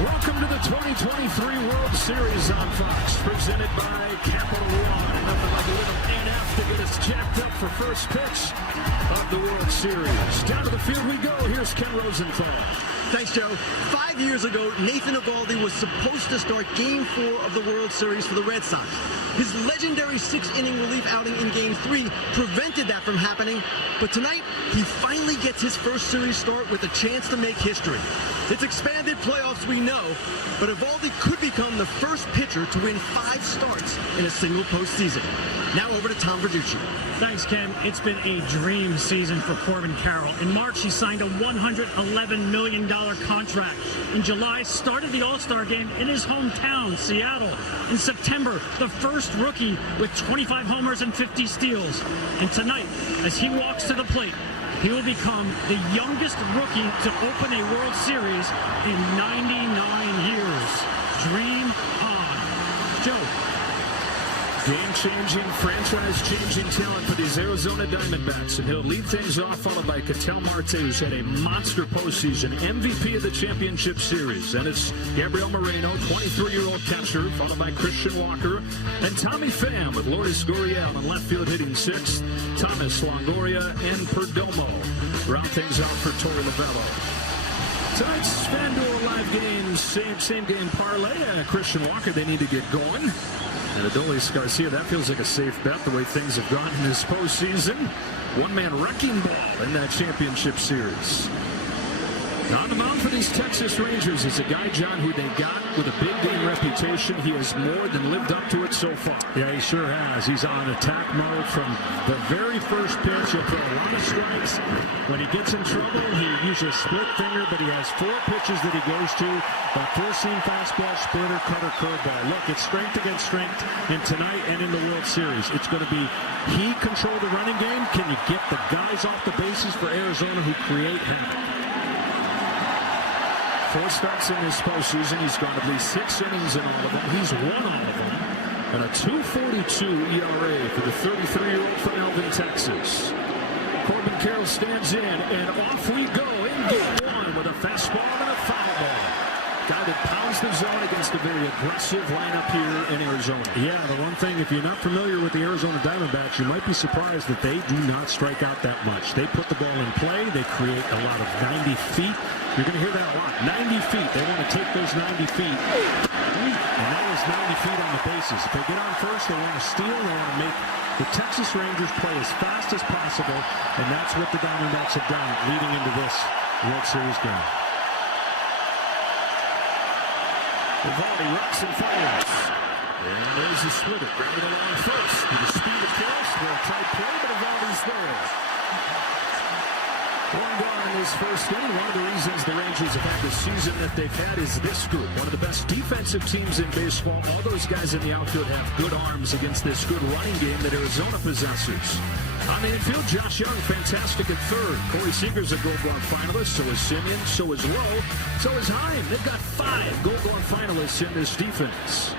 Welcome to the 2023 World Series on Fox, presented by Capital One. Nothing like a little NF to get us jacked up for first pitch of the World Series. Down to the field we go. Here's Ken Rosenthal. Thanks, Joe. 5 years ago, Nathan Eovaldi was supposed to start Game 4 of the World Series for the Red Sox. His legendary 6-inning relief outing in Game 3 prevented that from happening, but tonight, he finally gets his first series start with a chance to make history. It's expanded playoffs, we know, but Eovaldi could become the first pitcher to win 5 starts in a single postseason. Now over to Tom Verducci. Thanks, Ken. It's been a dream season for Corbin Carroll. In March, he signed a $111 million contract. In July, started the All-Star game in his hometown, Seattle. In September, the first rookie with 25 homers and 50 steals. And tonight, as he walks to the plate, he will become the youngest rookie to open a World Series in 99 years. Dream on. Joe. Game-changing, franchise-changing talent for these Arizona Diamondbacks. And he'll lead things off, followed by Ketel Marte, who's had a monster postseason, MVP of the championship series. And it's Gabriel Moreno, 23-year-old catcher, followed by Christian Walker. And Tommy Pham with Lourdes Gurriel in left field hitting 6th. Thomas, Longoria, and Perdomo round things out for Torey Lovullo. Tonight's FanDuel Live games, same game parlay. Christian Walker, they need to get going. And Adolis Garcia, that feels like a safe bet the way things have gone in this postseason. One-man wrecking ball in that championship series. On the mound for these Texas Rangers is a guy, John, who they got with a big game reputation. He has more than lived up to it so far. Yeah, he sure has. He's on attack mode from the very first pitch. He'll throw a lot of strikes. When he gets in trouble, he uses a split finger, but he has 4 pitches that he goes to. A full-seam fastball, splitter, cutter, curveball. Look, it's strength against strength in tonight and in the World Series. It's going to be he control the running game. Can you get the guys off the bases for Arizona who create havoc? 4 starts in this postseason. He's gone at least 6 innings in all of them. He's won all of them. And a 2.42 ERA for the 33-year-old from Alvin, Texas. Corbin Carroll stands in, and off we go in Game 1 with a fastball and a foul ball. Guy that pounds the zone against a very aggressive lineup here in Arizona. Yeah, the one thing, if you're not familiar with the Arizona Diamondbacks, you might be surprised that they do not strike out that much. They put the ball in play. They create a lot of 90 feet. You're going to hear that a lot. 90 feet. They want to take those 90 feet. And that is 90 feet on the bases. If they get on first, they want to steal. They want to make the Texas Rangers play as fast as possible. And that's what the Diamondbacks have done leading into this World Series game. Eovaldi rocks and fires. And there's the splitter. Grounded along first. With the speed of Carroll. A tight play, but Eovaldi's there. One gone in his first inning. One of the reasons the Rangers have had the season that they've had is this group. One of the best defensive teams in baseball. All those guys in the outfield have good arms against this good running game that Arizona possesses. On the infield, Josh Young, fantastic at third. Corey Seager's a Gold Glove finalist. So is Simeon. So is Lowe. So is Heim. They've got 5 Gold Glove finalists in this defense.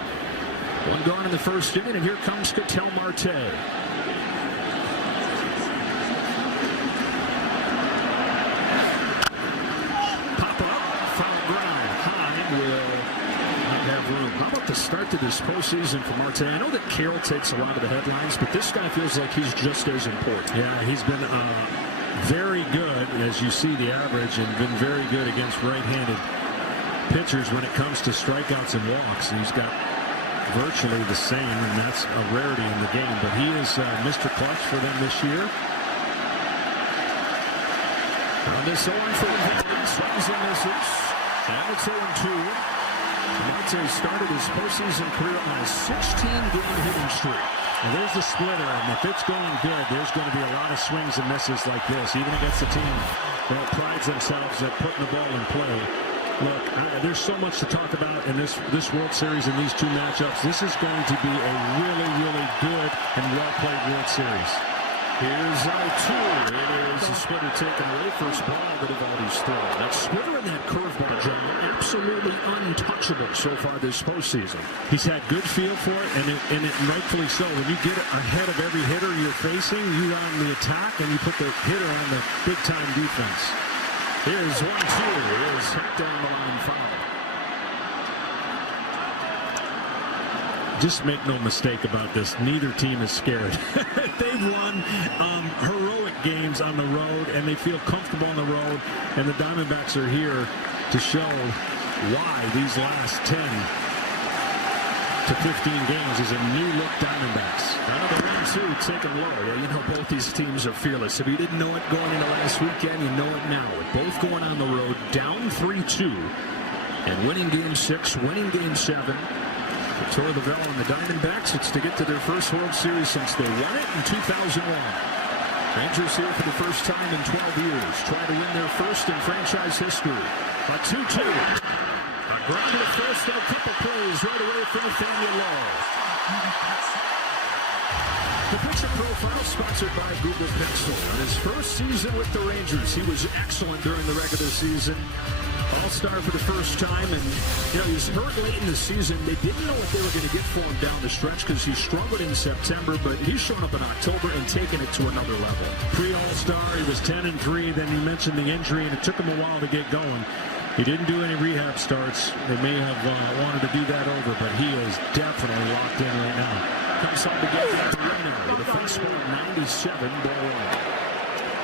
One gone in the first inning, and here comes Ketel Marte. How about the start to this postseason for Marte? I know that Carroll takes a lot of the headlines, but this guy feels like he's just as important. Yeah, he's been very good, as you see the average, and been very good against right-handed pitchers when it comes to strikeouts and walks. And he's got virtually the same, and that's a rarity in the game. But he is Mr. Clutch for them this year. On this 0 for Eovaldi, swings and misses. And it's 0-2. Marte started his postseason career on a 16-game hitting streak. And there's the splitter, and if it's going good, there's going to be a lot of swings and misses like this, even against a team that prides themselves at putting the ball in play. Look, there's so much to talk about in this World Series and these 2 matchups. This is going to be a really, really good and well-played World Series. Here's 0-2. It is a splitter taken away. First ball that Eovaldi's thrown. That splitter and that curveball, John, absolutely untouchable so far this postseason. He's had good feel for it, and rightfully so. When you get ahead of every hitter you're facing, you're on the attack, and you put the hitter on the big-time defense. Here's 1-2. It is hit down the line foul. just make no mistake about this. Neither team is scared. They've won heroic games on the road, and they feel comfortable on the road. And the Diamondbacks are here to show why these last 10 to 15 games is a new-look Diamondbacks. Another 1-2 taken low. Yeah, you know both these teams are fearless. If you didn't know it going into last weekend, you know it now. With both going on the road, down 3-2, and winning Game 6, winning Game 7. To tour the bell on the Diamondbacks, it's to get to their first World Series since they won it in 2001. Rangers here for the first time in 12 years. Try to win their first in franchise history. A 2-2. A ground to first and a couple plays right away for Nathaniel Lowe. The pitcher profile sponsored by Google Pencil. In his first season with the Rangers, he was excellent during the regular season. All-star for the first time, and he was hurt late in the season. They didn't know what they were going to get for him down the stretch because he struggled in September, but he's shown up in October and taken it to another level. Pre-All-Star, he was 10-3. Then you mentioned the injury, and it took him a while to get going. He didn't do any rehab starts. They may have wanted to do that over, but he is definitely locked in right now. Comes home to get that Moreno with a fastball 97, ball one.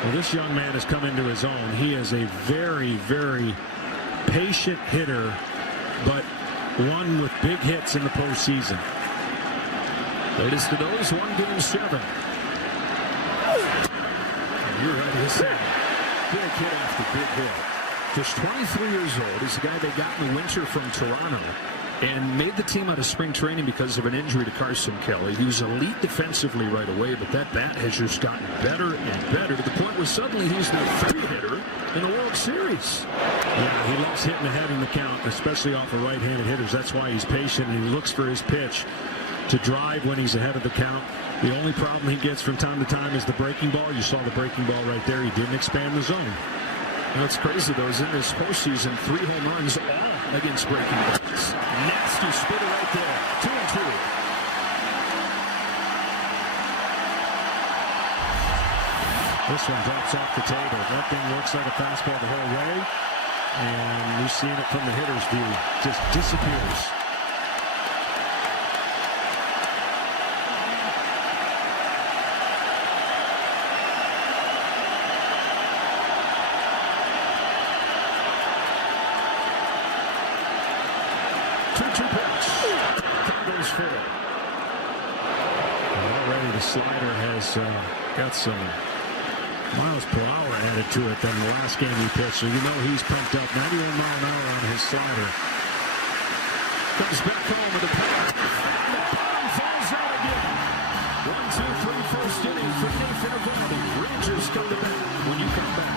Well, this young man has come into his own. He is a very, very patient hitter, but one with big hits in the postseason. Latest of those, one Game 7. And you're right, his big hit after big hit. Just 23 years old. He's the guy they got in the winter from Toronto and made the team out of spring training because of an injury to Carson Kelly. He was elite defensively right away, but that bat has just gotten better and better to the point where suddenly he's the third hitter in the World Series. Yeah, he loves hitting ahead in the count, especially off of right-handed hitters. That's why he's patient, and he looks for his pitch to drive when he's ahead of the count. The only problem he gets from time to time is the breaking ball. You saw the breaking ball right there. He didn't expand the zone. That's crazy, though. In this postseason, 3 home runs all against breaking balls. Nasty spitter right there. 2-2. This one drops off the table. That thing looks like a fastball the whole way. And we've seen it from the hitter's view. Just disappears. Already the slider has got some miles per hour added to it than the last game he pitched. So you know he's pumped up. 91 mile an hour on his slider. Comes back home with a power. And the bomb falls out again. 1-2-3 first inning for Nathan Eovaldi. Rangers come to bat when you come back.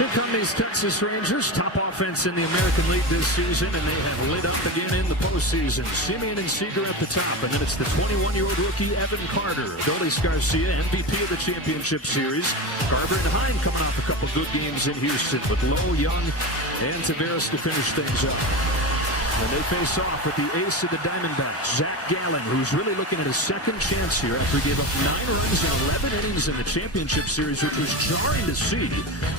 Here come these Texas Rangers, top offense in the American League this season, and they have lit up again in the postseason. Semien and Seager at the top, and then it's the 21-year-old rookie Evan Carter. Adolis Garcia, MVP of the championship series. Garber and Hine coming off a couple good games in Houston with Lowe, Young, and Tavares to finish things up. And they face off with the ace of the Diamondbacks, Zach Gallen, who's really looking at his second chance here after he gave up 9 runs in 11 innings in the championship series, which was jarring to see.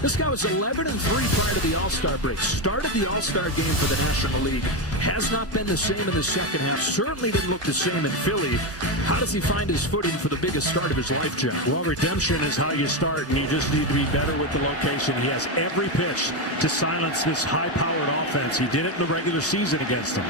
This guy was 11-3 prior to the All-Star break. Started the All-Star game for the National League. Has not been the same in the second half. Certainly didn't look the same in Philly. How does he find his footing for the biggest start of his life, Jim? Well, redemption is how you start, and you just need to be better with the location. He has every pitch to silence this high-powered offense. He did it in the regular season against him.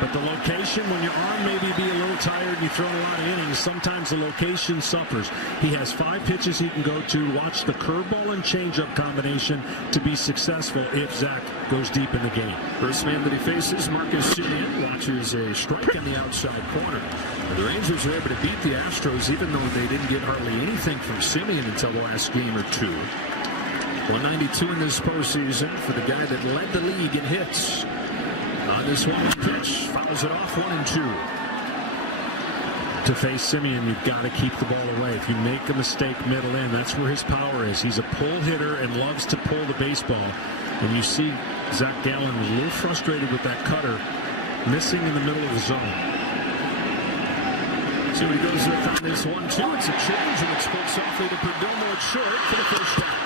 But the location, when your arm maybe be a little tired and you throw a lot of innings, sometimes the location suffers. He has 5 pitches he can go to. Watch the curveball and changeup combination to be successful if Zach goes deep in the game. First man that he faces, Marcus Semien, watches a strike on the outside corner. The Rangers were able to beat the Astros even though they didn't get hardly anything from Semien until the last game or two. 192 in this postseason for the guy that led the league in hits. On this one pitch, fouls it off 1-2. To face Semien, you've got to keep the ball away. If you make a mistake middle in, that's where his power is. He's a pull hitter and loves to pull the baseball. And you see Zach Gallen was a little frustrated with that cutter, missing in the middle of the zone. So he goes with on this 1-2. It's a change, and it's put softly to Perdomo at short for the first down.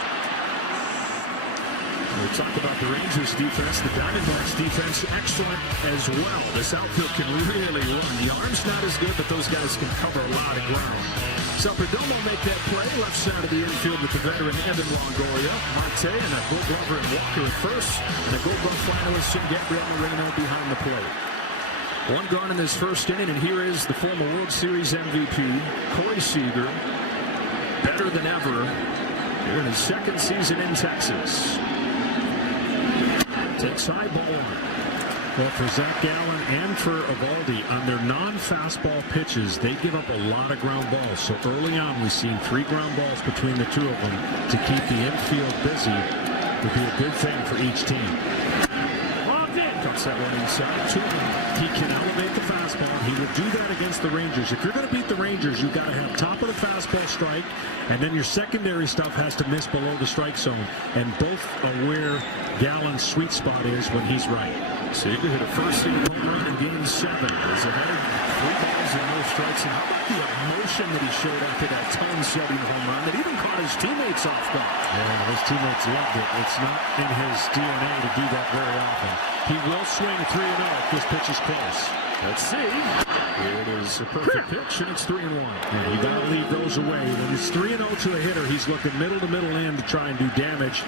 The Talk about the Rangers defense. The Diamondbacks defense excellent as well. This outfield can really run. The arm's not as good, but those guys can cover a lot of ground. So Perdomo make that play. Left side of the infield with the veteran Evan Longoria, Marte, and a Gold Glover and Walker at first. And a Gold Glove finalist in Gabriel Moreno behind the plate. One gone in this first inning, and here is the former World Series MVP, Corey Seager. Better than ever here in his second season in Texas. Takes high ball on. Well, for Zach Gallen and for Eovaldi, on their non-fastball pitches, they give up a lot of ground balls. So early on, we've seen 3 ground balls between the two of them to keep the infield busy. Would be a good thing for each team. Cuts that one inside. 2 He can elevate the fastball. He will do that against the Rangers. If you're going to beat the Rangers, you've got to have top of the fastball strike, and then your secondary stuff has to miss below the strike zone. And both are where Gallen's sweet spot is when he's right. Seager hit a first-inning home run in Game 7. He's ahead 3 balls and no strikes. And how about the emotion that he showed after that tone-setting home run that even caught his teammates off guard? Yeah, his teammates loved it. It's not in his DNA to do that very often. He will swing 3-0 if this pitch is close. Let's see. It is a perfect pitch, and it's 3-1. Yeah, you got to leave those away. When it's 3-0 to a hitter, he's looking middle to middle in to try and do damage.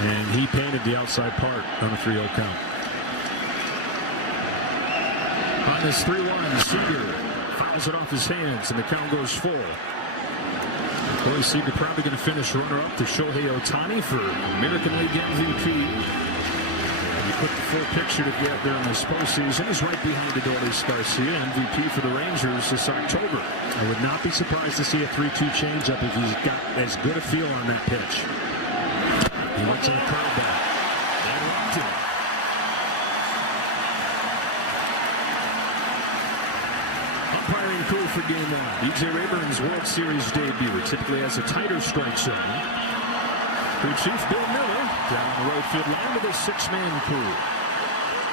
And he painted the outside part on a 3-0 count. On this 3-1, Seager fouls it off his hands, and the count goes full. Corey Seager probably going to finish runner-up to Shohei Ohtani for American League MVP. You put the full picture together in this postseason. He's right behind Adolis Garcia, MVP for the Rangers this October. I would not be surprised to see a 3-2 changeup if he's got as good a feel on that pitch. He went to the curveball. And locked him. Umpiring cool for Game 1. DJ Rayburn's World Series debut typically has a tighter strike zone. Crew Chief Bill Miller down the right field line with a 6-man crew.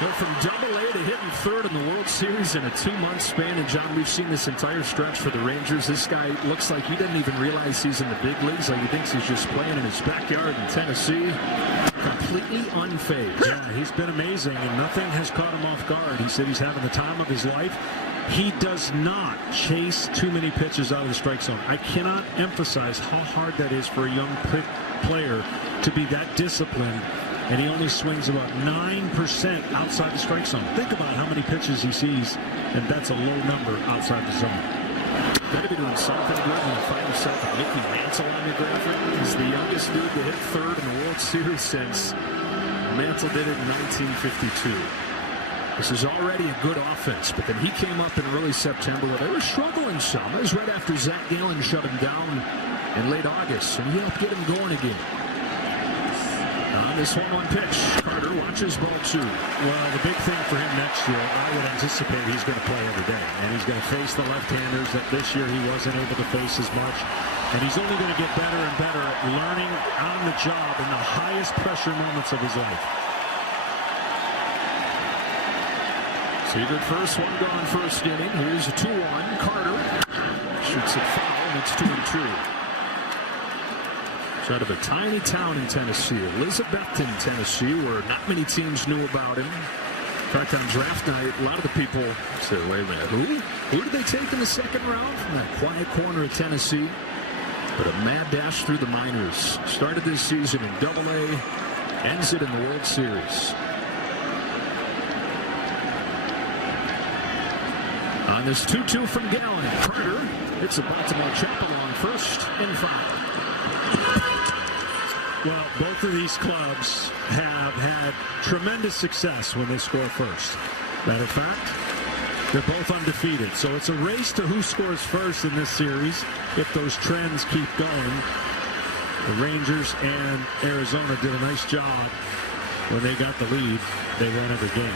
Well, from Double-A to hitting third in the World Series in a 2-month span, and John, we've seen this entire stretch for the Rangers. This guy looks like he didn't even realize he's in the big leagues. Like he thinks he's just playing in his backyard in Tennessee. Completely unfazed. Yeah, he's been amazing, and nothing has caught him off guard. He said he's having the time of his life. He does not chase too many pitches out of the strike zone. I cannot emphasize how hard that is for a young player to be that disciplined, and he only swings about 9% outside the strike zone. Think about how many pitches he sees, and that's a low number outside the zone. Better be doing something good when you find yourself a Mickey Mantle on your graphic. He's the youngest dude to hit third in the World Series since Mantle did it in 1952. This is already a good offense, but then he came up in early September where they were struggling some. It was right after Zach Gallen shut him down in late August, and he helped get him going again. On this 1-1 pitch, Carter watches ball 2. Well, the big thing for him next year, I would anticipate he's going to play every day, and he's going to face the left-handers that this year he wasn't able to face as much. And he's only going to get better and better at learning on the job in the highest pressure moments of his life. Seager first, 1 gone first inning. Here's a 2-1. Carter shoots it foul, and it's 2-2. He's out of a tiny town in Tennessee, Elizabethton, Tennessee, where not many teams knew about him. In fact, on draft night, a lot of the people said, wait a minute, who did they take in the second round from that quiet corner of Tennessee? But a mad dash through the minors. Started this season in Double-A, ends it in the World Series. On this 2-2 from Gallen, Carter hits a Baltimore chop along first and foul. Well, both of these clubs have had tremendous success when they score first. Matter of fact, they're both undefeated. So it's a race to who scores first in this series if those trends keep going. The Rangers and Arizona did a nice job when they got the lead. They won every game.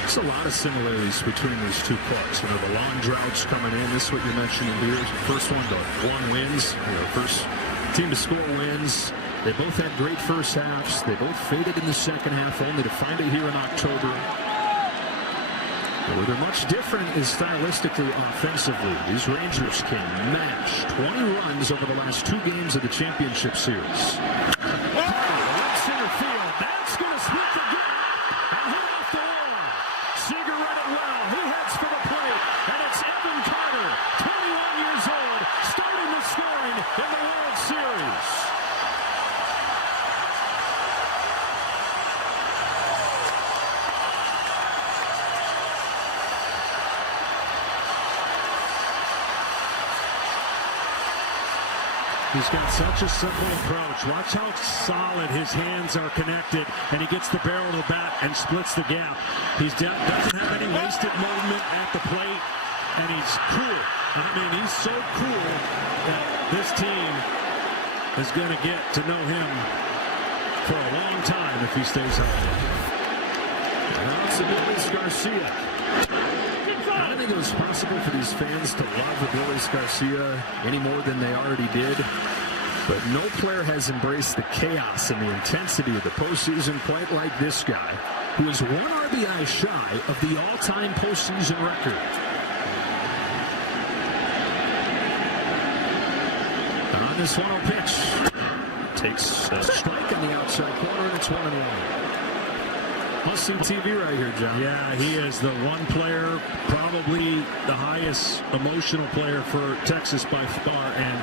There's a lot of similarities between these two clubs. You know, the long droughts coming in. This is what you're mentioning here. First one to 1 wins. You know, first team to score wins. They both had great first halves. They both faded in the second half, only to find it here in October. Where they're much different is stylistically offensively. These Rangers can mash 20 runs over the last 2 games of the championship series. Right center center field. That's going to split the gap and hit off the wall. Seager read it well. He heads for the plate, and it's Evan Carter, 21 years old, starting the scoring in the World Series. He's got such a simple approach. Watch how solid his hands are connected, and he gets the barrel of the bat and splits the gap. He doesn't have any wasted movement at the plate, and he's cool. I mean, he's so cool that this team is going to get to know him for a long time if he stays healthy. Now it's Adolis Garcia. I don't think it was possible for these fans to love Adolis Garcia any more than they already did. But no player has embraced the chaos and the intensity of the postseason quite like this guy, who is 1 RBI shy of the all-time postseason record. On this 1-0 pitch, takes a strike on the outside corner, and it's 1-1. Must-see TV right here, John. Yeah, he is the one player, probably the highest emotional player for Texas by far, and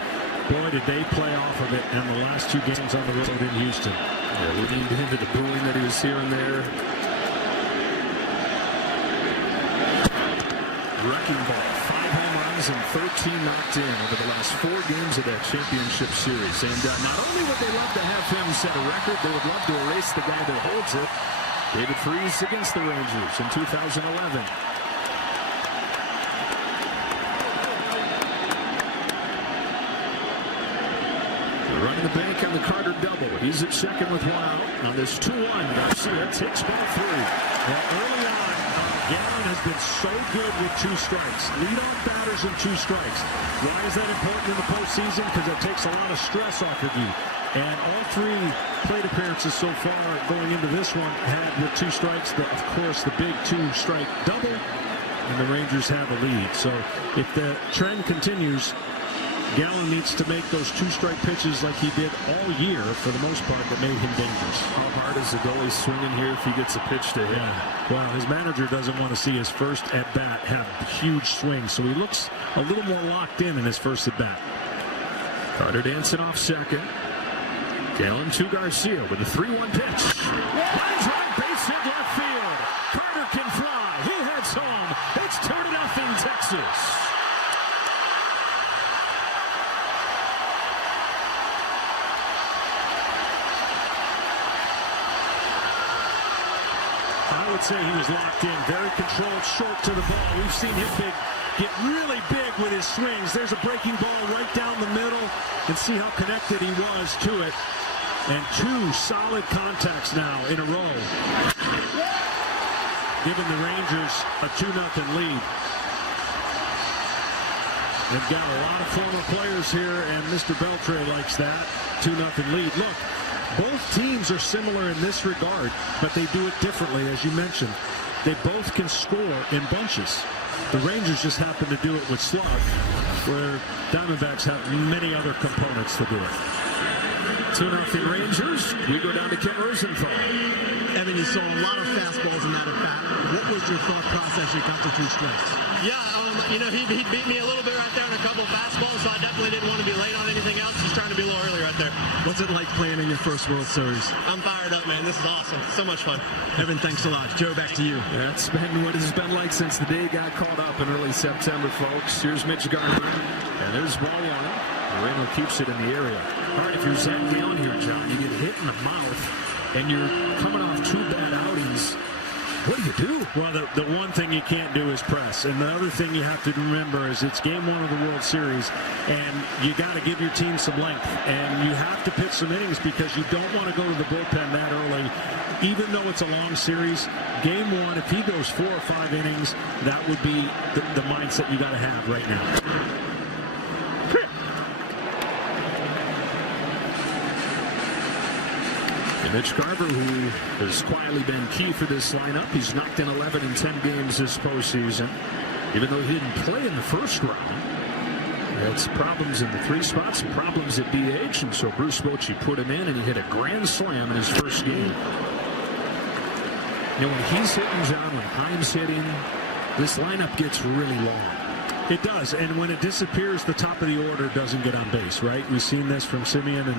boy, did they play off of it in the last 2 games on the road in Houston. Yeah, leading into the booing that he was hearing there. Wrecking ball. 5 home runs and 13 knocked in over the last 4 games of that championship series. And not only would they love to have him set a record, they would love to erase the guy that holds it. David Freese against the Rangers in 2011. Running the bank on the Carter double. He's at second with 1 out. On this 2-1, Garcia takes ball 3. Well, early on, Gallon has been so good with 2 strikes. Lead-off batters and 2 strikes. Why is that important in the postseason? Because it takes a lot of stress off of you. And all 3 plate appearances so far going into this one had with 2 strikes. Of course, the big 2-strike double, and the Rangers have a lead. So if the trend continues, Gallon needs to make those 2-strike pitches like he did all year for the most part that made him dangerous. How hard is Adolis swinging here if he gets a pitch to hit? Yeah. Well, his manager doesn't want to see his first at-bat have huge swings, so he looks a little more locked in his first at-bat. Carter dancing off second. Gallon to Garcia with a 3-1 pitch. Lines right, base hit left field. Carter can fly. He heads home. It's 2-0 Texas. I would say he was locked in, very controlled, short to the ball. We've seen him get really big with his swings. There's a breaking ball right down the middle, and see how connected he was to it. And 2 solid contacts now in a row, giving the Rangers a 2-0 lead. They've got a lot of former players here, and Mr. Beltre likes that 2-0 lead. Look, both teams are similar in this regard, but they do it differently, as you mentioned. They both can score in bunches. The Rangers just happen to do it with slug, where Diamondbacks have many other components to do it. 2-0 Rangers. We go down to Ken Rosenthal. Evan, you saw a lot of fastballs in that at-bat. What was your thought process you got to 2 strikes? Yeah, he beat me a little bit right there on a couple of fastballs, so I definitely didn't want to be late on anything else. He's trying to be a little early right there. What's it like playing in your first World Series? I'm fired up, man. This is awesome. So much fun. Evan, thanks a lot. Joe, back to you. That's been what it's been like since the day he got called up in early September, folks. Here's Mitch Garner, and there's ball 1. Moreno keeps it in the area. All right, if you're Zach Gallen here, John, you get hit in the mouth, and you're coming off 2 bad outings. What do you do? Well, the one thing you can't do is press. And the other thing you have to remember is it's game 1 of the World Series, and you got to give your team some length. And you have to pitch some innings because you don't want to go to the bullpen that early. Even though it's a long series, game 1, if he goes 4 or 5 innings, that would be the mindset you got to have right now. Mitch Garver, who has quietly been key for this lineup. He's knocked in 11 in 10 games this postseason, even though he didn't play in the first round. It's problems in the 3 spots, problems at DH, and so Bruce Bochy put him in, and he hit a grand slam in his first game. You know, when he's hitting, John, when Heim's hitting, this lineup gets really long. It does, and when it disappears, the top of the order doesn't get on base, right? We've seen this from Simeon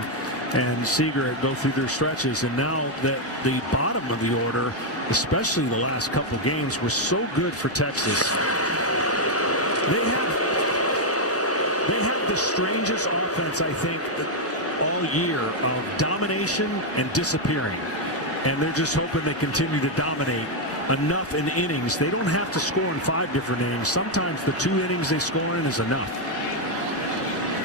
and Seager go through their stretches, and now that the bottom of the order, especially the last couple games, were so good for Texas. They have the strangest offense, I think, all year of domination and disappearing. And they're just hoping they continue to dominate enough in innings. They don't have to score in 5 different innings. Sometimes the 2 innings they score in is enough.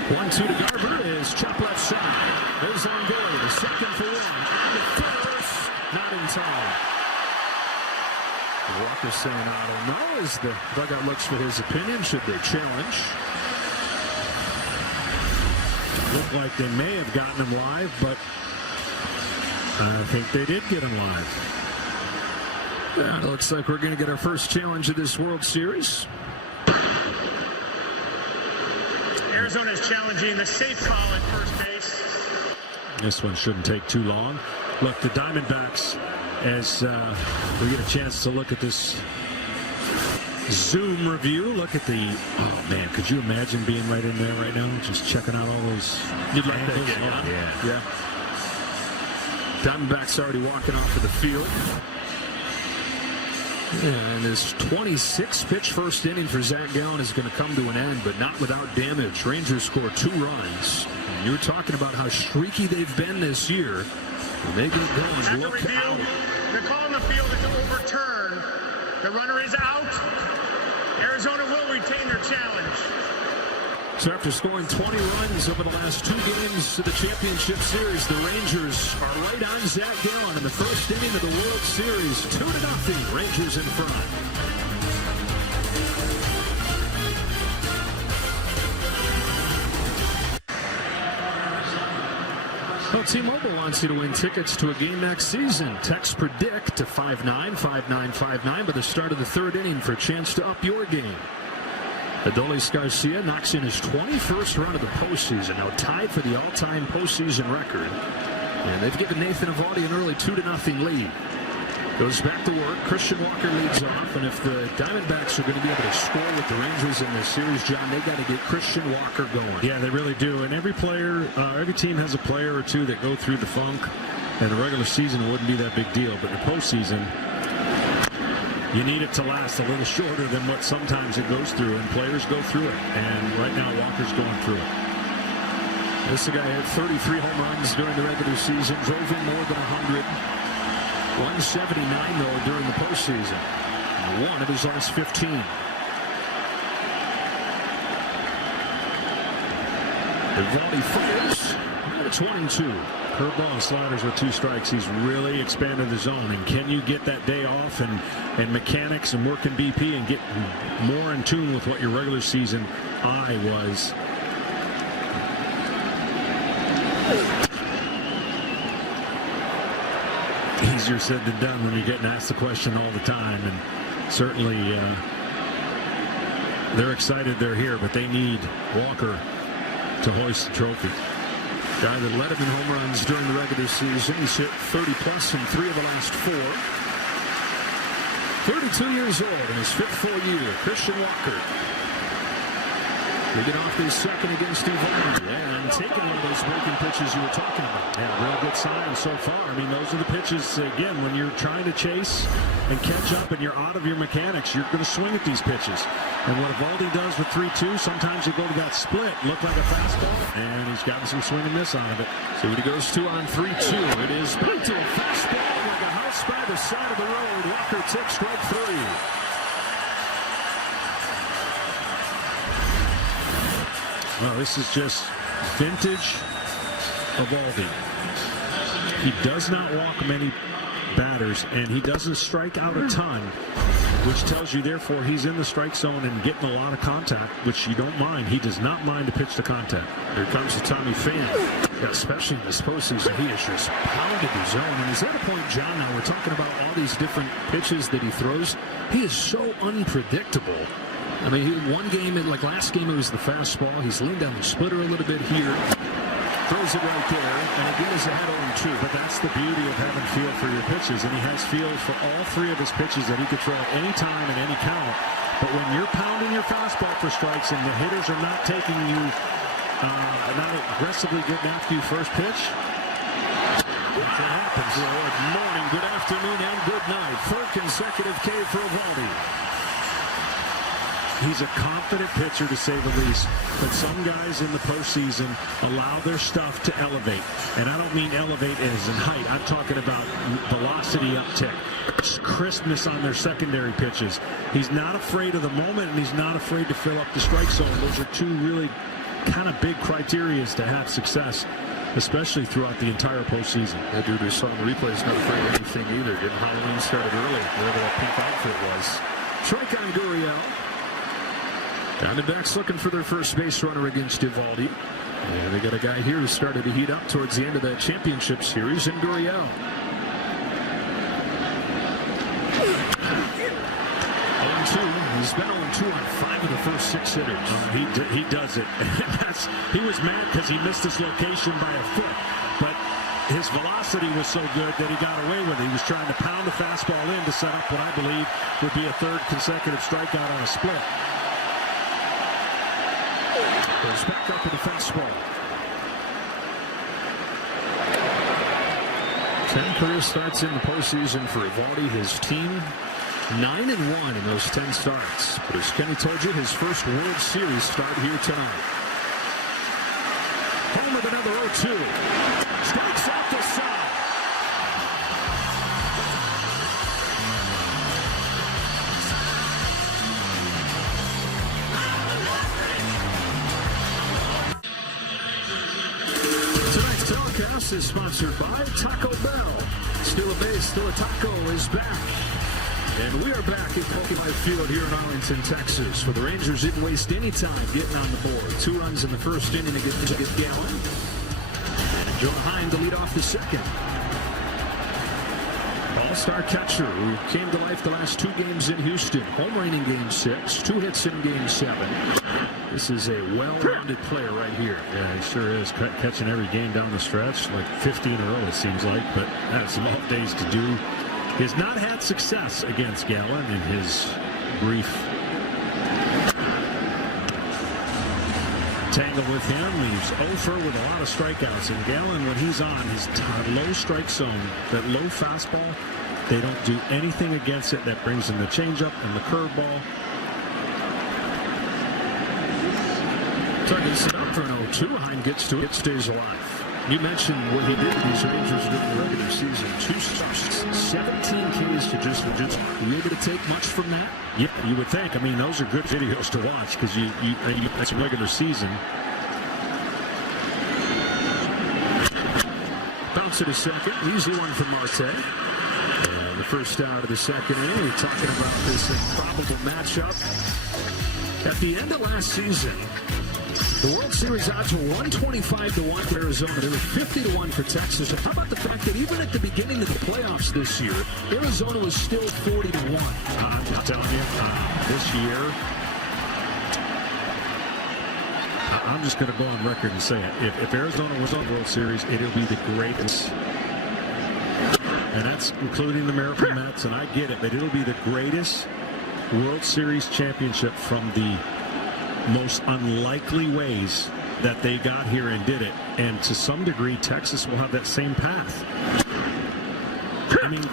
1-2 to Garber is chop left side. There's Longoria, the second for 1. On the first, not in time. Walker saying, I don't know, as the dugout looks for his opinion. Should they challenge? Looked like they may have gotten him live, but I think they did get him live. Yeah, it looks like we're going to get our first challenge of this World Series. Arizona is challenging the safe call at first base. This one shouldn't take too long. Look, the Diamondbacks, as we get a chance to look at this Zoom review, look at the, oh man, could you imagine being right in there right now, just checking out all those You'd like angles? that game, huh? Yeah. Diamondbacks already walking off of the field. And this 26th pitch first inning for Zach Gallen is going to come to an end, but not without damage. Rangers scored 2 runs. And you were talking about how streaky they've been this year. When they get going, look out. They're calling the field to overturn. The runner is out. Arizona will retain their challenge. So after scoring 20 runs over the last 2 games of the championship series, the Rangers are right on Zach Gallen in the first inning of the World Series. 2-0, Rangers in front. Well, T-Mobile wants you to win tickets to a game next season. Text PREDICT to 595959 by the start of the 3rd inning for a chance to up your game. Adolis Garcia knocks in his 21st run of the postseason, now tied for the all-time postseason record. And they've given Nathan Eovaldi an early 2-0 lead. Goes back to work. Christian Walker leads off, and if the Diamondbacks are going to be able to score with the Rangers in this series, John, they got to get Christian Walker going. Yeah, they really do. And every player, every team has a player or 2 that go through the funk. And the regular season wouldn't be that big deal, but the postseason, you need it to last a little shorter than what sometimes it goes through, and players go through it. And right now, Walker's going through it. This guy had 33 home runs during the regular season, drove in more than 100. 179, though, during the postseason. And 1 of his last 15. Eovaldi fires. And it's 1-2. Curveball and sliders with 2 strikes. He's really expanded the zone. And can you get that day off and mechanics and working BP and get more in tune with what your regular season eye was? Easier said than done when you're getting asked the question all the time. And certainly they're excited they're here, but they need Walker to hoist the trophy. Guy that led him in home runs during the regular season. He's hit 30-plus in 3 of the last 4. 32 years old in his 5th full year. Christian Walker. They get off his second against Eovaldi and taking one of those breaking pitches you were talking about. Yeah, real good sign so far. I mean, those are the pitches, again, when you're trying to chase and catch up and you're out of your mechanics, you're going to swing at these pitches. And what Eovaldi does with 3-2, sometimes you go to that split, look like a fastball, and he's gotten some swing and miss out of it. See what he goes to on 3-2. It is back to a fastball like a house by the side of the road. Walker takes strike 3. Well, this is just vintage Eovaldi. He does not walk many batters, and he doesn't strike out a ton, which tells you, therefore, he's in the strike zone and getting a lot of contact, which you don't mind. He does not mind to pitch to contact. Here comes the Tommy Pham. Yeah, especially in this postseason, he has just pounded the zone. And is that a point, John, now we're talking about all these different pitches that he throws? He is so unpredictable. I mean, one game, like last game, it was the fastball. He's leaned down the splitter a little bit here. Throws it right there, and again is ahead 0-2. But that's the beauty of having feel for your pitches, and he has feel for all three of his pitches that he could throw at any time and any count. But when you're pounding your fastball for strikes and the hitters are not taking you, not aggressively getting after you first pitch, that's what happens. Good morning, good afternoon, and good night. Third consecutive K for Eovaldi. He's a confident pitcher, to say the least, but some guys in the postseason allow their stuff to elevate. And I don't mean elevate as in height. I'm talking about velocity uptick, crispness on their secondary pitches. He's not afraid of the moment, and he's not afraid to fill up the strike zone. Those are two really kind of big criteria to have success, especially throughout the entire postseason. That dude we saw in the replay is not afraid of anything either. Getting Halloween started early, wherever that pink outfit was. Strike on Gurriel. Diamondbacks looking for their first base runner against Eovaldi. And they got a guy here who started to heat up towards the end of that championship series in Gurriel. 0-2. He's been 0-2 on 5 of the first 6 hitters. He does it. He was mad because he missed his location by a foot. But his velocity was so good that he got away with it. He was trying to pound the fastball in to set up what I believe would be a third consecutive strikeout on a split. Goes back up to the fastball. 10 career starts in the postseason for Eovaldi. His team 9-1 in those 10 starts. But as Kenny told you, his first World Series start here tonight. Home with another 0-2. Strikes out the side. Tonight's telecast is sponsored by Taco Bell. Still a base, still a taco is back. And we are back at Pokemon Field here in Arlington, Texas, where the Rangers didn't waste any time getting on the board. 2 runs in the first inning to get Gallen. And Jonah Heim to lead off the second. All-star catcher who came to life the last 2 games in Houston. Home run in Game 6, 2 hits in Game 7. This is a well-rounded player right here. Yeah, he sure is. Catching every game down the stretch, like 50 in a row it seems like, but that's some off days to do. He has not had success against Gallen in his brief tangle with him. He's over with a lot of strikeouts. And Gallen, when he's on his low strike zone, that low fastball, they don't do anything against it. That brings in the changeup and the curveball. Targets it up for an 0-2. Heim gets to it, stays alive. You mentioned what he did to these Rangers during the regular season. 2 starts, 17 Ks to just were you able to take much from that? Yeah, you would think. I mean, those are good videos to watch because that's a regular season. Bounce it a second. Easy one for Marte. And the first out of the second inning. We're talking about this improbable matchup. At the end of last season, the World Series odds were 125-1 for Arizona. They were 50-1 for Texas. How about the fact that even at the beginning of the playoffs this year, Arizona was still 40-1? I'm just telling you, this year, I'm just going to go on record and say it. If Arizona was on the World Series, it'll be the greatest. And that's including the American Mets, and I get it, but it'll be the greatest World Series championship from the most unlikely ways that they got here and did it. And to some degree, Texas will have that same path. I mean,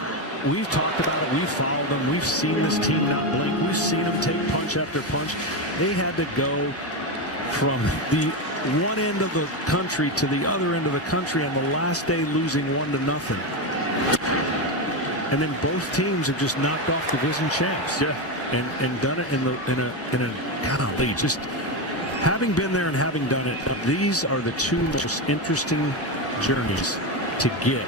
we've talked about it. We've followed them. We've seen this team not blink. We've seen them take punch after punch. They had to go from the one end of the country to the other end of the country on the last day, losing 1-0. And then both teams have just knocked off division champs. Yeah. And done it in a golly, just having been there and having done it, these are the 2 most interesting journeys to get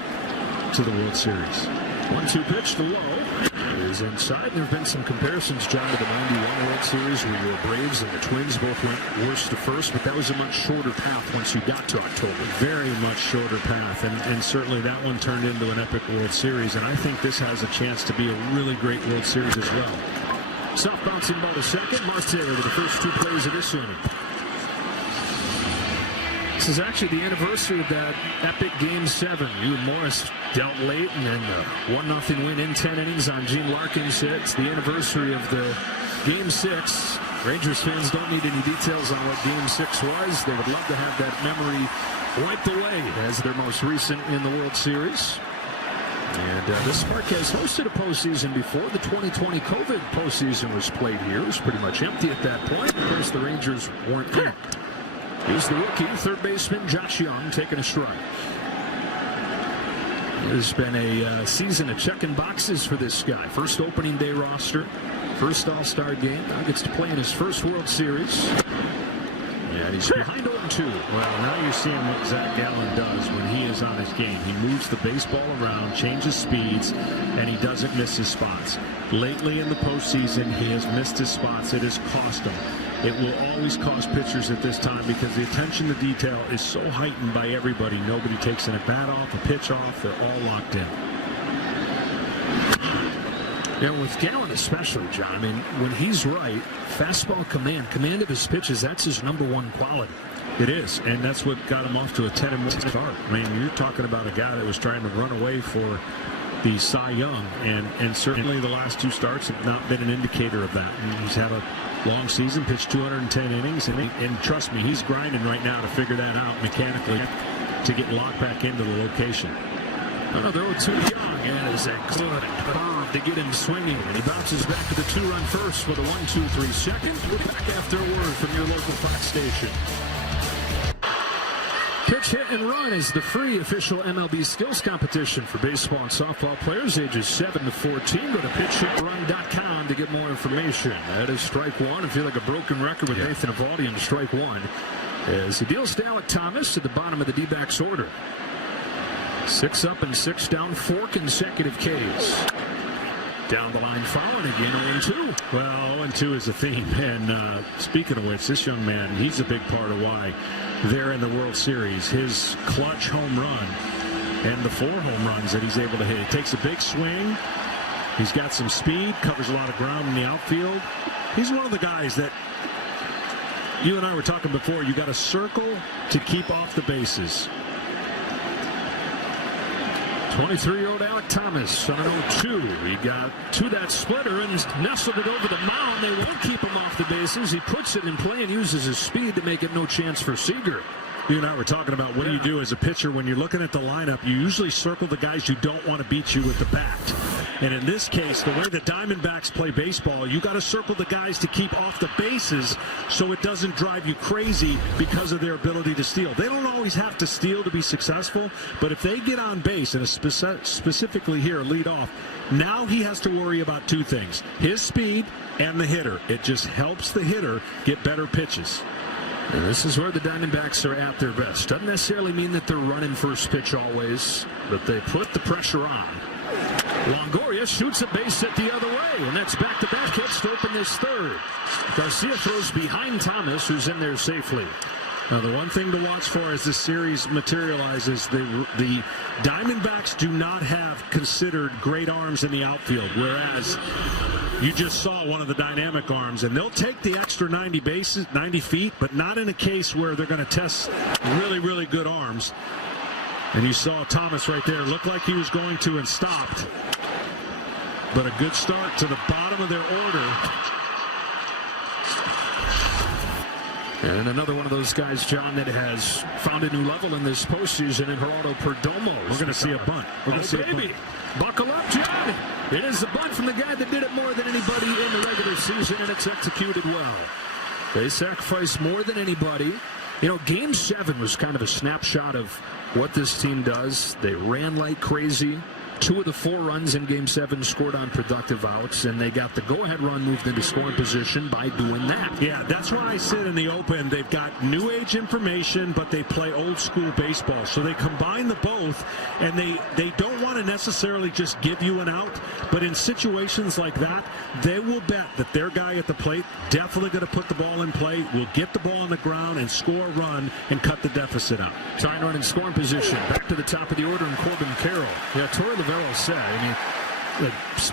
to the World Series. 1-2 pitch to low is inside. There have been some comparisons, John, to the 91 World Series where the Braves and the Twins both went worst to first, but that was a much shorter path once you got to October. Very much shorter path, and certainly that one turned into an epic World Series, and I think this has a chance to be a really great World Series as well. Soft bouncing ball to second. Marte over the first 2 plays of this inning. This is actually the anniversary of that epic Game 7. Ewan Morris dealt late and then a 1-0 win in 10 innings on Gene Larkin's hit. It's the anniversary of the Game 6. Rangers fans don't need any details on what Game 6 was. They would love to have that memory wiped away as their most recent in the World Series. And this park has hosted a postseason before. The 2020 COVID postseason was played here. It was pretty much empty at that point. Of course, the Rangers weren't in. Here's the rookie, third baseman Josh Young, taking a strike. There's been a season of checking boxes for this guy. First opening day roster, first All-Star game. Now gets to play in his first World Series. And he's behind 0-2. Well, now you're seeing what Zach Gallen does when he is on his game. He moves the baseball around, changes speeds, and he doesn't miss his spots. Lately in the postseason, he has missed his spots. It has cost him. It will always cost pitchers at this time because the attention to detail is so heightened by everybody. Nobody takes an at-bat off, a pitch off. They're all locked in. And with Gallen especially, John, I mean, when he's right, fastball command of his pitches, that's his #1 quality. It is, and that's what got him off to a 10-1 start. I mean, you're talking about a guy that was trying to run away for the Cy Young, and certainly the last 2 starts have not been an indicator of that. And he's had a long season, pitched 210 innings, and trust me, he's grinding right now to figure that out mechanically to get locked back into the location. Another 0-2 Young, and is a good bomb to get him swinging, and he bounces back to the 2-run first with a 1-2-3 second. We're back after a word from your local Fox station. Pitch, hit, and run is the free official MLB skills competition for baseball and softball players ages 7 to 14. Go to pitchhitrun.com to get more information. That is strike one. I feel like a broken record with Nathan Eovaldi in strike one as he deals to Alek Thomas at the bottom of the D-backs order. 6 up and 6 down, 4 consecutive Ks. Down the line foul, again 0-2. Well, 0-2 is a theme. And speaking of which, this young man, he's a big part of why they're in the World Series. His clutch home run and the 4 home runs that he's able to hit. He takes a big swing. He's got some speed, covers a lot of ground in the outfield. He's one of the guys that you and I were talking before. You got to circle to keep off the bases. 23-year-old Alek Thomas on an 0-2. He got to that splitter and nestled it over the mound. They won't keep him off the bases. He puts it in play and uses his speed to make it no chance for Seager. You and I were talking about what do you do as a pitcher when you're looking at the lineup. You usually circle the guys you don't want to beat you with the bat. And in this case, the way the Diamondbacks play baseball, you got to circle the guys to keep off the bases so it doesn't drive you crazy because of their ability to steal. They don't always have to steal to be successful, but if they get on base, and specifically here, lead off, now he has to worry about 2 things, his speed and the hitter. It just helps the hitter get better pitches. And this is where the Diamondbacks are at their best. Doesn't necessarily mean that they're running first pitch always, but they put the pressure on. Longoria shoots a base hit the other way, and that's back-to-back hits to open this third. Garcia throws behind Thomas, who's in there safely. Now, the one thing to watch for as this series materializes, the Diamondbacks do not have considered great arms in the outfield, whereas you just saw one of the dynamic arms, and they'll take the extra 90 feet, but not in a case where they're going to test really, really good arms. And you saw Thomas right there, looked like he was going to and stopped. But a good start to the bottom of their order. And another one of those guys, John, that has found a new level in this postseason in Geraldo Perdomo. We're going to see a bunt. We're going to see a bunt. Buckle up, John. It is the bunt from the guy that did it more than anybody in the regular season, and it's executed well. They sacrificed more than anybody. You know, Game 7 was kind of a snapshot of what this team does. They ran like crazy. 2 of the 4 runs in Game 7 scored on productive outs, and they got the go-ahead run moved into scoring position by doing that. Yeah, that's why I said in the open they've got new age information, but they play old school baseball. So they combine the both, and they don't want to necessarily just give you an out, but in situations like that, they will bet that their guy at the plate definitely going to put the ball in play, will get the ball on the ground and score a run and cut the deficit out. Tying run in scoring position. Back to the top of the order in Corbin Carroll. Yeah, Torey Lovullo said, I mean,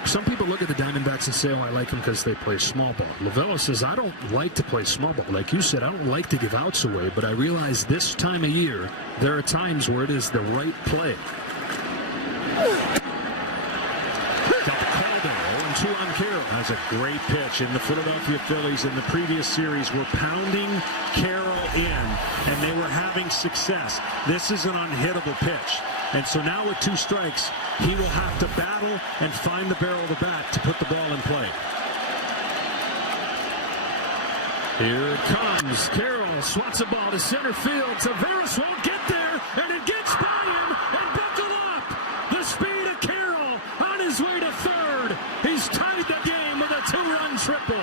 Some people look at the Diamondbacks and say, oh, I like them because they play small ball. Lovella says, I don't like to play small ball. Like you said, I don't like to give outs away, but I realize this time of year, there are times where it is the right play. Got the call there, 0-2 on Carroll. That's a great pitch, and the Philadelphia Phillies in the previous series were pounding Carroll in, and they were having success. This is an unhittable pitch. And so now with 2 strikes, he will have to battle and find the barrel of the bat to put the ball in play. Here it comes. Carroll swats a ball to center field. Taveras won't get there, and it gets by him. And buckle up. The speed of Carroll on his way to third. He's tied the game with a 2-run triple.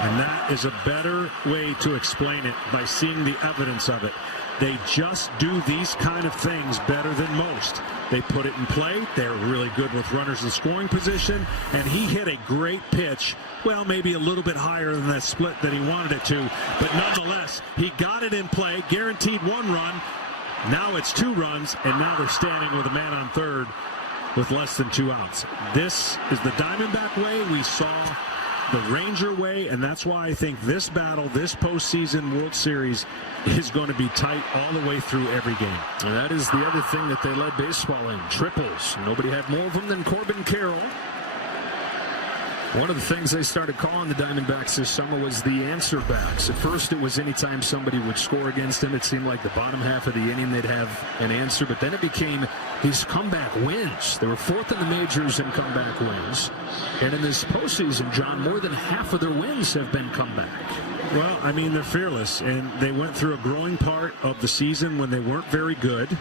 And that is a better way to explain it by seeing the evidence of it. They just do these kind of things better than most. They put it in play. They're really good with runners in scoring position. And he hit a great pitch. Well, maybe a little bit higher than that split that he wanted it to. But nonetheless, he got it in play. Guaranteed 1 run. Now it's 2 runs. And now they're standing with a man on third with less than 2 outs. This is the Diamondback way. We saw the Ranger way, and that's why I think this battle, this postseason World Series, is going to be tight all the way through every game. And that is the other thing that they led baseball in, triples. Nobody had more of them than Corbin Carroll. One of the things they started calling the Diamondbacks this summer was the answer backs. At first, it was anytime somebody would score against them, it seemed like the bottom half of the inning they'd have an answer. But then it became these comeback wins. They were 4th in the majors in comeback wins. And in this postseason, John, more than half of their wins have been comeback. Well, I mean, they're fearless, and they went through a growing part of the season when they weren't very good.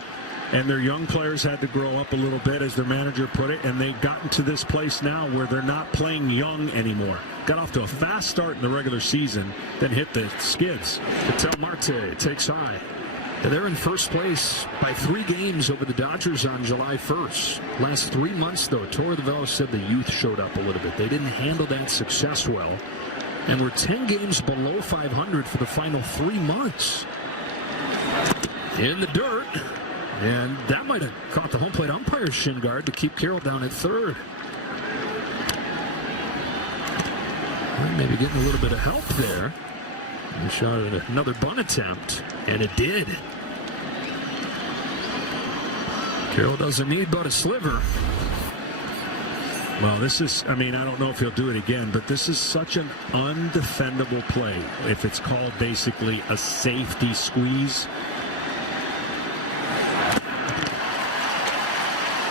And their young players had to grow up a little bit, as their manager put it, and they've gotten to this place now where they're not playing young anymore. Got off to a fast start in the regular season, then hit the skids. Ketel Marte takes high. They're in first place by 3 games over the Dodgers on July 1st. Last 3 months, though, Torre Lovella said the youth showed up a little bit. They didn't handle that success well, and we're 10 games below 500 for the final 3 months. In the dirt. And that might have caught the home plate umpire's shin guard to keep Carroll down at third. Well, maybe getting a little bit of help there. He shot at another bunt attempt, and it did. Carroll doesn't need but a sliver. Well, this is, I mean, I don't know if he'll do it again, but this is such an undefendable play. If it's called basically a safety squeeze.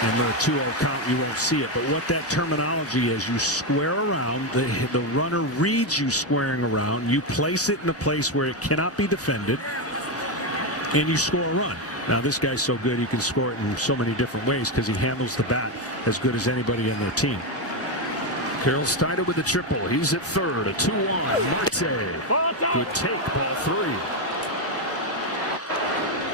And with a 2-0 count, you won't see it. But what that terminology is, you square around. The runner reads you squaring around. You place it in a place where it cannot be defended, and you score a run. Now, this guy's so good, he can score it in so many different ways because he handles the bat as good as anybody in their team. Carroll started with a triple. He's at third. A 2-1. Marte. Good take, ball 3.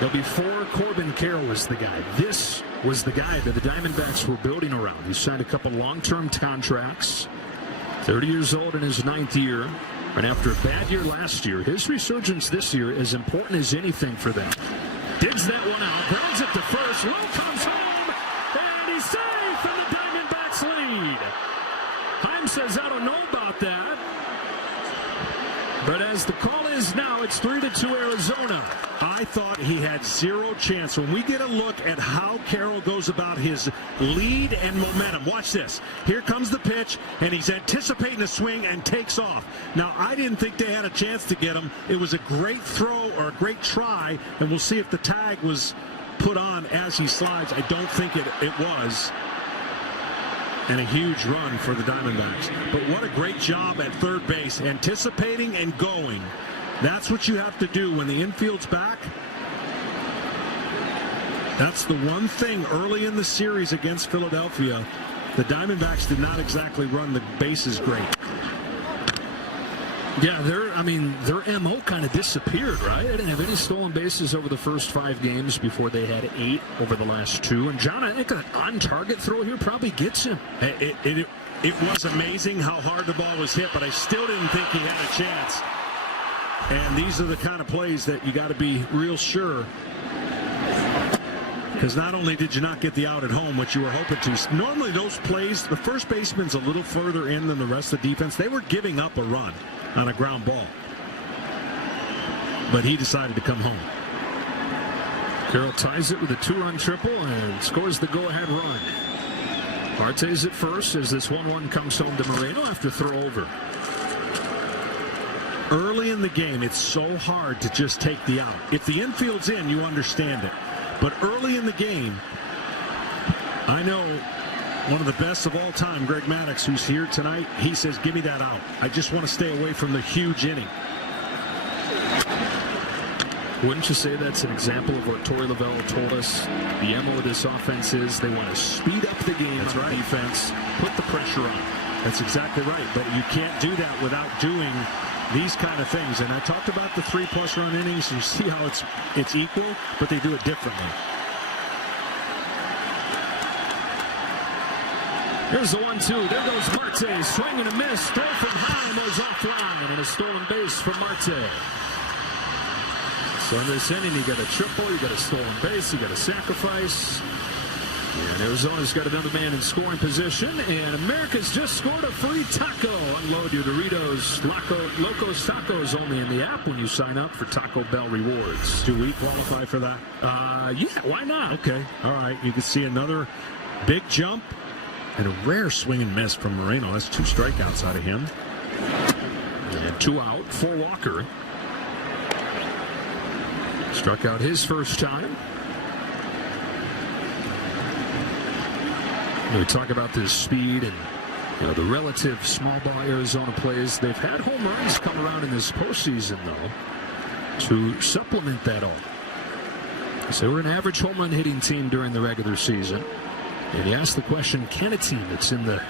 Now, before Corbin Carroll was the guy, this was the guy that the Diamondbacks were building around. He signed a couple long-term contracts. 30 years old in his 9th year. And after a bad year last year, his resurgence this year is important as anything for them. Digs that one out. Grounds it to first. Low comes home. And he's safe. And the Diamondbacks lead. Heim says, I don't know about that. But as the call is now, it's 3-2 Arizona. I thought he had 0 chance. When we get a look at how Carroll goes about his lead and momentum, watch this. Here comes the pitch, and he's anticipating a swing and takes off. Now, I didn't think they had a chance to get him. It was a great throw or a great try, and we'll see if the tag was put on as he slides. I don't think it was. And a huge run for the Diamondbacks. But what a great job at third base, anticipating and going. That's what you have to do when the infield's back. That's the one thing early in the series against Philadelphia. The Diamondbacks did not exactly run the bases great. Yeah, their MO kind of disappeared, right? They didn't have any stolen bases over the first 5 games before they had 8 over the last 2. And John, I think an on-target throw here probably gets him. It was amazing how hard the ball was hit, but I still didn't think he had a chance. And these are the kind of plays that you got to be real sure. Because not only did you not get the out at home, which you were hoping to, normally those plays, the first baseman's a little further in than the rest of the defense. They were giving up a run on a ground ball. But he decided to come home. Carroll ties it with a 2-run triple and scores the go-ahead run. Marte's at first as this 1-1 comes home to Moreno after throw over. Early in the game, it's so hard to just take the out. If the infield's in, you understand it. But early in the game, I know one of the best of all time, Greg Maddux, who's here tonight, he says, give me that out. I just want to stay away from the huge inning. Wouldn't you say that's an example of what Torey Lovullo told us the MO of this offense is? They want to speed up the game on defense, put the pressure on. That's exactly right. But you can't do that without doing these kind of things. And I talked about the 3+ run innings. You see how it's equal, but they do it differently. Here's the 1-2. There goes Marte. Swing and a miss. Throw from high. Moves offline. And a stolen base for Marte. So in this inning, you got a triple, you got a stolen base, you got a sacrifice. And Arizona's got another man in scoring position. And America's just scored a free taco. Unload your Doritos Locos Tacos only in the app when you sign up for Taco Bell Rewards. Do we qualify for that? Yeah, why not? Okay, all right. You can see another big jump and a rare swing and miss from Moreno. That's 2 strikeouts out of him. And 2 out for Walker. Struck out his first time. We talk about this speed and the relative small ball Arizona plays. They've had home runs come around in this postseason, though, to supplement that all. So we're an average home run hitting team during the regular season. And you ask the question, can a team that's in the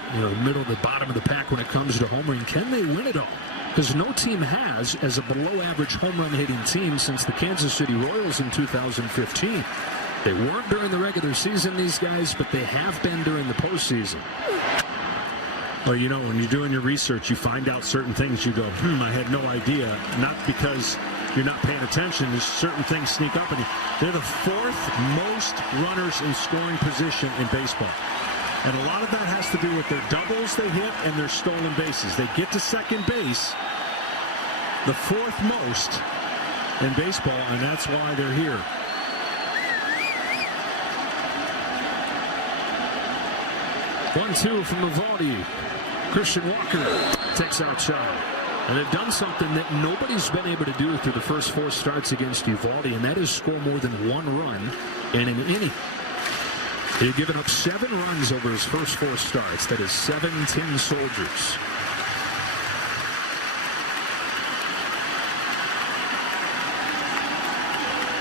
middle, the bottom of the pack when it comes to homering, can they win it all? Because no team has as a below-average home run hitting team since the Kansas City Royals in 2015. They weren't during the regular season, these guys, but they have been during the postseason. Well, when you're doing your research, you find out certain things. You go, I had no idea. Not because you're not paying attention. There's certain things sneak up on you. They're the 4th most runners in scoring position in baseball. And a lot of that has to do with their doubles they hit and their stolen bases. They get to second base, the 4th most in baseball, and that's why they're here. One-two from Eovaldi. Christian Walker takes outside. And they've done something that nobody's been able to do through the first 4 starts against Eovaldi, and that is score more than 1 run in an inning. He'd given up 7 runs over his first 4 starts. That is 7 tin soldiers.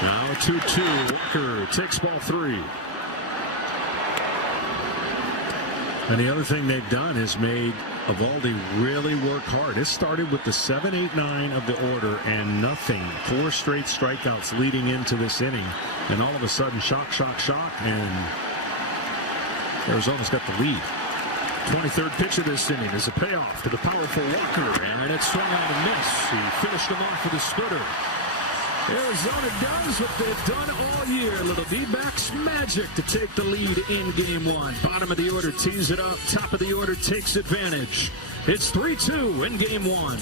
Now 2-2. Walker takes ball 3. And the other thing they've done is made Eovaldi really work hard. It started with the 7, 8, 9 of the order and nothing. 4 straight strikeouts leading into this inning. And all of a sudden, shock, and Arizona's got the lead. 23rd pitch of this inning is a payoff to the powerful Walker, and it's swung out and miss. He finished him off with a splitter. Arizona does what they've done all year. Little D-backs magic to take the lead in game 1. Bottom of the order tees it up. Top of the order takes advantage. It's 3-2 in game 1.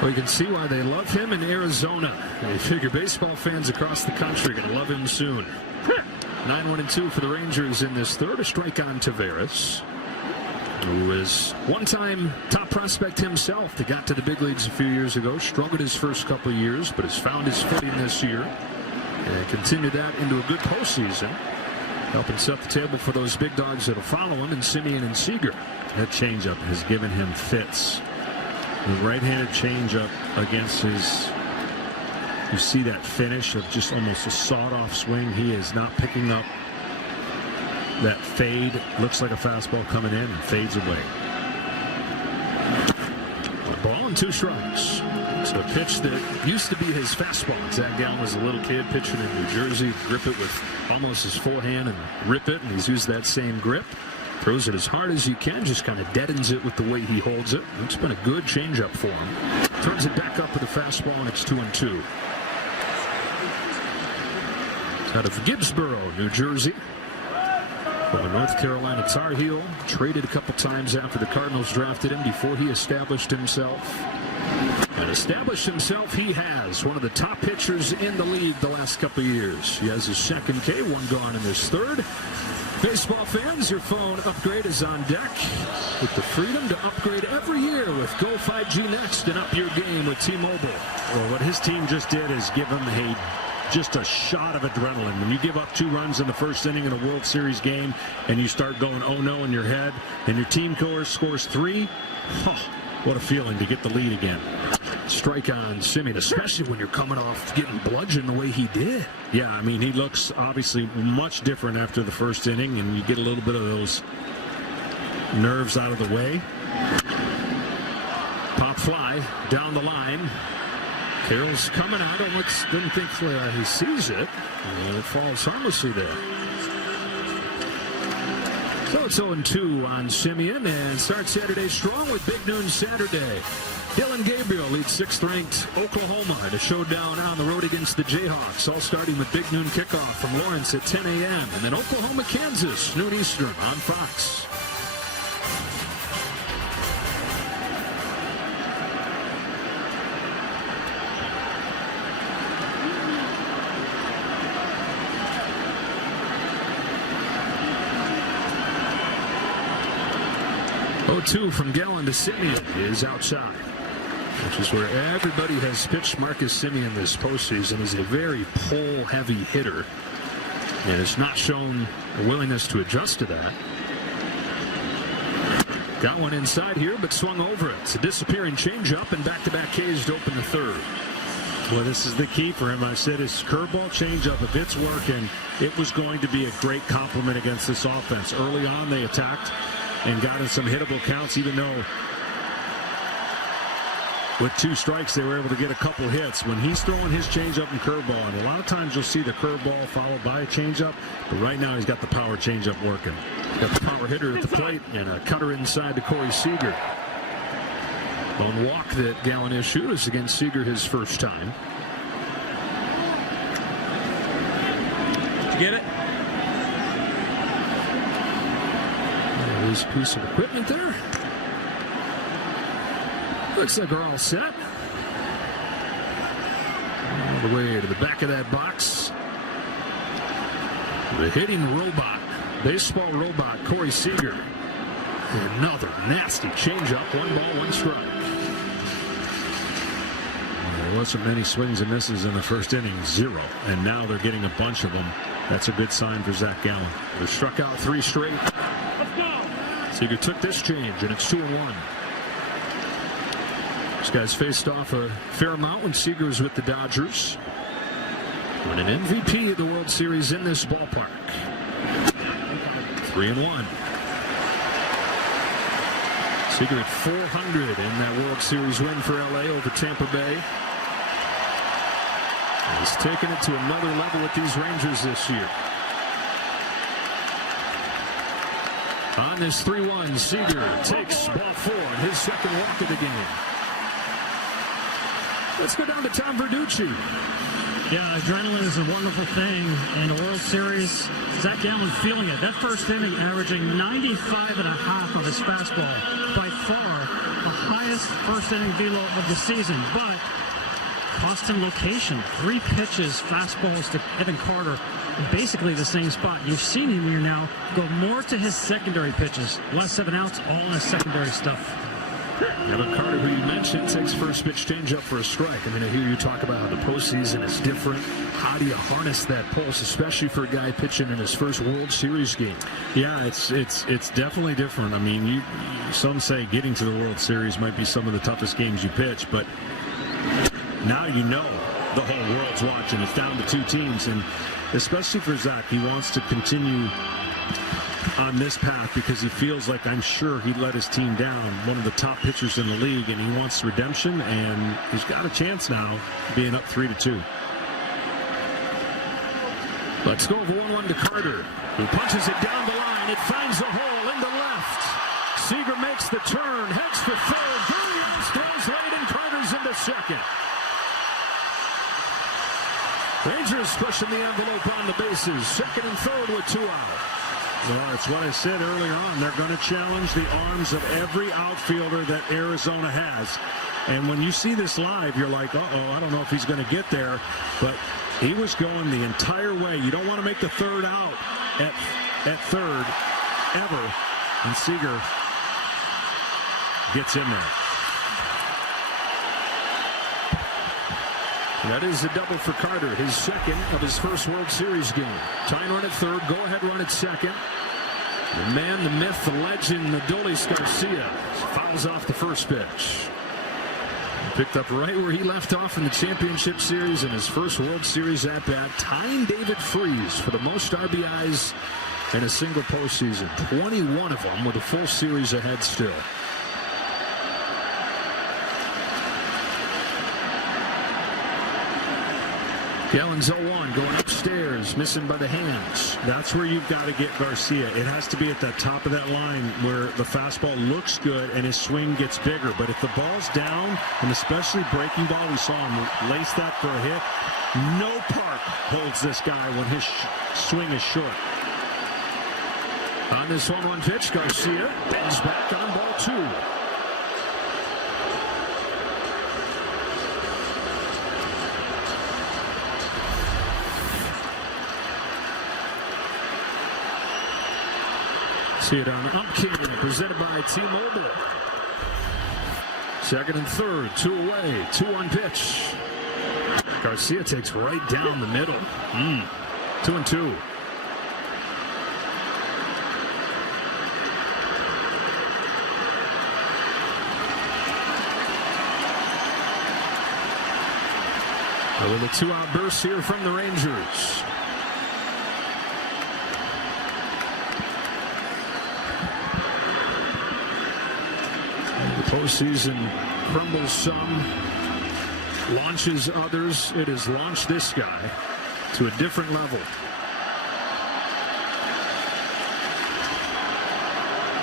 Well, you can see why they love him in Arizona. They figure baseball fans across the country are going to love him soon. 9-1-2 for the Rangers in this 3rd. A strike on Taveras, who was one-time top prospect himself that got to the big leagues a few years ago. Struggled his first couple of years, but has found his footing this year and continued that into a good postseason, helping set the table for those big dogs that'll follow him in Simeon and Seager. That changeup has given him fits. The right-handed changeup against his, you see that finish of just almost a sawed-off swing. He is not picking up that fade. Looks like a fastball coming in and fades away. A ball and 2 strikes. It's a pitch that used to be his fastball. Zach Gallen was a little kid pitching in New Jersey. Grip it with almost his full hand and rip it, and he's used that same grip. Throws it as hard as he can, just kind of deadens it with the way he holds it. It's been a good changeup for him. Turns it back up with a fastball, and it's 2-2. Out of Gibbsboro, New Jersey. Well, a North Carolina Tar Heel. Traded a couple times after the Cardinals drafted him before he established himself. And established himself he has. One of the top pitchers in the league the last couple of years. He has his second K, one gone in his third. Baseball fans, your phone upgrade is on deck. With the freedom to upgrade every year with Go 5G Next and up your game with T-Mobile. Well, what his team just did is give him just a shot of adrenaline. When you give up 2 runs in the first inning in a World Series game and you start going oh no in your head and your team scores 3, what a feeling to get the lead again. Strike on Simeon, especially when you're coming off getting bludgeoned the way he did. Yeah, I mean, he looks obviously much different after the first inning, and you get a little bit of those nerves out of the way. Pop fly down the line. Carroll's coming out. Didn't think he sees it. And it falls harmlessly there. So it's 0-2 on Simeon, and starts Saturday strong with Big Noon Saturday. Dylan Gabriel leads 6th-ranked Oklahoma in a showdown on the road against the Jayhawks, all starting with Big Noon kickoff from Lawrence at 10 a.m. And then Oklahoma, Kansas, noon Eastern on Fox. Two from Gallen to Simeon is outside, which is where everybody has pitched Marcus Simeon this postseason. Is a very pull-heavy hitter, and has not shown a willingness to adjust to that. Got one inside here, but swung over it. It's a disappearing changeup, and back-to-back Ks to open the third. Well, this is the key for him. I said his curveball changeup, if it's working, it was going to be a great compliment against this offense. Early on, they attacked and got in some hittable counts, even though with 2 strikes they were able to get a couple hits. When he's throwing his changeup and curveball, and a lot of times you'll see the curveball followed by a changeup, but right now he's got the power changeup working. Got the power hitter at the plate and a cutter inside to Corey Seager. On walk that Gallen issued is against Seager his first time. Did you get it? His piece of equipment there. Looks like we're all set. All the way to the back of that box. The hitting robot, baseball robot, Corey Seager. Another nasty changeup. 1 ball, 1 strike. There wasn't many swings and misses in the first inning, 0. And now they're getting a bunch of them. That's a good sign for Zach Gallen. They struck out 3 straight. Seager took this change, and it's 2-1. This guy's faced off a fair amount when Seager was with the Dodgers. Won an MVP of the World Series in this ballpark. 3-1. Seager at 400 in that World Series win for LA over Tampa Bay. He's taken it to another level with these Rangers this year. On this 3-1, Seager takes ball 4 in his second walk of the game. Let's go down to Tom Verducci. Yeah, adrenaline is a wonderful thing, and the World Series, Zach Gallen feeling it. That first inning averaging 95.5 of his fastball. By far, the highest first inning velo of the season, but cost him location. 3 pitches, fastballs to Evan Carter. Basically the same spot. You've seen him here now go more to his secondary pitches. Less 7 outs, all in his secondary stuff. Evan Carter, who you mentioned, takes first pitch changeup for a strike. I mean, I hear you talk about how the postseason is different. How do you harness that pulse, especially for a guy pitching in his first World Series game? Yeah, it's definitely different. I mean, some say getting to the World Series might be some of the toughest games you pitch, but now you know the whole world's watching. It's down to 2 teams, and especially for Zach, he wants to continue on this path because he feels like, I'm sure he let his team down, one of the top pitchers in the league, and he wants redemption, and he's got a chance now being up 3-2. Let's go over 1-1 to Carter, who punches it down the line. It finds a hole into left. Seager makes the turn, heads for third. Williams throws late, and Carter's into second. Rangers pushing the envelope on the bases. Second and third with 2 out. Well, that's what I said earlier on. They're going to challenge the arms of every outfielder that Arizona has. And when you see this live, you're like, uh-oh, I don't know if he's going to get there. But he was going the entire way. You don't want to make the third out at third ever. And Seager gets in there. That is a double for Carter, his second of his first World Series game. Tying run at third, go-ahead run at second. The man, the myth, the legend, the Adolis Garcia fouls off the first pitch. Picked up right where he left off in the championship series in his first World Series at-bat, tying David Freese for the most RBIs in a single postseason. 21 of them with a full series ahead still. Gallen's 0-1 going upstairs, missing by the hands. That's where you've got to get Garcia. It has to be at the top of that line where the fastball looks good and his swing gets bigger. But if the ball's down, and especially breaking ball, we saw him lace that for a hit. No park holds this guy when his swing is short. On this 1-1 pitch, Garcia bends back on ball 2. See it on Upkin, presented by T-Mobile. Second and third, 2 away, 2-1 pitch. Garcia takes right down the middle. 2-2. With a 2-out burst here from the Rangers. Postseason crumbles some, launches others. It has launched this guy to a different level.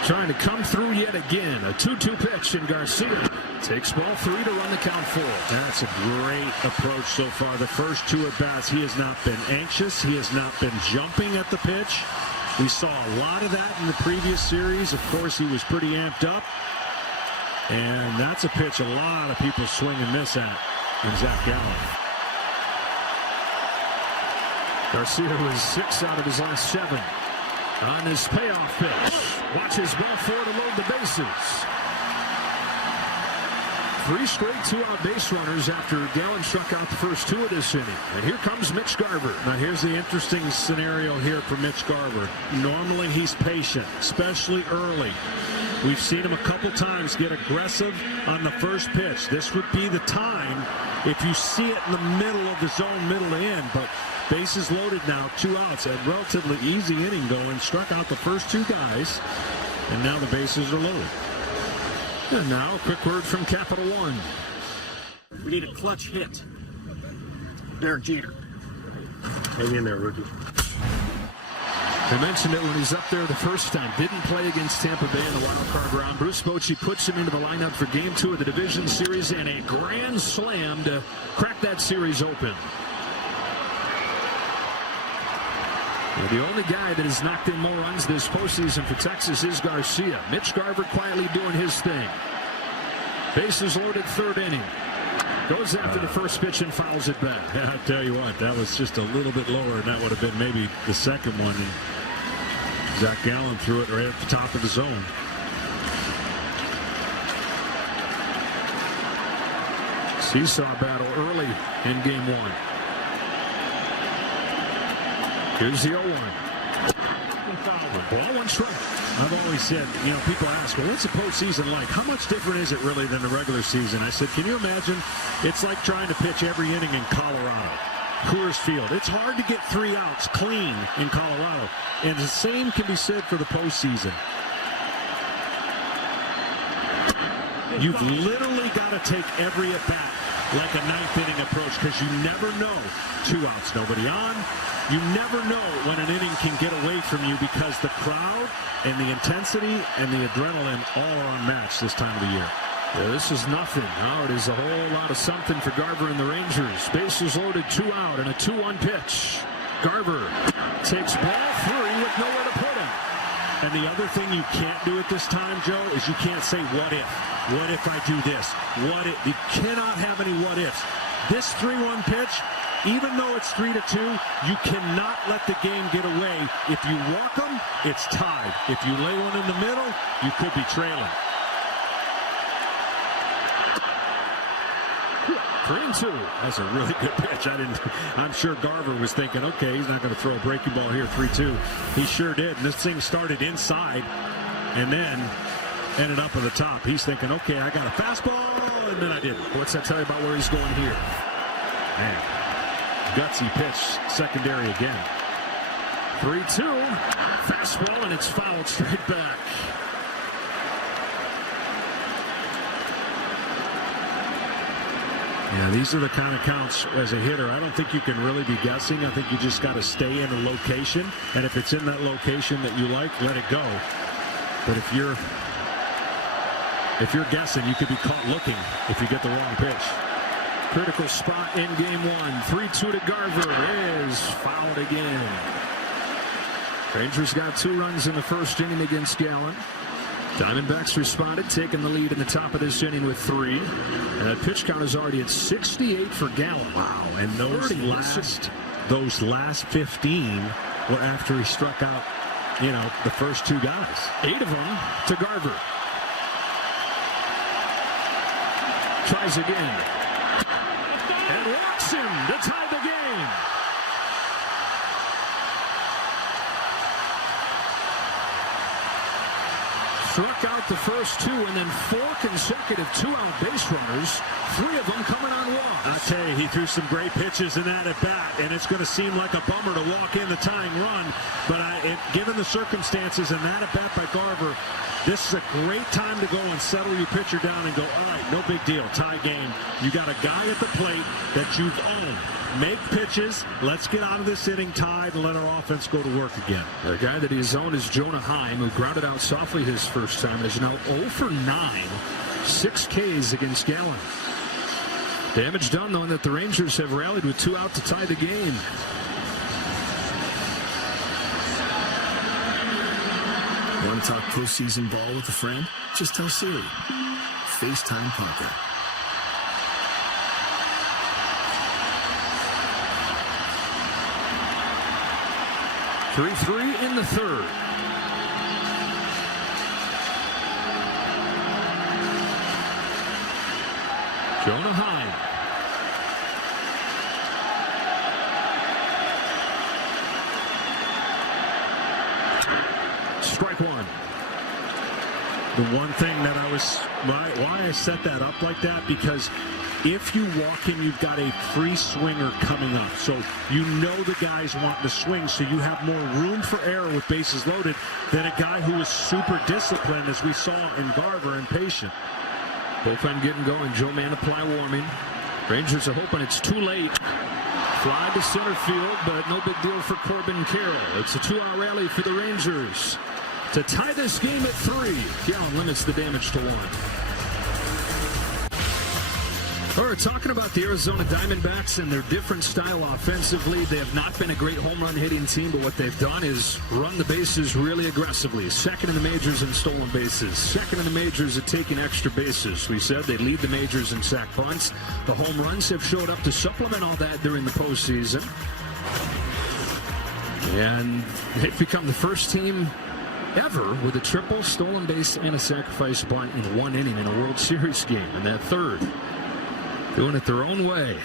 Trying to come through yet again. A 2-2 pitch, and Garcia takes ball 3 to run the count 4. That's a great approach so far. The first 2 at-bats, he has not been anxious. He has not been jumping at the pitch. We saw a lot of that in the previous series. Of course, he was pretty amped up. And that's a pitch a lot of people swing and miss at in Zach Gallen. Garcia was 6 out of his last 7 on his payoff pitch. Watches ball 4 to load the bases. 3 straight 2-out base runners after Gallen struck out the first 2 of this inning. And here comes Mitch Garver. Now here's the interesting scenario here for Mitch Garver. Normally he's patient, especially early. We've seen him a couple times get aggressive on the first pitch. This would be the time if you see it in the middle of the zone, middle to end. But bases loaded now, 2 outs. A relatively easy inning going. Struck out the first 2 guys, and now the bases are loaded. And now a quick word from Capital One. We need a clutch hit. Derek Jeter. Hang in there, rookie. I mentioned it when he's up there the first time. Didn't play against Tampa Bay in the wild card round. Bruce Bochy puts him into the lineup for Game 2 of the division series, and a grand slam to crack that series open. Well, the only guy that has knocked in more runs this postseason for Texas is Garcia. Mitch Garver quietly doing his thing. Bases loaded, 3rd inning. Goes after the first pitch and fouls it back. Yeah, I'll tell you what, that was just a little bit lower, and that would have been maybe the second one. And Zach Gallen threw it right at the top of the zone. Seesaw battle early in Game 1. Here's the 0-1. Ball 1 strike. I've always said, you know, people ask, well, what's the postseason like? How much different is it really than the regular season? I said, can you imagine? It's like trying to pitch every inning in Colorado. Coors Field. It's hard to get 3 outs clean in Colorado. And the same can be said for the postseason. You've literally got to take every at-bat like a 9th inning approach, because you never know. 2 outs, nobody on. You never know when an inning can get away from you, because the crowd and the intensity and the adrenaline all are unmatched this time of the year. Yeah, this is nothing. Now it is a whole lot of something for Garver and the Rangers. Bases loaded, 2 out, and a 2-1 pitch. Garver takes ball 3 with nowhere to put him. And the other thing you can't do at this time, Joe, is you can't say, what if? What if I do this? What if? You cannot have any what ifs. This 3-1 pitch, even though it's 3-2, you cannot let the game get away. If you walk them, it's tied. If you lay one in the middle, you could be trailing. 3-2. That's a really good pitch. I'm sure Garver was thinking, okay, he's not going to throw a breaking ball here, 3-2. He sure did. And this thing started inside and then ended up at the top. He's thinking, okay, I got a fastball, and then I didn't. What's that tell you about where he's going here? Man, gutsy pitch, secondary again. 3-2. Fastball, and it's fouled straight back. Yeah, these are the kind of counts as a hitter. I don't think you can really be guessing. I think you just got to stay in a location, and if it's in that location that you like, let it go. But if you're guessing, you could be caught looking if you get the wrong pitch. Critical spot in game 1. 3-2 to Garver is fouled again. Rangers got 2 runs in the first inning against Gallen. Diamondbacks responded, taking the lead in the top of this inning with 3. And that pitch count is already at 68 for Gallen. Wow, and those last 15 were after he struck out, the first 2 guys. 8 of them to Garver. Tries again. And walks him to tie the game. Struck out the first 2, and then 4 consecutive 2-out base runners, 3 of them coming on walks. I tell you, he threw some great pitches in that at bat, and it's going to seem like a bummer to walk in the tying run, but given the circumstances and that at bat by Garver, this is a great time to go and settle your pitcher down and go, all right, no big deal, tie game. You got a guy at the plate that you've owned. Make pitches. Let's get out of this inning tied and let our offense go to work again. The guy that he's owned is Jonah Heim, who grounded out softly his first time, is now 0 for 9. 6 Ks against Gallen. Damage done, though, in that the Rangers have rallied with 2 out to tie the game. Want to talk postseason ball with a friend? Just tell Siri. FaceTime Parker. Three in the third. Jonah Heim. Strike 1. The one thing that why I set that up like that, because if you walk in, you've got a free swinger coming up. So you know the guy's wanting to swing, so you have more room for error with bases loaded than a guy who is super disciplined, as we saw in Garver, and patient. Bullpen getting going. Joe Manaply warming. Rangers are hoping it's too late. Fly to center field, but no big deal for Corbin Carroll. It's a 2-out rally for the Rangers to tie this game at 3. Gallen limits the damage to 1. We're talking about the Arizona Diamondbacks and their different style offensively. They have not been a great home run hitting team, but what they've done is run the bases really aggressively. Second in the majors in stolen bases. Second in the majors at taking extra bases. We said they lead the majors in sack bunts. The home runs have showed up to supplement all that during the postseason. And they've become the first team ever with a triple, stolen base, and a sacrifice bunt in 1 inning in a World Series game. And that third, doing it their own way.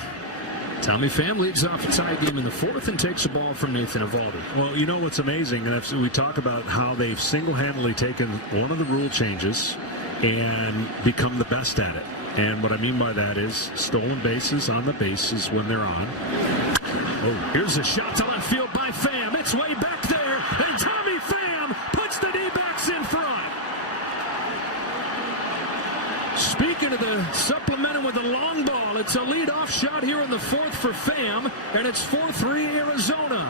Tommy Pham leads off a tie game in the 4th and takes a ball from Nathan Eovaldi. Well, you know what's amazing, and we talk about how they've single-handedly taken one of the rule changes and become the best at it. And what I mean by that is stolen bases on the bases when they're on. Oh, here's a shot to left field by Pham. It's way back there, and Tommy Pham puts the D-backs in front. Speaking of the supplementum with a long ball, it's a leadoff shot here in the 4th for Pham, and it's 4-3 Arizona.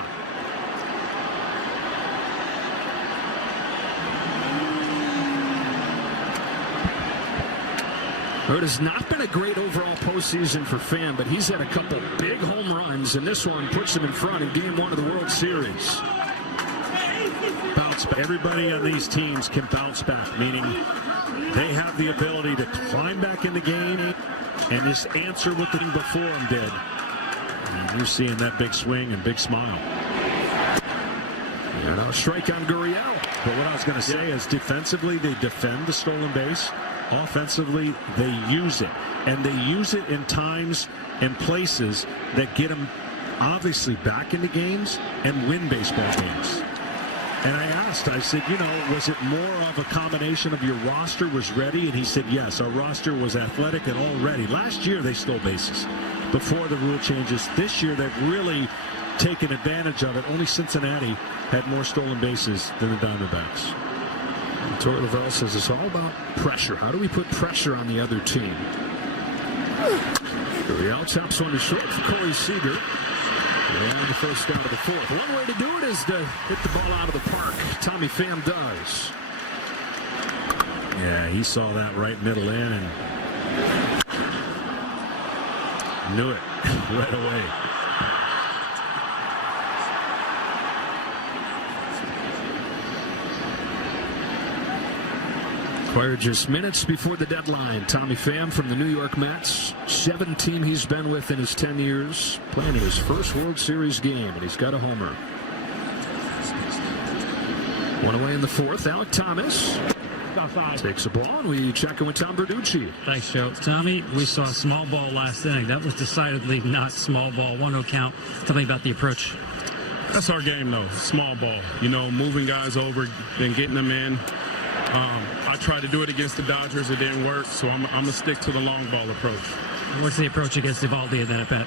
It has not been a great overall postseason for Pham, but he's had a couple big home runs, and this one puts him in front in Game 1 of the World Series. Bounce back. Everybody on these teams can bounce back, meaning they have the ability to climb back in the game and just answer what the thing before them did. And you're seeing that big swing and big smile. And a strike on Gurriel. But what I was going to say is defensively, they defend the stolen base. Offensively, they use it. And they use it in times and places that get them obviously back into games and win baseball games. And I asked, I said, you know, was it more of a combination of your roster was ready? And he said, yes, our roster was athletic and all ready. Last year, they stole bases before the rule changes. This year, they've really taken advantage of it. Only Cincinnati had more stolen bases than the Diamondbacks. Torre Lavelle says it's all about pressure. How do we put pressure on the other team? Gurriel chops one to short for Corey Seager. And the first out of the fourth. One way to do it is to hit the ball out of the park. Tommy Pham does. Yeah, he saw that right middle in and knew it right away. Acquired just minutes before the deadline. Tommy Pham from the New York Mets. 7 team he's been with in his 10 years. Playing in his first World Series game, and he's got a homer. One away in the fourth. Alec Thomas takes a ball, and we check in with Tom Verducci. Thanks, Joe. Tommy, we saw small ball last inning. That was decidedly not small ball. 1-0 count. Tell me about the approach. That's our game, though. Small ball. You know, moving guys over, then getting them in. I tried to do it against the Dodgers. It didn't work, so I'm going to stick to the long ball approach. What's the approach against Evaldi in that at bat?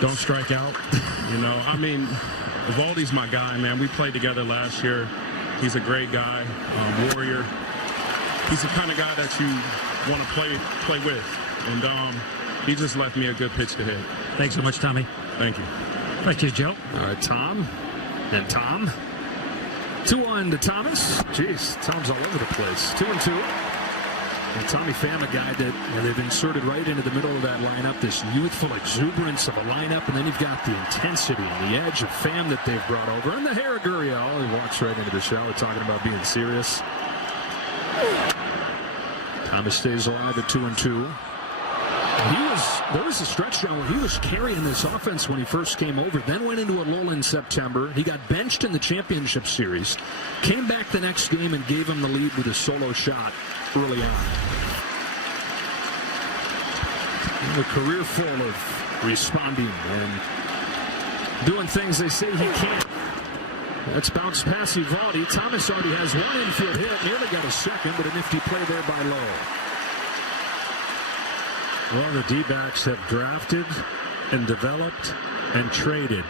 Don't strike out. You know, I mean, Evaldi's my guy, man. We played together last year. He's a great guy, warrior. He's the kind of guy that you want to play with. And he just left me a good pitch to hit. Thanks so much, Tommy. Thank you. Thank you, Joe. All right, Tom. And Tom. 2-1 to Thomas. Jeez, Tom's all over the place. 2-2. And Tommy Pham, a guy that they've inserted right into the middle of that lineup. This youthful exuberance of a lineup, and then you've got the intensity and the edge of Pham that they've brought over. And the hair of Gurriel. He walks right into the shower talking about being serious. Thomas stays alive at 2-2. There was a stretch down where he was carrying this offense when he first came over, then went into a lull in September. He got benched in the championship series, came back the next game and gave him the lead with a solo shot early on. And a career full of responding and doing things they say he can't. Let's bounce past Evaldi. Thomas already has one infield hit. Nearly got a second, but a nifty play there by Lowe. Well, the D-backs have drafted and developed and traded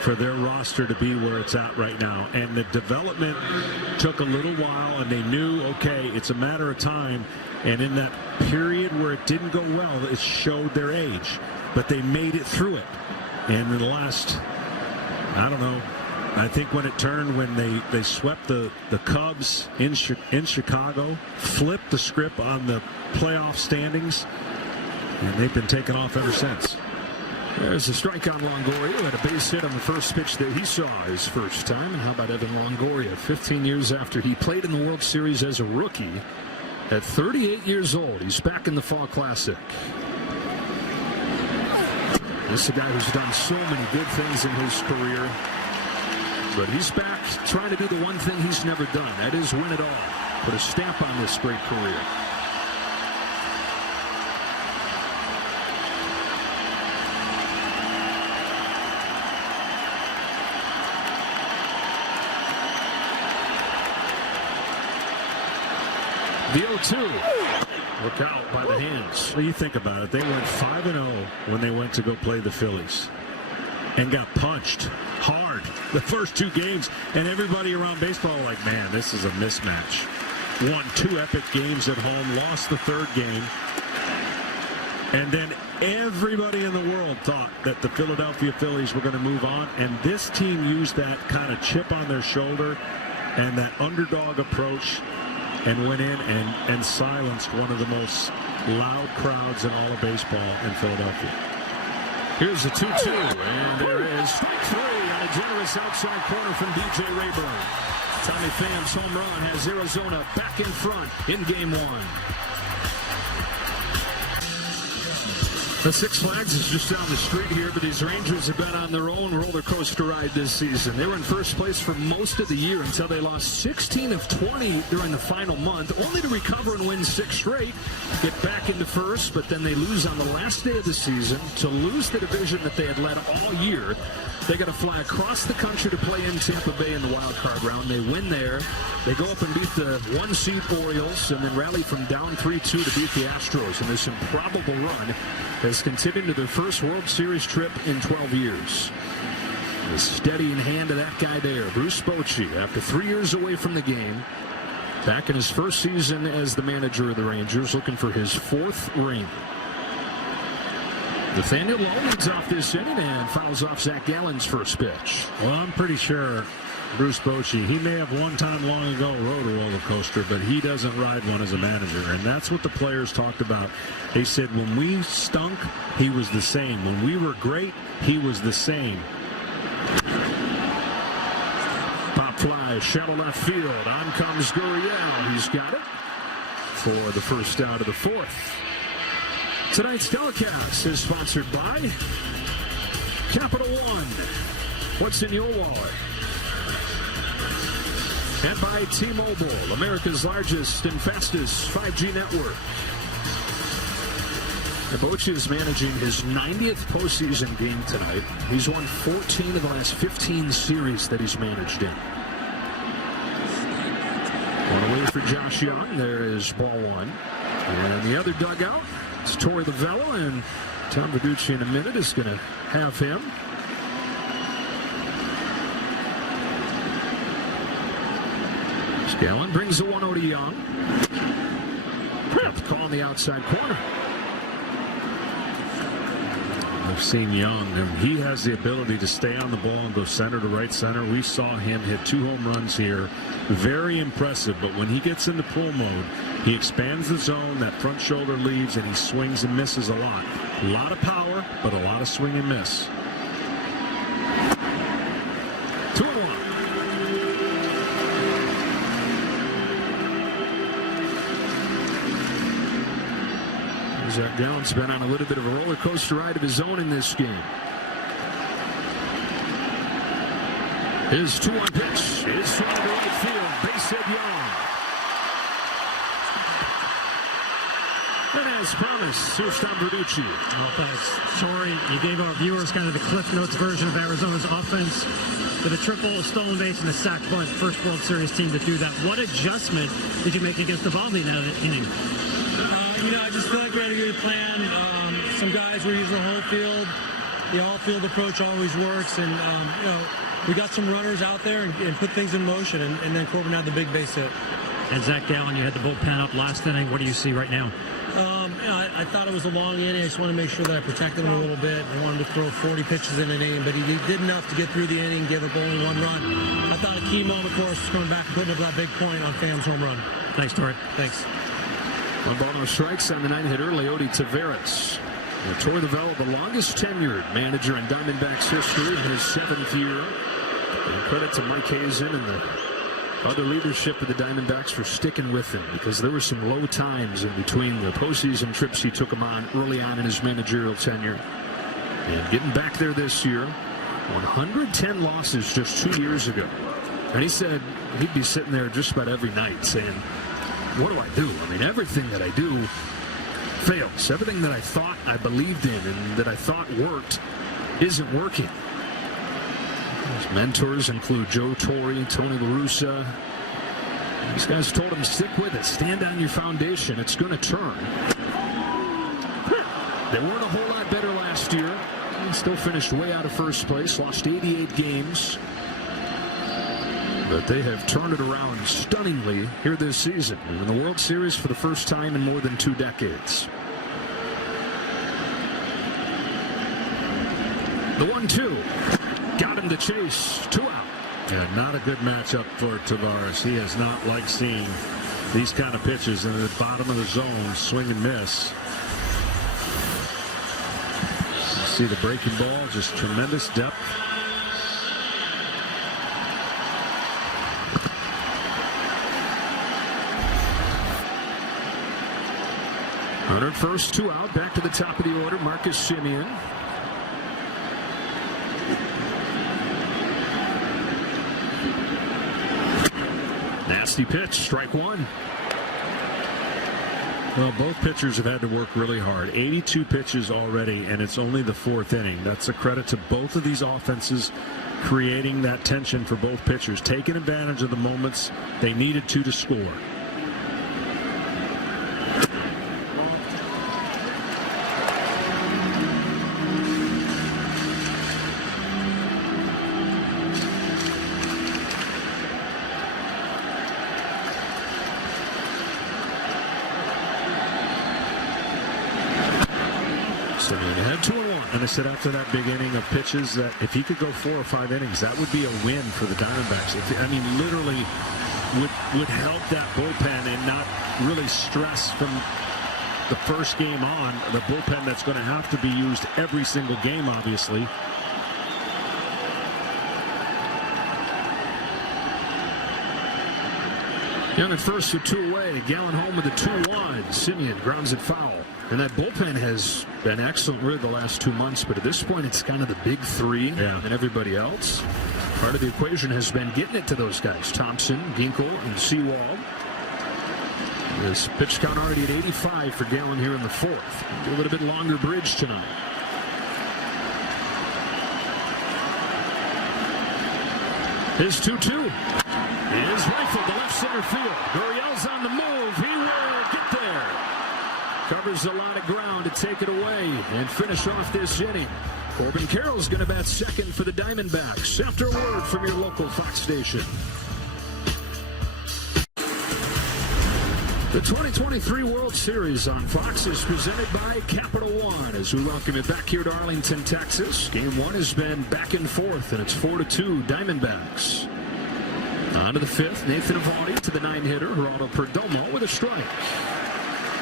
for their roster to be where it's at right now. And the development took a little while, and they knew, okay, it's a matter of time. And in that period where it didn't go well, it showed their age. But they made it through it. And in the last, I don't know, I think when it turned, when they swept the Cubs in Chicago, flipped the script on the playoff standings, and they've been taken off ever since. There's a strike on Longoria, who had a base hit on the first pitch that he saw his first time. And how about Evan Longoria, 15 years after he played in the World Series as a rookie. At 38 years old, he's back in the Fall Classic. This is a guy who's done so many good things in his career. But he's back trying to do the one thing he's never done. That is win it all. Put a stamp on this great career. The 0-2. Look out by the hands. What do you think about it? They went 5-0 when they went to go play the Phillies and got punched hard the first 2 games. And everybody around baseball like, man, this is a mismatch. Won 2 epic games at home, lost the 3rd game. And then everybody in the world thought that the Philadelphia Phillies were going to move on. And this team used that kind of chip on their shoulder and that underdog approach and went in and silenced one of the most loud crowds in all of baseball in Philadelphia. Here's the 2-2, and there is strike 3 on a generous outside corner from DJ Rayburn. Tommy Pham's home run has Arizona back in front in Game 1. The Six Flags is just down the street here, but these Rangers have been on their own roller coaster ride this season. They were in first place for most of the year until they lost 16 of 20 during the final month, only to recover and win 6 straight, get back into first, but then they lose on the last day of the season to lose the division that they had led all year. They got to fly across the country to play in Tampa Bay in the wild card round. They win there. They go up and beat the 1-seed Orioles and then rally from down 3-2 to beat the Astros. And this improbable run has continued to their first World Series trip in 12 years. The steadying hand of that guy there, Bruce Bochy, after 3 years away from the game, back in his first season as the manager of the Rangers, looking for his 4th ring. Nathaniel Lowe leads off this inning and fouls off Zach Gallen's first pitch. Well, I'm pretty sure Bruce Bochy, he may have one time long ago rode a roller coaster, but he doesn't ride one as a manager. And that's what the players talked about. They said when we stunk, he was the same. When we were great, he was the same. Pop fly, shallow left field. On comes Gurriel. He's got it for the first out of the 4th. Tonight's telecast is sponsored by Capital One. What's in your wallet? And by T-Mobile, America's largest and fastest 5G network. Bochy is managing his 90th postseason game tonight. He's won 14 of the last 15 series that he's managed in. One away for Josh Young. There is ball 1. And the other dugout, it's Torey Lovullo, and Tom Verducci in a minute is going to have him. Gallen brings the 1-0 to Young. Call on the outside corner. I've seen Young, and he has the ability to stay on the ball and go center to right center. We saw him hit 2 home runs here. Very impressive, but when he gets into pull mode, he expands the zone, that front shoulder leaves, and he swings and misses a lot. A lot of power, but a lot of swing and miss. 2-1. Zach Gallen's been on a little bit of a roller coaster ride of his own in this game. His 2-1 pitch is swung to right field. Base hit Young. And as promised, here's Tom Verducci. Oh, thanks. Sorry, you gave our viewers kind of the Cliff Notes version of Arizona's offense with a triple, a stolen base, and a sack bunt. First World Series team to do that. What adjustment did you make against Eovaldi in that inning? I just feel like we had a good plan. Some guys were using the whole field. The all-field approach always works, and we got some runners out there and put things in motion, and then Corbin had the big base hit. And Zach Gallen, you had the bullpen up last inning. What do you see right now? I thought it was a long inning. I just wanted to make sure that I protected him a little bit. I wanted to throw 40 pitches in an inning, but he did enough to get through the inning, give up only 1 run. I thought a key moment, of course, was coming back and putting up that big point on Pham's home run. Thanks, Torey. Thanks. 1 ball, no strikes on the 9-hitter, Leody Taveras. Torey Lovullo, the longest tenured manager in Diamondbacks history in his 7th year. And credit to Mike Hazen and the other leadership of the Diamondbacks for sticking with him, because there were some low times in between the postseason trips he took him on early on in his managerial tenure. And getting back there this year, 110 losses just 2 years ago. And he said he'd be sitting there just about every night saying, what do I do? I mean, everything that I do fails. Everything that I thought I believed in and that I thought worked isn't working. His mentors include Joe Torre, Tony La Russa. These guys told him, stick with it. Stand on your foundation. It's going to turn. They weren't a whole lot better last year. They still finished way out of first place. Lost 88 games. But they have turned it around stunningly here this season. In the World Series for the first time in more than 2 decades. The 1-2. Got him to chase. 2 out. Yeah, not a good matchup for Taveras. He has not liked seeing these kind of pitches in the bottom of the zone, swing and miss. See the breaking ball, just tremendous depth. Runner at first, 2 out. Back to the top of the order, Marcus Semien. Nasty pitch, strike 1. Well, both pitchers have had to work really hard. 82 pitches already, and it's only the 4th inning. That's a credit to both of these offenses creating that tension for both pitchers, taking advantage of the moments they needed to score. And I said after that big inning of pitches that if he could go 4 or 5 innings, that would be a win for the Diamondbacks. I mean, literally would help that bullpen and not really stress from the first game on. The bullpen that's going to have to be used every single game, obviously. Young at first with 2 away. Gallen home with a 2-1. Semien grounds it foul. And that bullpen has been excellent really the last 2 months, but at this point it's kind of the big 3 and everybody else. Part of the equation has been getting it to those guys. Thompson, Ginkel, and Seawald. This pitch count already at 85 for Gallen here in the 4th. A little bit longer bridge tonight. His 2-2 is rifled to left center field. Gurriel's on the move. He will get there. Covers a lot of ground to take it away and finish off this inning. Corbin Carroll's going to bat second for the Diamondbacks after a word from your local Fox station. The 2023 World Series on Fox is presented by Capital One as we welcome you back here to Arlington, Texas. Game 1 has been back and forth, and it's 4-2 Diamondbacks. On to the 5th, Nathan Eovaldi to the 9-hitter, Geraldo Perdomo with a strike.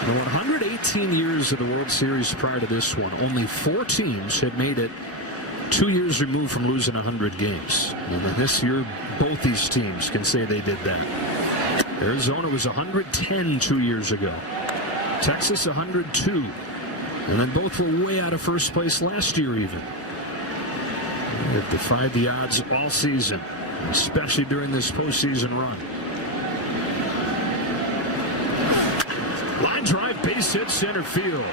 In 118 years of the World Series prior to this one, only 4 teams had made it 2 years removed from losing 100 games. And this year, both these teams can say they did that. Arizona was 110 2 years ago. Texas 102. And then both were way out of first place last year even. They've defied the odds all season, especially during this postseason run. Line drive, base hit, center field.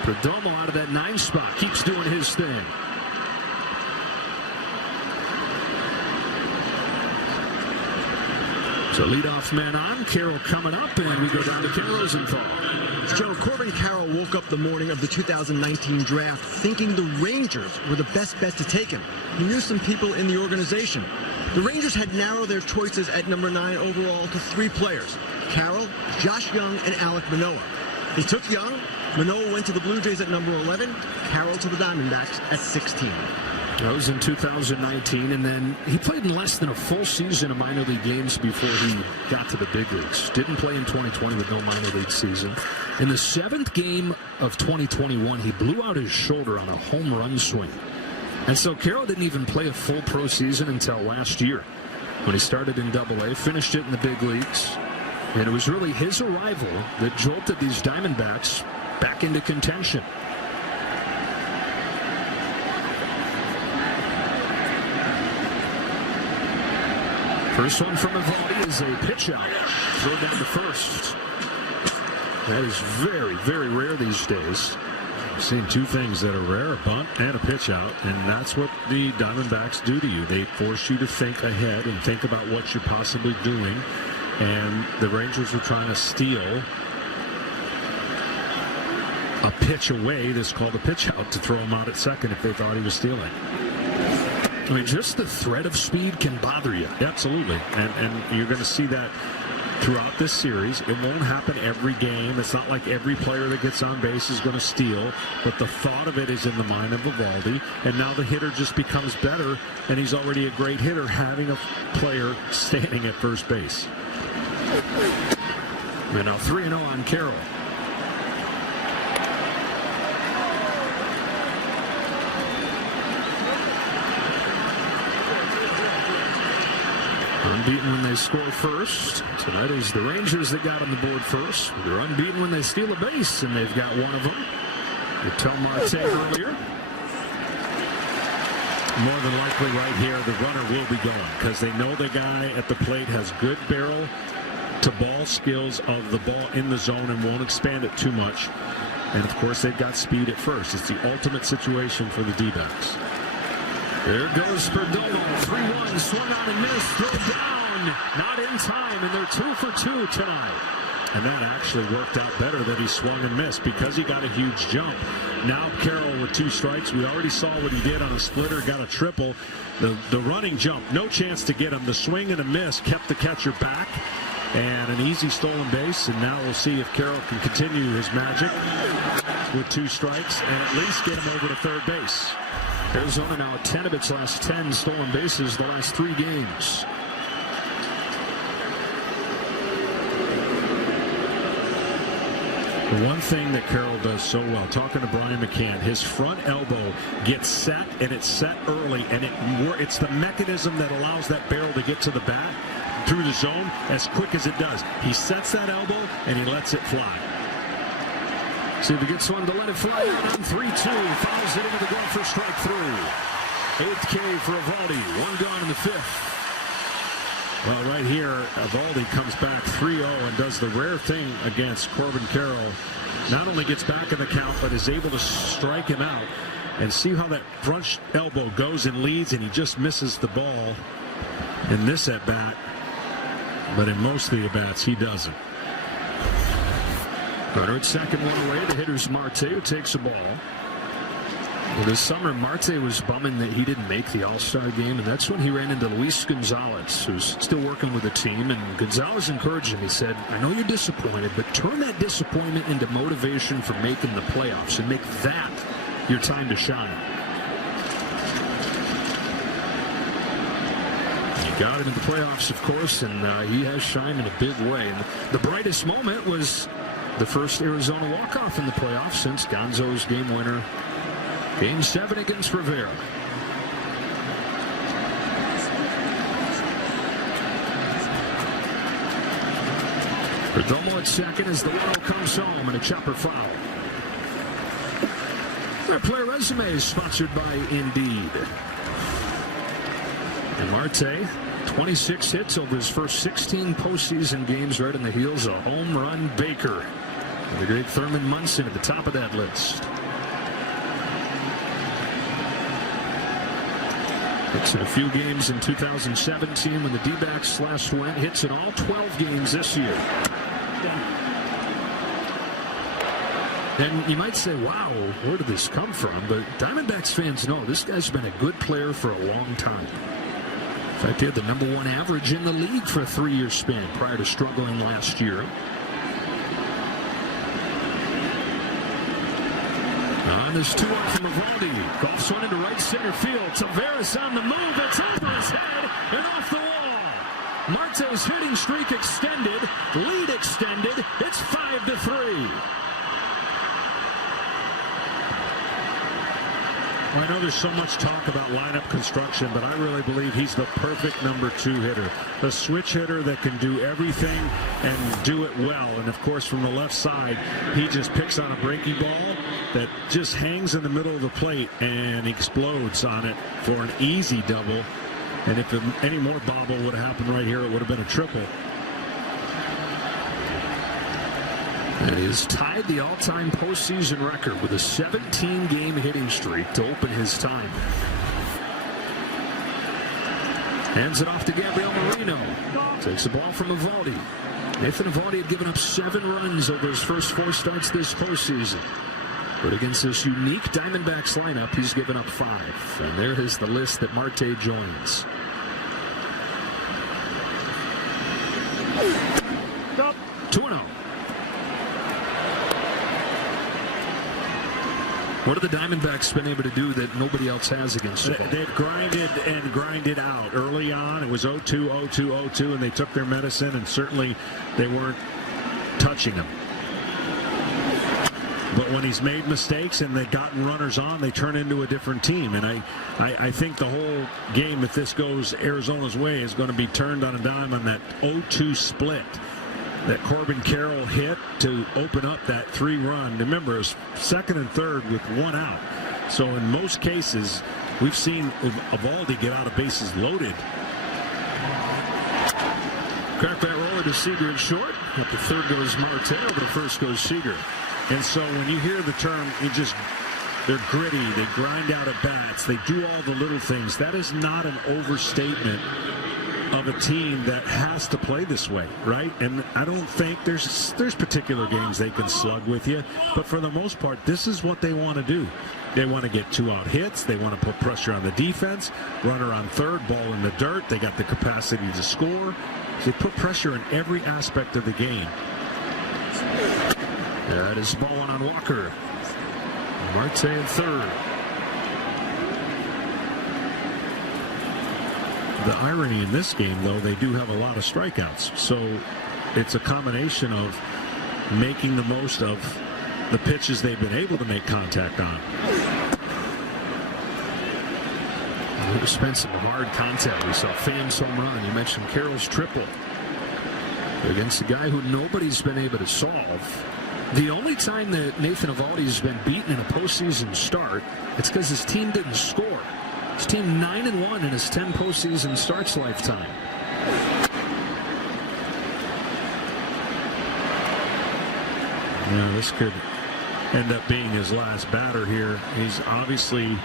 Perdomo out of that 9 spot keeps doing his thing. So leadoff man on, Carroll coming up, and we go down to Ken Rosenthal. Joe, Corbin Carroll woke up the morning of the 2019 draft thinking the Rangers were the best bet to take him. He knew some people in the organization. The Rangers had narrowed their choices at number 9 overall to 3 players: Carroll, Josh Young, and Alek Manoah. He took Young. Manoah went to the Blue Jays at number 11. Carroll to the Diamondbacks at 16. That was in 2019, and then he played in less than a full season of minor league games before he got to the big leagues. Didn't play in 2020 with no minor league season. In the 7th game of 2021, he blew out his shoulder on a home run swing. And so Carroll didn't even play a full pro season until last year when he started in Double-A, finished it in the big leagues. And it was really his arrival that jolted these Diamondbacks back into contention. First one from Eovaldi is a pitch out. Throw down to first. That is very, very rare these days. I've seen 2 things that are rare: a bunt and a pitch out, and that's what the Diamondbacks do to you. They force you to think ahead and think about what you're possibly doing. And the Rangers were trying to steal a pitch away that's called a pitch out to throw him out at second if they thought he was stealing. I mean, just the threat of speed can bother you. Absolutely. And you're going to see that throughout this series. It won't happen every game. It's not like every player that gets on base is going to steal, but the thought of it is in the mind of Eovaldi, and now the hitter just becomes better, and he's already a great hitter having a player standing at first base. And now 3-0 on Carroll. Unbeaten when they score first. Tonight is the Rangers that got on the board first. They're unbeaten when they steal a base, and they've got one of them. Ketel Marte earlier. More than likely right here, the runner will be going because they know the guy at the plate has good barrel to ball skills of the ball in the zone and won't expand it too much. And of course, they've got speed at first. It's the ultimate situation for the D-backs. There goes Perdomo. 3-1, swung on and missed, throw down. Not in time, and they're 2 for 2 tonight. And that actually worked out better that he swung and missed because he got a huge jump. Now Carroll with 2 strikes. We already saw what he did on a splitter, got a triple. The running jump, no chance to get him. The swing and a miss kept the catcher back. And an easy stolen base. And now we'll see if Carroll can continue his magic with 2 strikes and at least get him over to third base. Arizona now 10 of its last 10 stolen bases the last 3 games. The one thing that Carroll does so well, talking to Brian McCann, his front elbow gets set, and it's set early, and it's the mechanism that allows that barrel to get to the bat through the zone as quick as it does. He sets that elbow, and he lets it fly. See if he gets one to let it fly out on 3-2. Fouls it into the glove for strike 3. 8th K for Evaldi. 1 gone in the 5th. Well, right here, Evaldi comes back 3-0 and does the rare thing against Corbin Carroll. Not only gets back in the count, but is able to strike him out. And see how that front elbow goes and leads, and he just misses the ball in this at-bat. But in most of the at-bats, he doesn't. Runner at second, one away. The hitter's Marte, who takes the ball. Well, this summer, Marte was bumming that he didn't make the All-Star game, and that's when he ran into Luis Gonzalez, who's still working with the team. And Gonzalez encouraged him. He said, I know you're disappointed, but turn that disappointment into motivation for making the playoffs and make that your time to shine. He got into the playoffs, of course, and he has shined in a big way. And the brightest moment was the first Arizona walk-off in the playoffs since Gonzo's game winner. Game 7 against Rivera. Perdomo at second as the 1-0 comes home and a chopper foul. Their player resume is sponsored by Indeed. And Marte, 26 hits over his first 16 postseason games, right on the heels of home run Baker. And the great Thurman Munson at the top of that list. Hits in a few games in 2017 when the D-backs last went. Hits in all 12 games this year. And you might say, wow, where did this come from? But Diamondbacks fans know this guy's been a good player for a long time. In fact, he had the #1 average in the league for a 3-year span prior to struggling last year. On this 2-1 from Evaldi. Golfs one into right center field. Taveras on the move. It's over his head and off the wall. Marte's hitting streak extended. Lead extended. It's 5-3. Well, I know there's so much talk about lineup construction, but I really believe he's the perfect #2 hitter. The switch hitter that can do everything and do it well. And, of course, from the left side, he just picks on a breaking ball that just hangs in the middle of the plate and explodes on it for an easy double. And if any more bobble would have happened right here, it would have been a triple. And he has tied the all-time postseason record with a 17-game hitting streak to open his time. Hands it off to Gabriel Moreno. Takes the ball from Evaldi. Nathan Evaldi had given up 7 runs over his first 4 starts this postseason. But against this unique Diamondbacks lineup, he's given up 5. And there is the list that Marte joins. 2-0. What have the Diamondbacks been able to do that nobody else has against them? They've grinded out. Early on, it was 0-2, 0-2, 0-2, and they took their medicine, and certainly they weren't touching him. But when he's made mistakes and they've gotten runners on, they turn into a different team. And I think the whole game, if this goes Arizona's way, is going to be turned on a dime on that 0-2 split that Corbin Carroll hit to open up that 3-run. Remember, it's second and third with 1 out. So in most cases, we've seen Eovaldi get out of bases loaded. Crack that roller to Seager in short. Up to third goes Marte. Over to first goes Seager. And so when you hear the term, they're gritty, they grind out at bats, they do all the little things. That is not an overstatement of a team that has to play this way, right? And I don't think there's particular games they can slug with you, but for the most part, this is what they want to do. They want to get 2-out hits. They want to put pressure on the defense. Runner on third, ball in the dirt. They got the capacity to score. They put pressure in every aspect of the game. That is ball one on Walker. Marte in third. The irony in this game, though, they do have a lot of strikeouts. So it's a combination of making the most of the pitches they've been able to make contact on. We've spent some hard contact. We saw Pham's home run. You mentioned Carroll's triple against a guy who nobody's been able to solve. The only time that Nathan Eovaldi has been beaten in a postseason start, it's because his team didn't score. His team 9-1 in his 10 postseason starts lifetime. Yeah, this could end up being his last batter here. He's obviously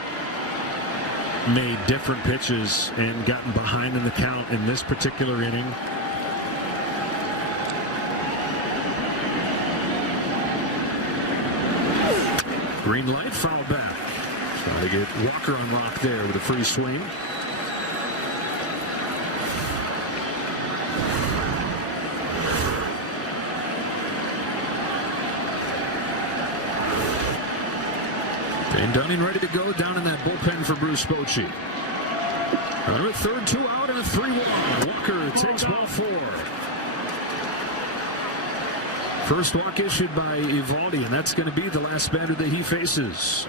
made different pitches and gotten behind in the count in this particular inning. Green light, foul back. Try to get Walker on rock there with a free swing. And Dunning ready to go down in that bullpen for Bruce Bochy. Runner at third, 2 out, and a 3-1. Walker takes ball 4. First walk issued by Eovaldi, and that's going to be the last batter that he faces.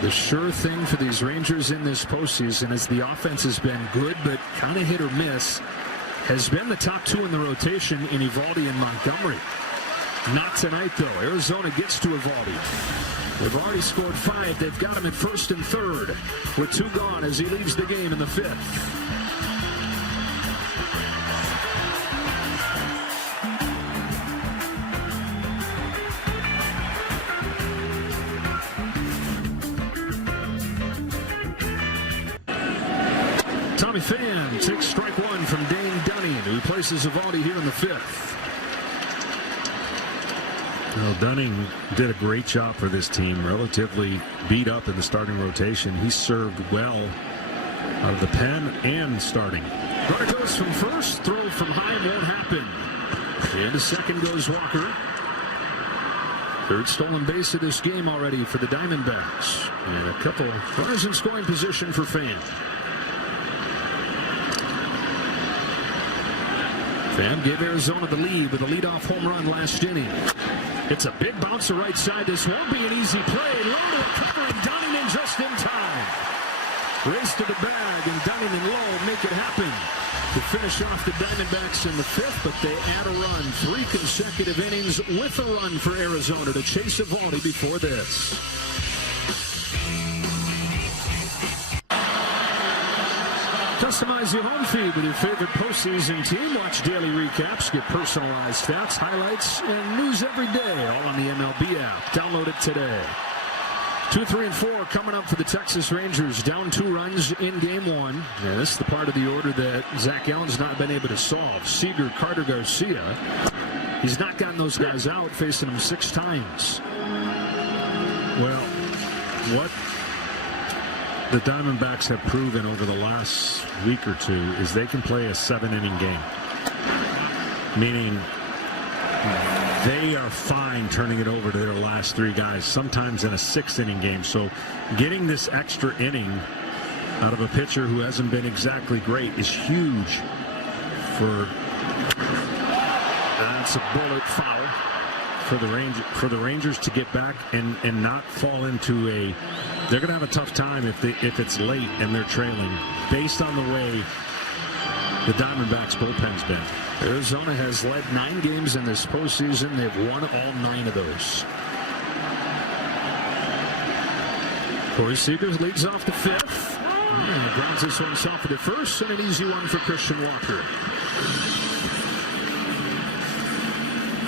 The sure thing for these Rangers in this postseason, as the offense has been good but kind of hit or miss, has been the top 2 in the rotation in Eovaldi and Montgomery. Not tonight, though. Arizona gets to Eovaldi. They've already scored 5. They've got him at first and third with 2 gone as he leaves the game in the 5th. Tommy Pham takes strike 1 from Dane Dunning, who places Eovaldi here in the 5th. Well, Dunning did a great job for this team. Relatively beat up in the starting rotation. He served well out of the pen and starting. Runner goes from first, throw from high won't happen. And to second goes Walker. Third stolen base of this game already for the Diamondbacks. And a couple runners in scoring position for Pham. Pham gave Arizona the lead with a leadoff home run last inning. It's a big bounce to right side. This won't be an easy play. Low to a cover, and Dunning in just in time. Race to the bag, and Dunning and Lowe make it happen to finish off the Diamondbacks in the 5th, but they add a run. 3 consecutive innings with a run for Arizona to chase Eovaldi before this. Customize your home feed with your favorite postseason team. Watch daily recaps, get personalized stats, highlights, and news every day, all on the MLB app. Download it today. 2, 3, and 4 coming up for the Texas Rangers. Down 2 runs in game 1. And this is the part of the order that Zach Allen's not been able to solve. Seager, Carter, Garcia. He's not gotten those guys out, facing them 6 times. Well, what the Diamondbacks have proven over the last week or 2 is they can play a 7-inning game. Meaning they are fine turning it over to their last 3 guys, sometimes in a 6-inning game. So getting this extra inning out of a pitcher who hasn't been exactly great is huge for That's a bullet foul for the Rangers to get back and not fall into a. They're going to have a tough time if it's late and they're trailing, based on the way the Diamondbacks bullpen's been. Arizona has led 9 games in this postseason. They've won all 9 of those. Corey Seager leads off the 5th. And grounds this one soft at first, and an easy one for Christian Walker.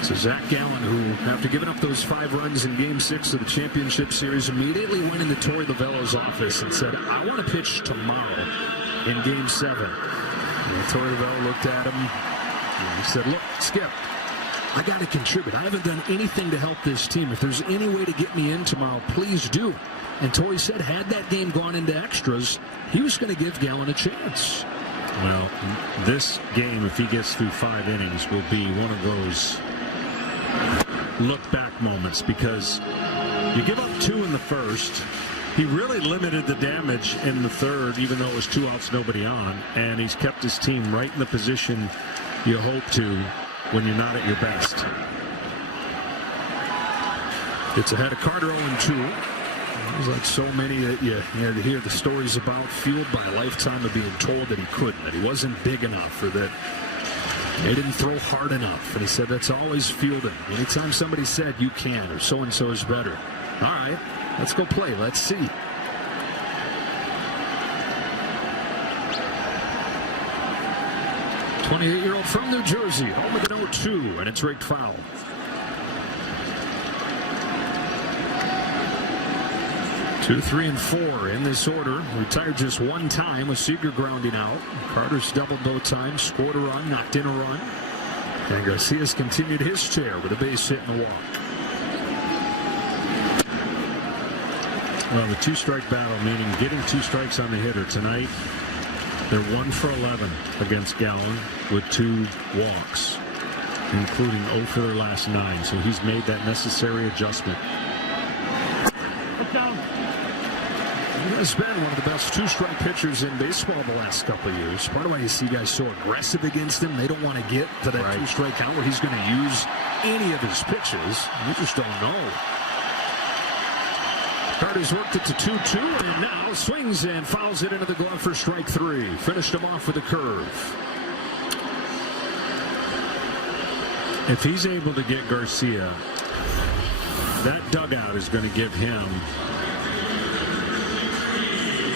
So Zach Gallen, who, after giving up those 5 runs in Game 6 of the championship series, immediately went into Torey Lovullo's office and said, I want to pitch tomorrow in Game 7. And Torey Lovullo looked at him and he said, look, Skip, I got to contribute. I haven't done anything to help this team. If there's any way to get me in tomorrow, please do. And Torey said, had that game gone into extras, he was going to give Gallen a chance. Well, this game, if he gets through 5 innings, will be one of those look-back moments, because you give up 2 in the first. He really limited the damage in the 3rd, even though it was 2 outs, nobody on, and he's kept his team right in the position you hope to when you're not at your best. It's ahead of Carter 0-2. There's like so many that you hear the stories about, fueled by a lifetime of being told that he couldn't, that he wasn't big enough, or that they didn't throw hard enough. And he said that's always fueled him. Anytime somebody said you can, or so-and-so is better. All right, let's go play. Let's see. '28-year-old from New Jersey, home with an 0-2, and it's raked foul. 2, 3, and 4 in this order. Retired just 1 time with Seager grounding out. Carter's doubled both times, scored a run, knocked in a run. And Garcia's continued his chair with a base hit and a walk. Well, the 2-strike battle, meaning getting 2 strikes on the hitter tonight. They're 1 for 11 against Gallen with 2 walks, including 0 for their last 9. So he's made that necessary adjustment. He has been one of the best 2-strike pitchers in baseball the last couple of years. Part of why you see guys so aggressive against him, they don't want to get to that 2-strike count where he's going to use any of his pitches. You just don't know. Carter's worked it to 2-2 and now swings and fouls it into the glove for strike 3. Finished him off with a curve. If he's able to get Garcia, that dugout is going to give him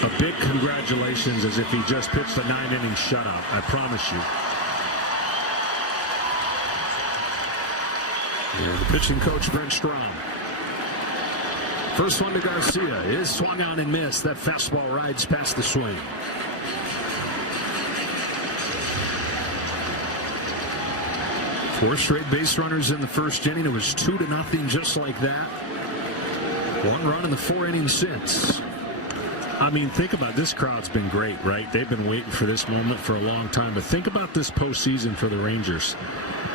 a big congratulations, as if he just pitched a 9-inning shutout. I promise you. And the pitching coach, Brent Strom. First one to Garcia is swung on and missed. That fastball rides past the swing. Four straight base runners in the first inning. It was 2-0, just like that. 1 run in the 4 innings since. I mean, think about it. This crowd's been great, right? They've been waiting for this moment for a long time. But think about this postseason for the Rangers.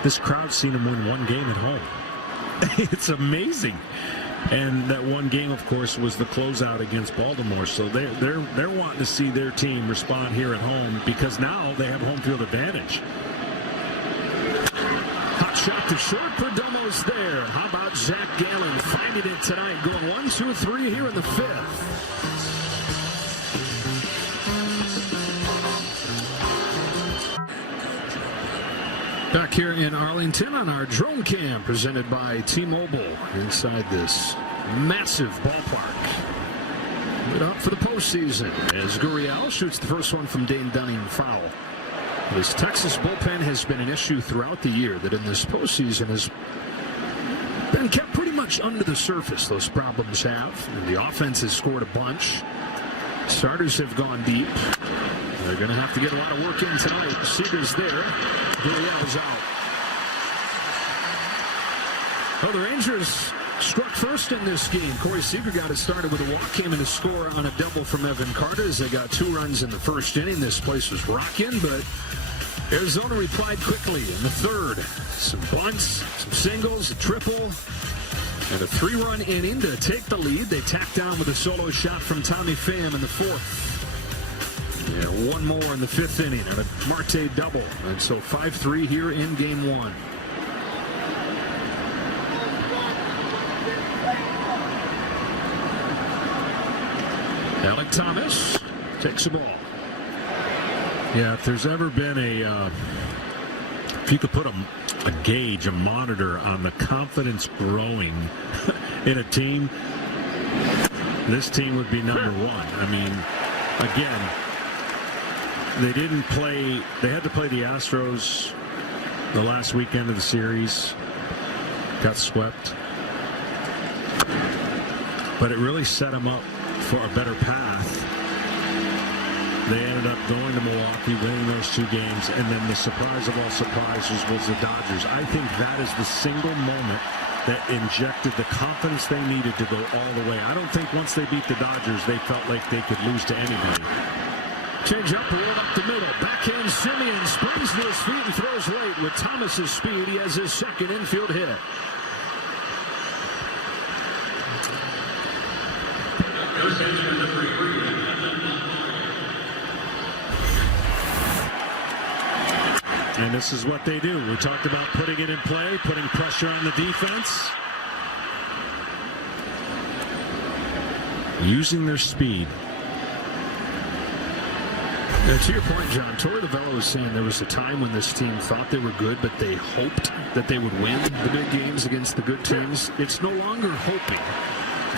This crowd's seen them win 1 game at home. It's amazing. And that 1 game, of course, was the closeout against Baltimore. So they're wanting to see their team respond here at home, because now they have home field advantage. Hot shot to short. Perdomo's there. How about Zach Gallen finding it tonight, going 1, 2, 3 here in the 5th. Back here in Arlington on our drone cam presented by T-Mobile inside this massive ballpark. Lit up for the postseason as Gurriel shoots the first one from Dane Dunning foul. This Texas bullpen has been an issue throughout the year that in this postseason has been kept pretty much under the surface. Those problems have. And the offense has scored a bunch. Starters have gone deep. They're going to have to get a lot of work in tonight. Seager's there. Gurriel's out. Oh, the Rangers struck first in this game. Corey Seager got it started with a walk, came in to score on a double from Evan Carter as they got 2 runs in the first inning. This place was rocking, but Arizona replied quickly in the 3rd. Some bunts, some singles, a triple, and a 3-run inning to take the lead. They tacked down with a solo shot from Tommy Pham in the 4th. Yeah, 1 more in the 5th inning and a Marte double. And so 5-3 here in game 1. on Thomas. Takes the ball. Yeah, if there's ever been if you could put a gauge, a monitor on the confidence growing in a team, this team would be number one. I mean, again, they had to play the Astros the last weekend of the series, got swept, but it really set them up for a better path. They ended up going to Milwaukee, winning those 2 games, and then the surprise of all surprises was the Dodgers. I think that is the single moment that injected the confidence they needed to go all the way. I don't think once they beat the Dodgers, they felt like they could lose to anybody. Change up, rolled up the middle. Backhand Simeon springs to his feet and throws late. With Thomas's speed, he has his second infield hit. And this is what they do. We talked about putting it in play, putting pressure on the defense, using their speed. Now, to your point, John, Torey Lovullo was saying there was a time when this team thought they were good, but they hoped that they would win the big games against the good teams. It's no longer hoping.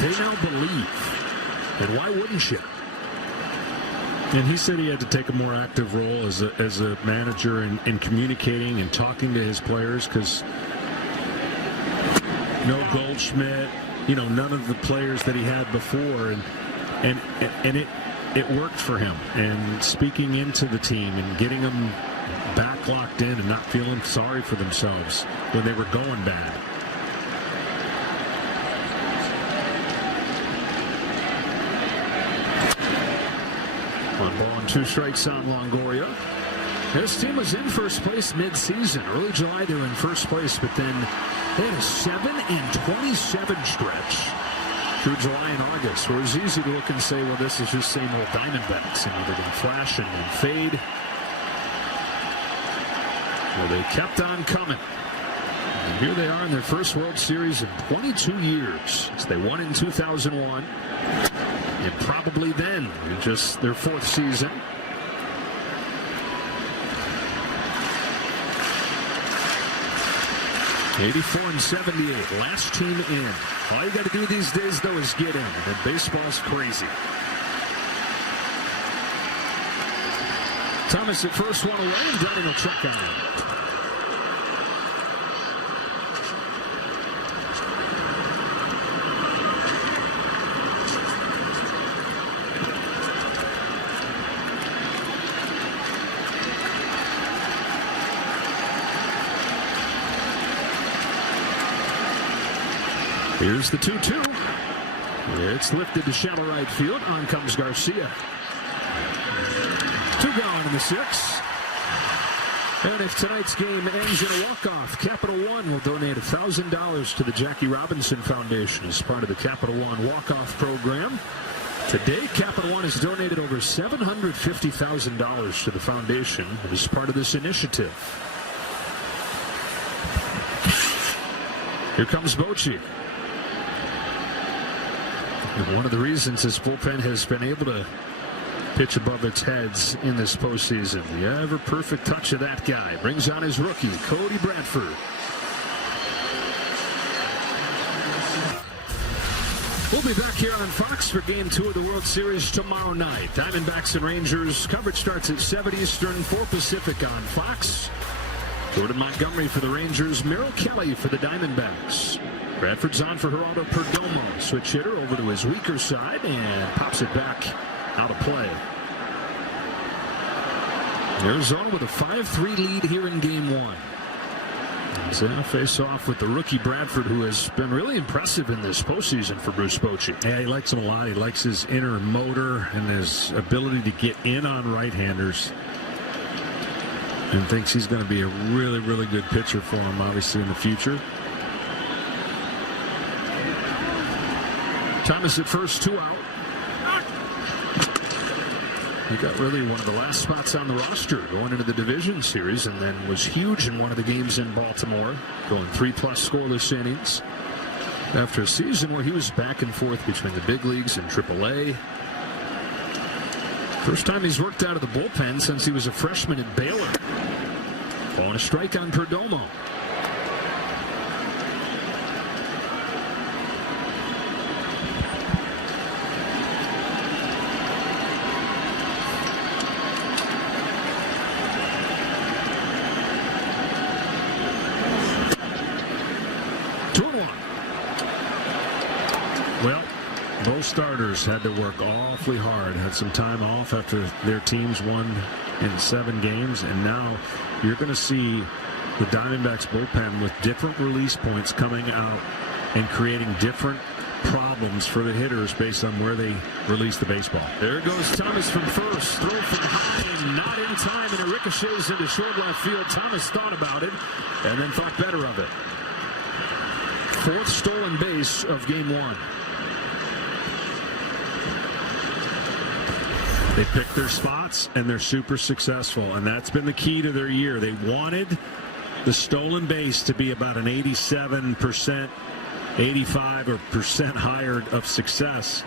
They now believe. And why wouldn't you? And he said he had to take a more active role as a manager in communicating and talking to his players, because no Goldschmidt, none of the players that he had before, and it worked for him. And speaking into the team and getting them back locked in and not feeling sorry for themselves when they were going bad. One ball and 2 strikes on Longoria. This team was in first place mid-season. Early July, they were in first place, but then they had a 7-27 stretch through July and August, where it's easy to look and say, well, this is just same old Diamondbacks, and they're going to flash and then fade. Well, they kept on coming. And here they are in their first World Series in 22 years. They won in 2001. And probably then, just their 4th season. '84-78, last team in. All you got to do these days, though, is get in. And baseball's crazy. Thomas at first, one away, and Dunning will check on him. Here's the 2-2. It's lifted to shallow right field. On comes Garcia. 2 gone in the 6th. And if tonight's game ends in a walk-off, Capital One will donate $1,000 to the Jackie Robinson Foundation as part of the Capital One walk-off program. Today, Capital One has donated over $750,000 to the foundation as part of this initiative. Here comes Bochy. One of the reasons this bullpen has been able to pitch above its heads in this postseason. The ever-perfect touch of that guy brings on his rookie, Cody Bradford. We'll be back here on Fox for Game 2 of the World Series tomorrow night. Diamondbacks and Rangers. Coverage starts at 7 Eastern, 4 Pacific on Fox. Jordan Montgomery for the Rangers. Merrill Kelly for the Diamondbacks. Bradford's on for Geraldo Perdomo. Switch hitter over to his weaker side and pops it back out of play. Arizona with a 5-3 lead here in Game 1. As they now face off with the rookie Bradford, who has been really impressive in this postseason for Bruce Bochy. Yeah, he likes him a lot. He likes his inner motor and his ability to get in on right-handers. And thinks he's going to be a really, really good pitcher for him, obviously, in the future. Thomas at first, 2 out. He got really one of the last spots on the roster going into the division series, and then was huge in one of the games in Baltimore, going 3+ scoreless innings after a season where he was back and forth between the big leagues and AAA. First time he's worked out of the bullpen since he was a freshman at Baylor. On a strike on Perdomo. Well, both starters had to work awfully hard, had some time off after their teams won in 7 games, and now you're going to see the Diamondbacks bullpen with different release points coming out and creating different problems for the hitters based on where they release the baseball. There goes Thomas from first. Throw from high, not in time, and it ricochets into short left field. Thomas thought about it and then thought better of it. 4th stolen base of game 1. They pick their spots, and they're super successful, and that's been the key to their year. They wanted the stolen base to be about an 87%, 85% higher of success,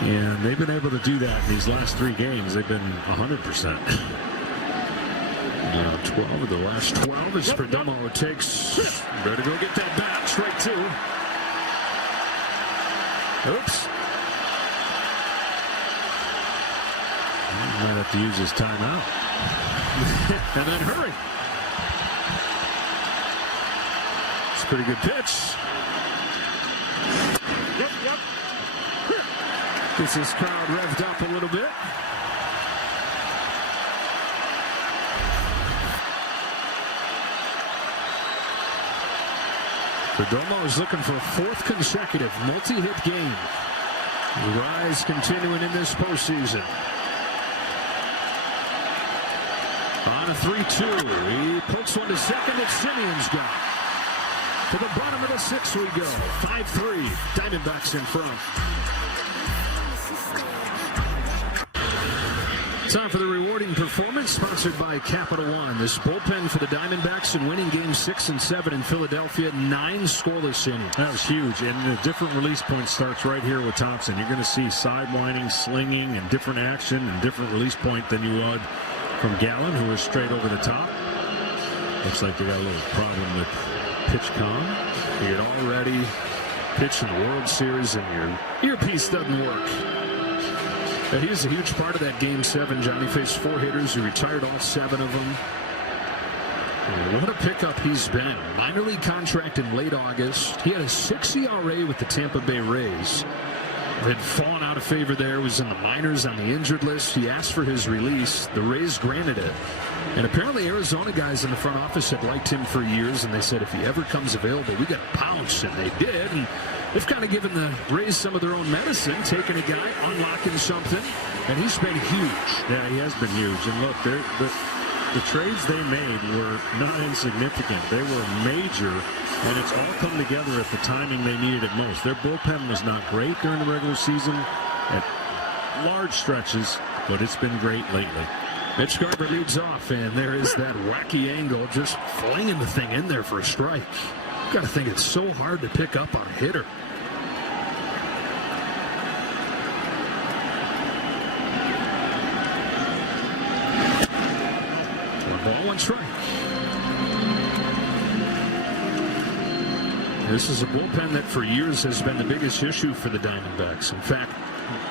and they've been able to do that in these last 3 games. They've been 100%. 12 of the last 12 as Perdomo takes. Better go get that bat. Strike 2. Oops. He might have to use his timeout. And then hurry. It's a pretty good pitch. Gets this crowd revved up a little bit. Perdomo is looking for a 4th consecutive multi-hit game. The rise continuing in this postseason. On a 3-2, he pokes one to second, and Simeon's gone. To the bottom of the 6th we go. 5-3, Diamondbacks in front. Time for the rewarding performance, sponsored by Capital One. This bullpen for the Diamondbacks in winning games 6 and 7 in Philadelphia. 9 scoreless innings. That was huge, and the different release point starts right here with Thompson. You're going to see sidewinding, slinging, and different action and different release point than you would from Gallen, who was straight over the top. Looks like they got a little problem with pitch com. You get all ready, pitch in the World Series, and your earpiece doesn't work. He was a huge part of that Game 7, John. He faced 4 hitters. He retired all 7 of them. And what a pickup he's been. Minor league contract in late August. He had a 6 ERA with the Tampa Bay Rays. Had fallen out of favor there. Was in the minors on the injured list. He asked for his release. The Rays granted it. And apparently Arizona guys in the front office had liked him for years, and they said if he ever comes available, we got to pounce, and they did. And they've kind of given the Rays some of their own medicine, taking a guy, unlocking something, and he's been huge. Yeah, he has been huge. And look, the trades they made were not insignificant. They were major, and it's all come together at the timing they needed it most. Their bullpen was not great during the regular season at large stretches, but it's been great lately. Mitch Garver leads off, and there is that wacky angle, just flinging the thing in there for a strike. You've got to think it's so hard to pick up on a hitter. Ball, 1 strike. This is a bullpen that for years has been the biggest issue for the Diamondbacks. In fact,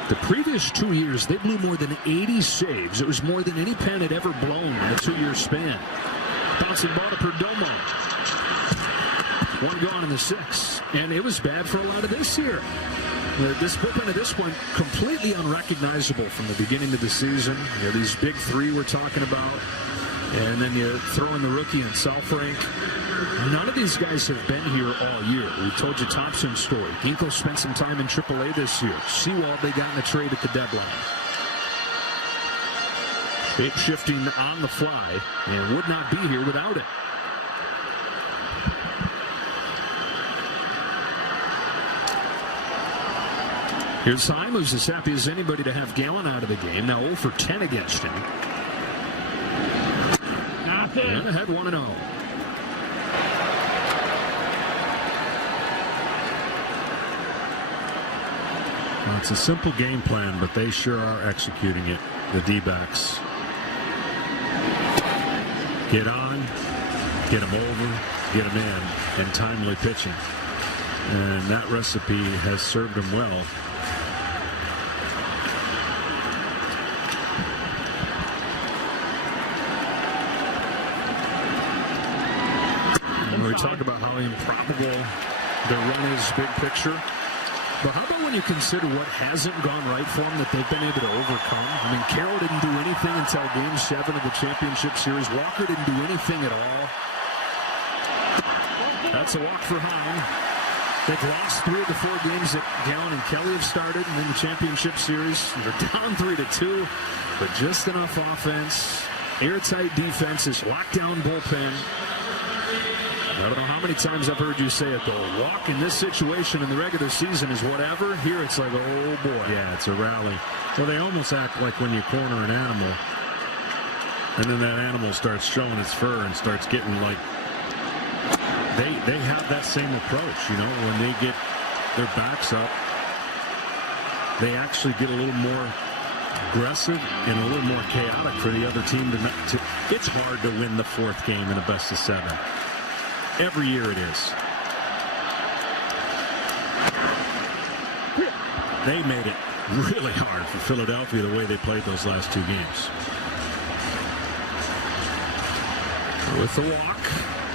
the previous 2 years, they blew more than 80 saves. It was more than any pen had ever blown in a 2-year span. Bouncing ball to Perdomo. 1 gone in the 6th. And it was bad for a lot of this year. This bullpen at this point, completely unrecognizable from the beginning of the season. You know, these big 3 we're talking about. And then you throw in the rookie and South Frank. None of these guys have been here all year. We told you Thompson's story. Ginkle spent some time in AAA this year. Sewald, they got in a trade at the deadline. Shape shifting on the fly, and would not be here without it. Here's Heim, who's as happy as anybody to have Gallen out of the game. Now 0 for 10 against him. And ahead 1-0. It's a simple game plan, but they sure are executing it, the D-backs. Get on, get them over, get them in, and timely pitching. And that recipe has served them well. And we talk about how improbable their run is, big picture. But how about when you consider what hasn't gone right for them that they've been able to overcome? I mean, Carroll didn't do anything until Game 7 of the championship series. Walker didn't do anything at all. That's a walk for Hine. They've lost 3 of the 4 games that Gallen and Kelly have started in the championship series. They're down 3-2, but just enough offense, airtight defenses, lockdown bullpen. I don't know how many times I've heard you say it, though. Walk in this situation in the regular season is whatever. Here it's like, oh, boy. Yeah, it's a rally. Well, they almost act like when you corner an animal, and then that animal starts showing its fur and starts getting like, they have that same approach, you know, when they get their backs up, they actually get a little more aggressive and a little more chaotic for the other team to it's hard to win the 4th game in a best of 7. Every year it is. They made it really hard for Philadelphia the way they played those last 2 games. With the walk,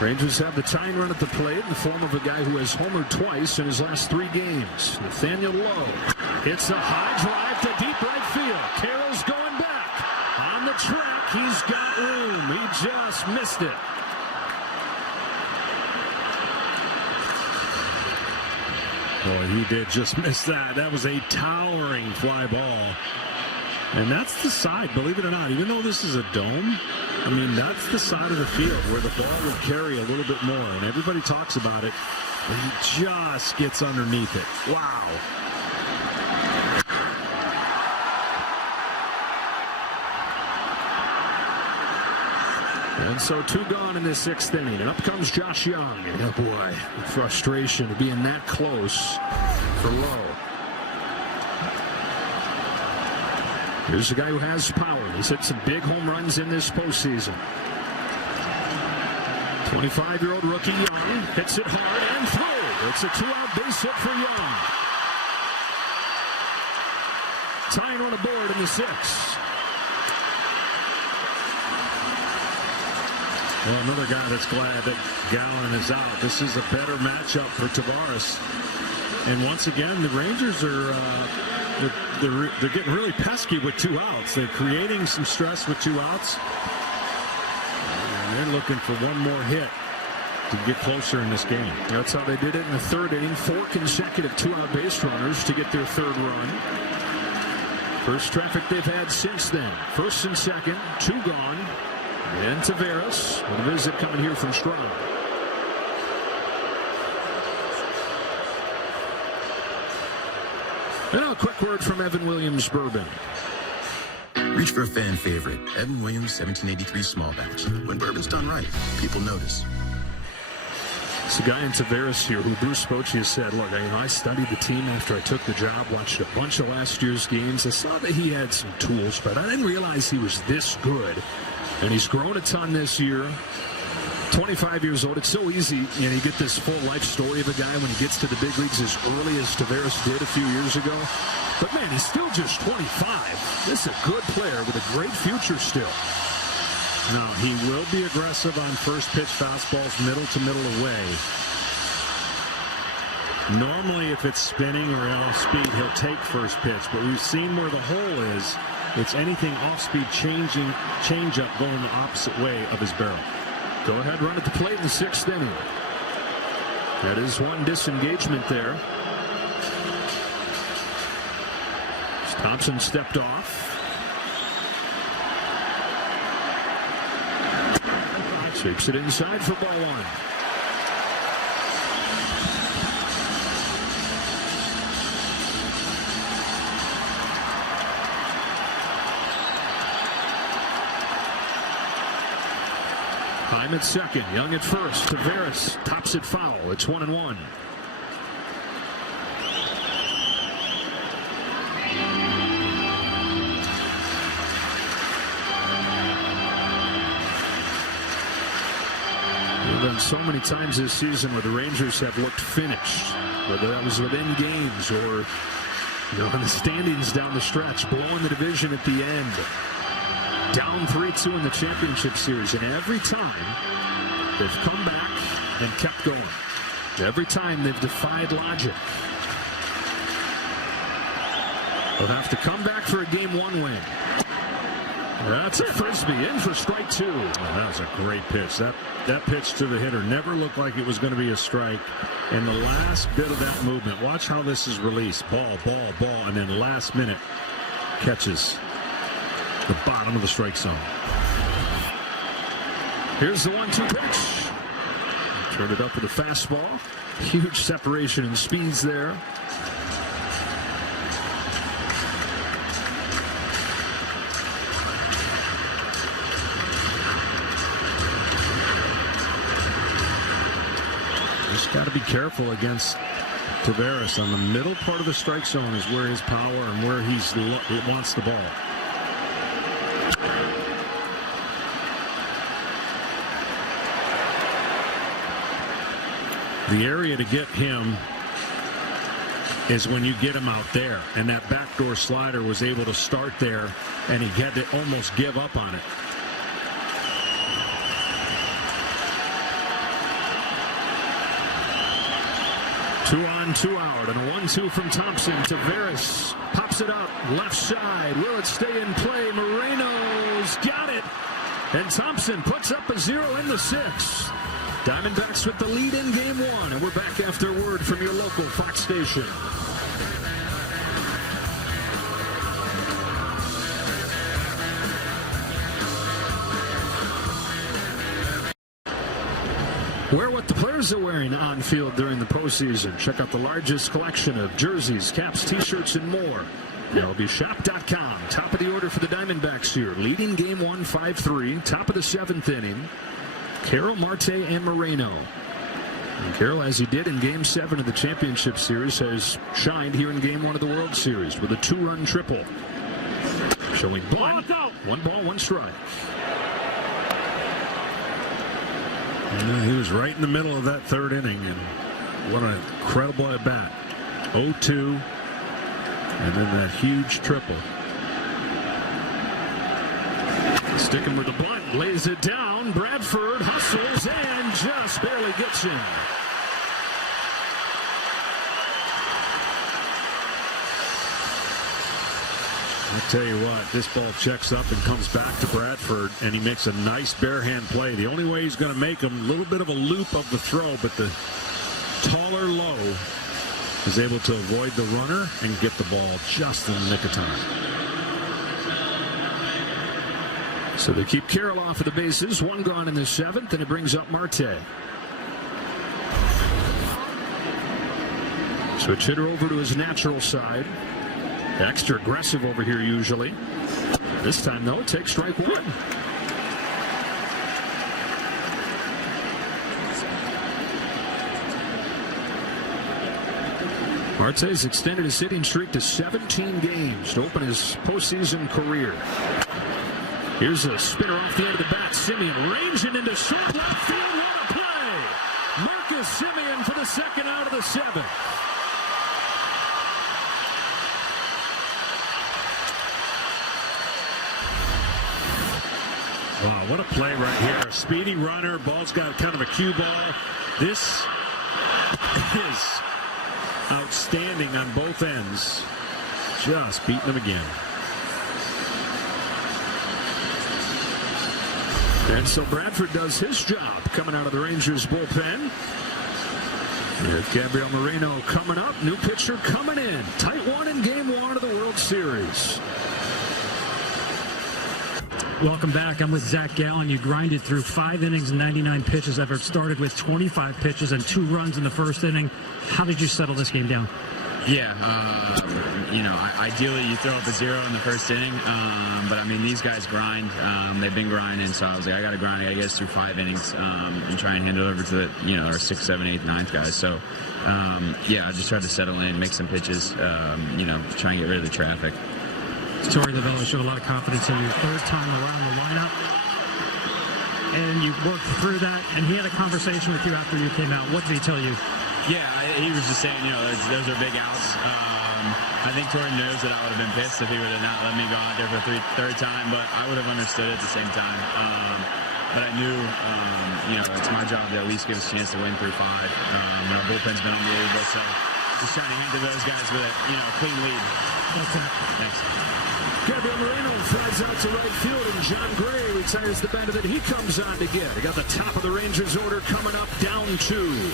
Rangers have the tying run at the plate in the form of a guy who has homered twice in his last 3 games. Nathaniel Lowe hits a high drive to deep right field. Carroll's going back. On the track, he's got room. He just missed it. Boy, he did just miss that. That was a towering fly ball. And that's the side, believe it or not, even though this is a dome, I mean, that's the side of the field where the ball would carry a little bit more. And everybody talks about it, but he just gets underneath it. Wow. And so 2 gone in this 6th inning. And up comes Josh Young. And oh boy, the frustration of being that close for Lowe. Here's a guy who has power. He's hit some big home runs in this postseason. 25-year-old rookie Young hits it hard and through. It's a 2-out base hit for Young. Tying on a board in the 6th. Well, another guy that's glad that Gallen is out. This is a better matchup for Tavares. And once again, the Rangers are they're getting really pesky with 2 outs. They're creating some stress with 2 outs. And they're looking for one more hit to get closer in this game. That's how they did it in the 3rd inning. 4 consecutive 2-out base runners to get their 3rd run. First traffic they've had since then. 1st and 2nd, 2 gone. And Tavares with a visit coming here from Strong. And now a quick word from Evan Williams Bourbon. Reach for a fan favorite, Evan Williams 1783 small batch. When bourbon's done right, people notice. It's a guy in Tavares here who Bruce Bochy has said, look, I studied the team after I took the job, watched a bunch of last year's games. I saw that he had some tools, but I didn't realize he was this good. And he's grown a ton this year. 25 years old. It's so easy, you know, you get this full life story of a guy when he gets to the big leagues as early as Tavares did a few years ago. But man, he's still just 25. This is a good player with a great future still. Now, he will be aggressive on first pitch fastballs, middle to middle away. Normally, if it's spinning or off speed, he'll take first pitch. But we've seen where the hole is. It's anything off-speed change-up going the opposite way of his barrel. Go ahead, run at the plate in the 6th inning. That is one disengagement there. Thompson stepped off. Sweeps it inside for ball 1. Time at 2nd, Young at 1st. Tavares tops it foul. It's 1-1. There have been so many times this season where the Rangers have looked finished, whether that was within games or in the standings down the stretch, blowing the division at the end. Down 3-2 in the championship series, and every time they've come back and kept going. Every time they've defied logic. They'll have to come back for a Game 1 win. That's a frisbee in for strike 2. Oh, that was a great pitch. That pitch to the hitter never looked like it was going to be a strike. And the last bit of that movement, watch how this is released. Ball, ball, ball, and then last minute catches the bottom of the strike zone. Here's the 1-2 pitch. Turn it up with a fastball. Huge separation in speeds there. Just got to be careful against Taveras. On the middle part of the strike zone is where his power and where he wants the ball. The area to get him is when you get him out there, and that backdoor slider was able to start there, and he had to almost give up on it. Two on, 2 out, and a 1-2 from Thompson. Taveras pops it up left side. Will it stay in play? Moreno's got it, and Thompson puts up a 0 in the 6th. Diamondbacks with the lead in Game 1, and we're back after word from your local Fox station. Wear what the players are wearing on field during the postseason. Check out the largest collection of jerseys, caps, t-shirts, and more. MLBshop.com. Top of the order for the Diamondbacks here. Leading Game 1 5-3. Top of the 7th inning. Carroll, Marte, and Moreno. And Carroll, as he did in Game 7 of the championship series, has shined here in Game 1 of the World Series with a 2-run triple. Showing bunt. 1 ball, 1 strike. He was right in the middle of that 3rd inning, and what an incredible at bat. 0-2, and then that huge triple. Sticking with the bunt, lays it down. Bradford hustles and just barely gets in. I'll tell you what, this ball checks up and comes back to Bradford, and he makes a nice bare hand play. The only way he's going to make him, a little bit of a loop of the throw, but the taller low is able to avoid the runner and get the ball just in the nick of time. So they keep Carroll off of the bases. 1 gone in the 7th, and it brings up Marte. Switch hitter over to his natural side. Extra aggressive over here usually. This time, though, take strike 1. Marte's extended his hitting streak to 17 games to open his postseason career. Here's a spinner off the end of the bat. Semien ranging into short left field. What a play! Marcus Semien for the 2nd out of the 7th. Wow, what a play right here. A speedy runner. Ball's got kind of a cue ball. This is outstanding on both ends. Just beating him again. And so Bradford does his job coming out of the Rangers bullpen. With Gabriel Moreno coming up. New pitcher coming in. Tight one in Game 1 of the World Series. Welcome back. I'm with Zach Gallen. You grinded through 5 innings and 99 pitches after it started with 25 pitches and 2 runs in the 1st inning. How did you settle this game down? Yeah, ideally you throw up a 0 in the 1st inning, but I mean these guys grind. They've been grinding, so I was like, I got to grind. I got to get us through 5 innings and try and hand it over to the, our 6th, 7th, 8th, 9th guys. So I just tried to settle in, make some pitches, try and get rid of the traffic. Torey Lovullo showed a lot of confidence in your 3rd time around the lineup. and you worked through that, and he had a conversation with you after you came out. What did he tell you? Yeah, he was just saying, those are big outs. I think Torrin knows that I would have been pissed if he would have not let me go out there for the third time, but I would have understood at the same time. But I knew, it's my job to at least give us a chance to win through 5. Our bullpen's been unbelievable, so just trying to hand to those guys with a clean lead. That's it. Thanks. Gabriel Moreno flies out to right field, and John Gray retires the bat that he comes on to get. He got the top of the Rangers order coming up, down 2.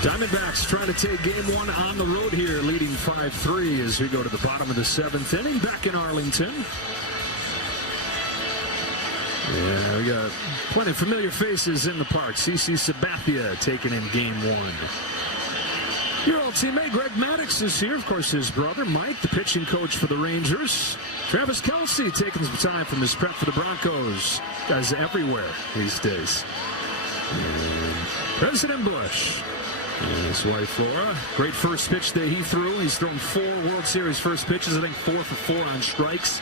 Diamondbacks trying to take game 1 on the road here, leading 5-3 as we go to the bottom of the 7th inning back in Arlington. Yeah, we got plenty of familiar faces in the park. CC Sabathia taking in game 1. Your old teammate Greg Maddux is here. Of course, his brother Mike, the pitching coach for the Rangers. Travis Kelce taking some time from his prep for the Broncos. Guys everywhere these days. And President Bush. And his wife Laura. Great first pitch that he threw. He's thrown 4 World Series first pitches. I think 4 for 4 on strikes.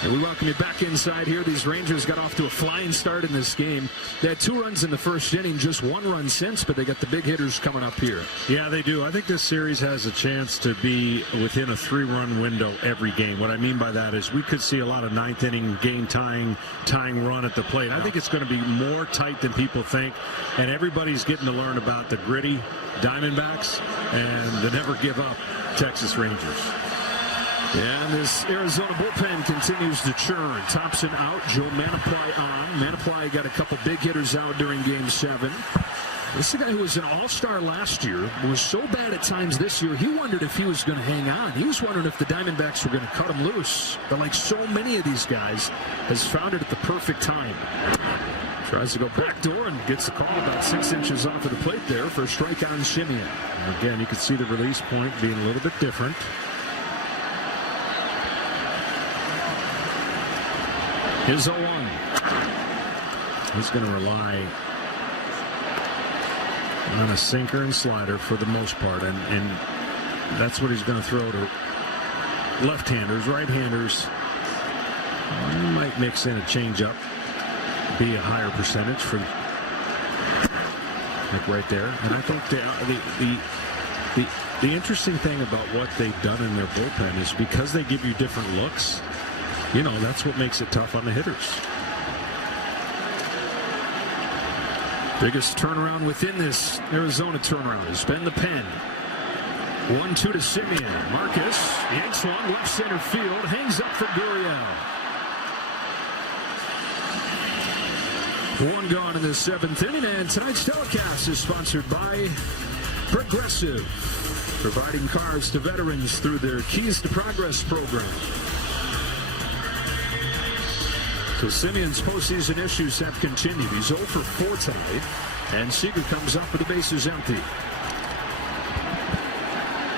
And we welcome you back inside here. These Rangers got off to a flying start in this game. They had 2 runs in the first inning, just 1 run since, but they got the big hitters coming up here. Yeah, they do. I think this series has a chance to be within a 3-run window every game. What I mean by that is we could see a lot of 9th inning game tying run at the plate. I think it's going to be more tight than people think, and everybody's getting to learn about the gritty Diamondbacks and the never give up Texas Rangers. And this Arizona bullpen continues to churn. Thompson out, Joe Manaply on. Manaply got a couple big hitters out during game 7. This is a guy who was an all-star last year, was so bad at times this year, he wondered if he was going to hang on. He was wondering if the Diamondbacks were going to cut him loose. But like so many of these guys, has found it at the perfect time. Tries to go backdoor and gets the call about 6 inches off of the plate there for a strike on Simeon. And again, you can see the release point being a little bit different. His 0-1. He's going to rely on a sinker and slider for the most part, and that's what he's going to throw to left-handers, right-handers. He might mix in a changeup, be a higher percentage for like right there. And I think the interesting thing about what they've done in their bullpen is because they give you different looks. That's what makes it tough on the hitters. Biggest turnaround within this Arizona turnaround has been the pen. 1-2 to Simeon. Marcus yanks one left center field, hangs up for Gurriel. 1 gone in the 7th inning, and tonight's telecast is sponsored by Progressive, providing cars to veterans through their Keys to Progress program. So Simeon's postseason issues have continued. He's 0 for 4 tonight, and Seager comes up with the bases empty.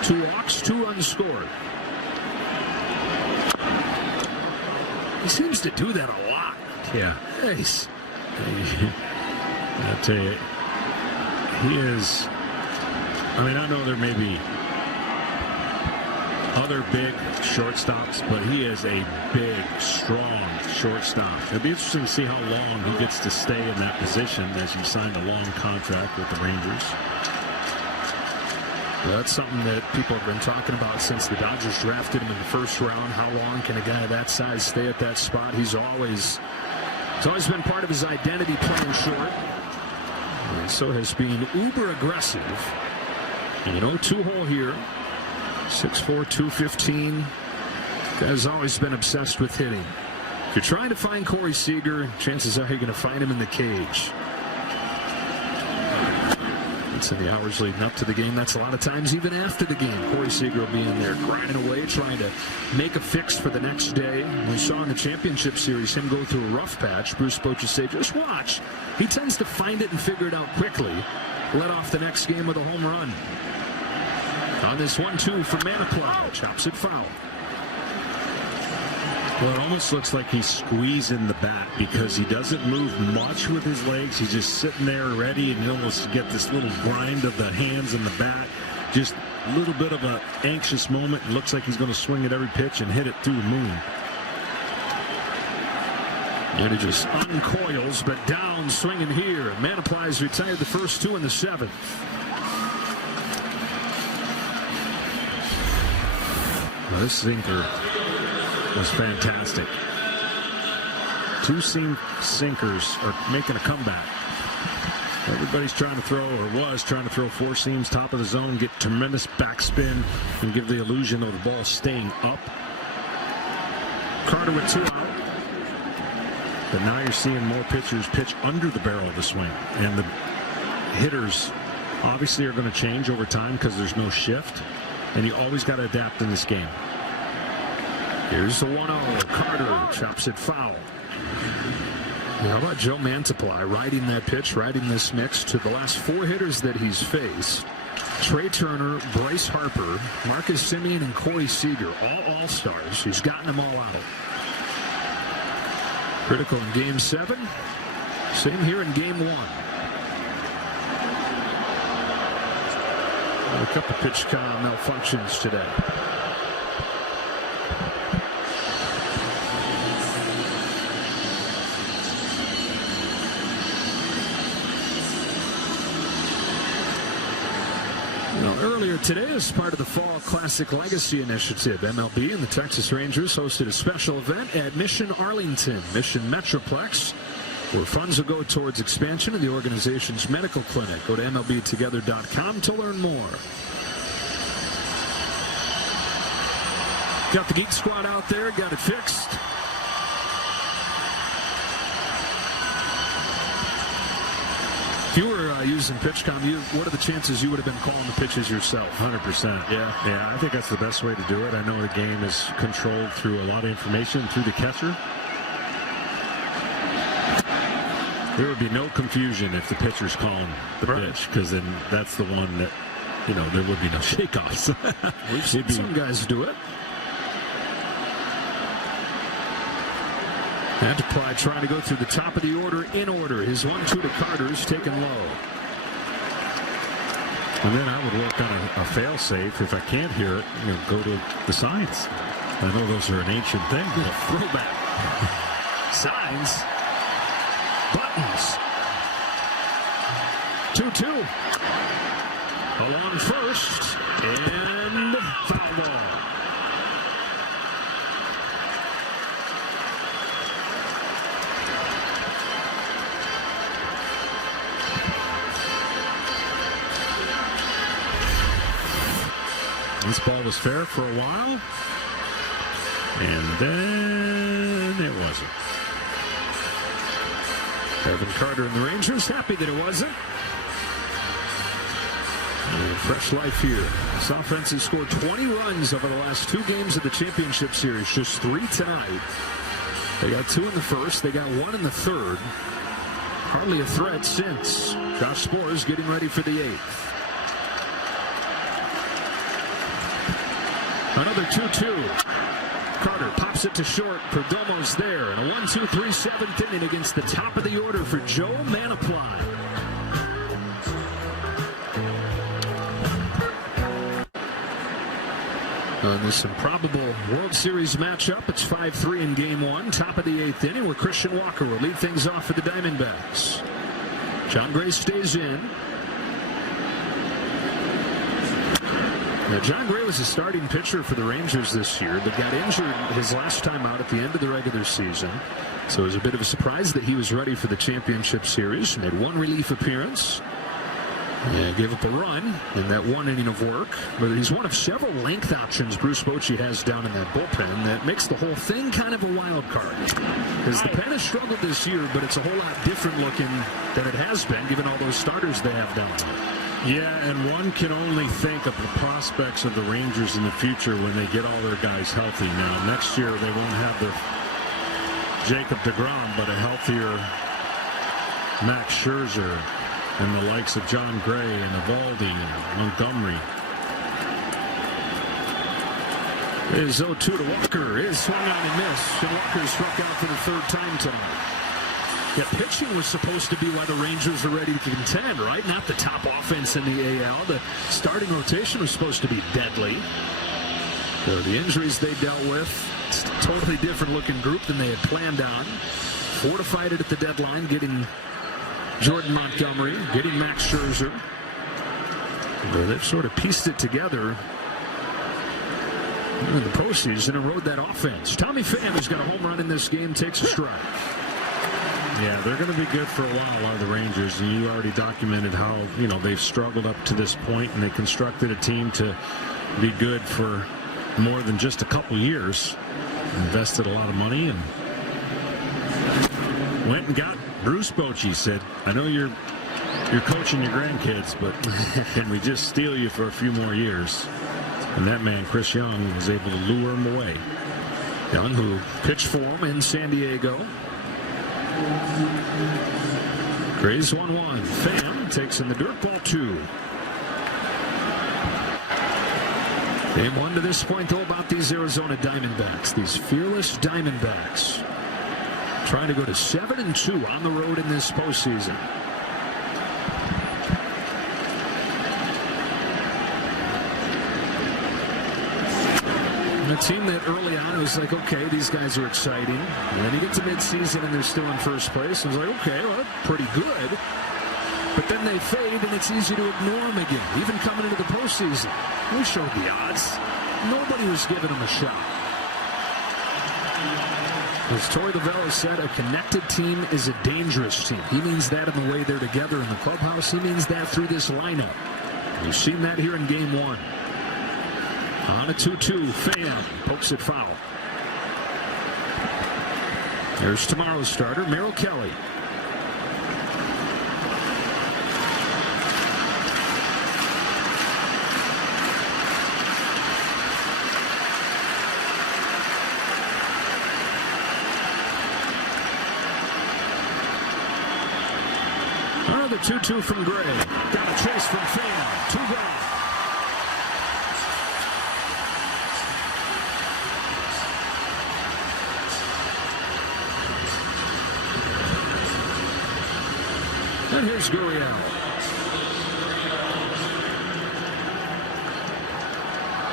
2 walks, 2 unscored. He seems to do that a lot. Yeah. Nice. I'll tell you, he is. I mean, I know there may be other big shortstops, but he is a big, strong shortstop. It'll be interesting to see how long he gets to stay in that position as he signed a long contract with the Rangers. Well, that's something that people have been talking about since the Dodgers drafted him in the first round. How long can a guy that size stay at that spot? It's always been part of his identity playing short. And so has been uber aggressive. 2-hole here. 6'4", 215. Guy's always been obsessed with hitting. If you're trying to find Corey Seager, chances are you're going to find him in the cage. It's in the hours leading up to the game. That's a lot of times even after the game. Corey Seager will be in there grinding away, trying to make a fix for the next day. We saw in the championship series him go through a rough patch. Bruce Bochy say, just watch. He tends to find it and figure it out quickly. Let off the next game with a home run. On this 1-2 for Manaply. Chops it foul. Well, it almost looks like he's squeezing the bat because he doesn't move much with his legs. He's just sitting there ready, and you almost get this little grind of the hands and the bat. Just a little bit of an anxious moment. It looks like he's going to swing at every pitch and hit it through the moon. And he just uncoils, but down swinging here. Manaply's retired the first 2 in the 7th. Well, this sinker was fantastic. 2-seam sinkers are making a comeback. Everybody's trying to throw, or was trying to throw 4 seams, top of the zone, get tremendous backspin, and give the illusion of the ball staying up. Carter with 2 out. But now you're seeing more pitchers pitch under the barrel of the swing. And the hitters obviously are going to change over time because there's no shift. And you always got to adapt in this game. Here's the 1-0. Carter chops it foul. How about Joe Mantiply riding that pitch, riding this mix to the last 4 hitters that he's faced? Trey Turner, Bryce Harper, Marcus Semien, and Corey Seager, all all-stars. He's gotten them all out. Critical in Game 7. Same here in Game 1. A couple pitch malfunctions today. Earlier today, as part of the Fall Classic Legacy Initiative, MLB and the Texas Rangers hosted a special event at Mission Arlington, Mission Metroplex, where funds will go towards expansion of the organization's medical clinic. Go to MLBtogether.com to learn more. Got the Geek Squad out there, got it fixed. If you were using PitchCom, what are the chances you would have been calling the pitches yourself? 100%. Yeah, I think that's the best way to do it. I know the game is controlled through a lot of information through the catcher. There would be no confusion if the pitcher's calling the pitch, because then that's the one that, there would be no shakeoffs. We've seen some guys do it. Mantiply trying to go through the top of the order in order. His 1-2 to Carter's taken low. And then I would work on a fail-safe. If I can't hear it, go to the signs. I know those are an ancient thing. Throwback. Signs. Buttons. 2-2. Along first. And foul ball. This ball was fair for a while, and then it wasn't. Evan Carter and the Rangers happy that it wasn't. And fresh life here. This offense has scored 20 runs over the last 2 games of the championship series, just 3 tonight. They got 2 in the first, they got 1 in the third. Hardly a threat since. Josh Sborz getting ready for the 8th. Another 2-2. Carter pops it to short. Perdomo's there. And a 1-2-3 7th inning against the top of the order for Joe Mantiply. On this improbable World Series matchup, it's 5-3 in Game 1. Top of the 8th inning, where Christian Walker will lead things off for the Diamondbacks. John Gray stays in. Now, John Gray was a starting pitcher for the Rangers this year, but got injured his last time out at the end of the regular season. So it was a bit of a surprise that he was ready for the championship series. Made 1 relief appearance. Yeah, gave up a run in that 1 inning of work. But he's one of several length options Bruce Bochy has down in that bullpen that makes the whole thing kind of a wild card. Because the pen has struggled this year, but it's a whole lot different looking than it has been, given all those starters they have down there. Yeah, and one can only think of the prospects of the Rangers in the future when they get all their guys healthy. Now, next year they won't have the Jacob deGrom, but a healthier Max Scherzer and the likes of John Gray and Evaldi and Montgomery. Is 0-2 to Walker. Is swung on and missed. And Walker struck out for the third time tonight. Yeah, pitching was supposed to be why the Rangers are ready to contend, right? Not the top offense in the AL. The starting rotation was supposed to be deadly. So the injuries they dealt with, it's a totally different looking group than they had planned on. Fortified it at the deadline, getting Jordan Montgomery, getting Max Scherzer. Well, they've sort of pieced it together in the postseason and rode that offense. Tommy Pham has got a home run in this game, takes a strike. Yeah, they're going to be good for a while, are the Rangers. And you already documented how, they've struggled up to this point, and they constructed a team to be good for more than just a couple years. Invested a lot of money and went and got Bruce Bochy. Said, I know you're coaching your grandkids, but can we just steal you for a few more years? And that man, Chris Young, was able to lure him away. Young, who pitched for him in San Diego. Grays 1-1. Pham takes in the dirt ball 2. Game 1 to this point, though, about these Arizona Diamondbacks. These fearless Diamondbacks. Trying to go to 7-2 on the road in this postseason. A team that early on it was like, okay, these guys are exciting. And then you get to midseason and they're still in first place. And it's like, okay, well, pretty good. But then they fade and it's easy to ignore them again. Even coming into the postseason, we showed the odds. Nobody was giving them a shot. As Torey Lovullo said, a connected team is a dangerous team. He means that in the way they're together in the clubhouse. He means that through this lineup. You've seen that here in Game 1. On a 2-2, Pham pokes it foul. Here's tomorrow's starter, Merrill Kelly. Another 2-2 from Gray. Got a chase from Pham. 2 gone. And here's Gurriel.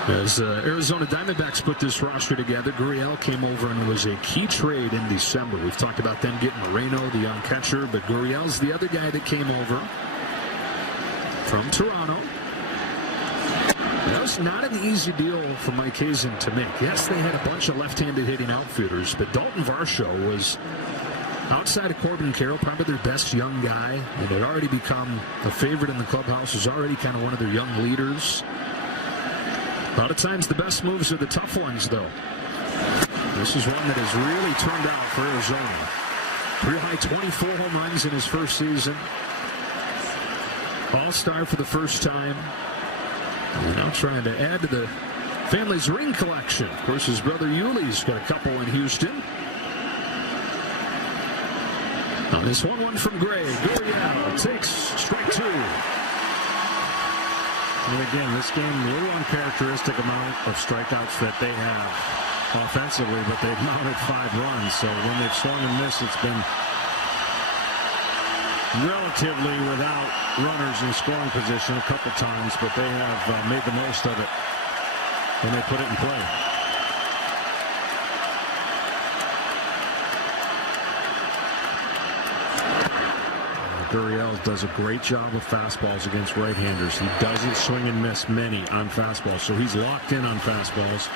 As Arizona Diamondbacks put this roster together, Gurriel came over and was a key trade in December. We've talked about them getting Moreno, the young catcher, but Gurriel's the other guy that came over from Toronto. That was not an easy deal for Mike Hazen to make. Yes, they had a bunch of left-handed hitting outfielders, but Dalton Varsho was, outside of Corbin Carroll, probably their best young guy. And had already become a favorite in the clubhouse. Was already kind of one of their young leaders. A lot of times the best moves are the tough ones, though. This is one that has really turned out for Arizona. Career high 24 home runs in his first season. All-star for the first time. And now trying to add to the family's ring collection. Of course, his brother Yuli's got a couple in Houston. On this 1-1 from Gray, Gurriel takes strike 2. And again, this game, a little uncharacteristic amount of strikeouts that they have offensively, but they've mounted 5 runs. So when they've swung and missed, it's been relatively without runners in scoring position a couple times, but they have made the most of it when they put it in play. Gurriel does a great job with fastballs against right-handers. He doesn't swing and miss many on fastballs, so he's locked in on fastballs.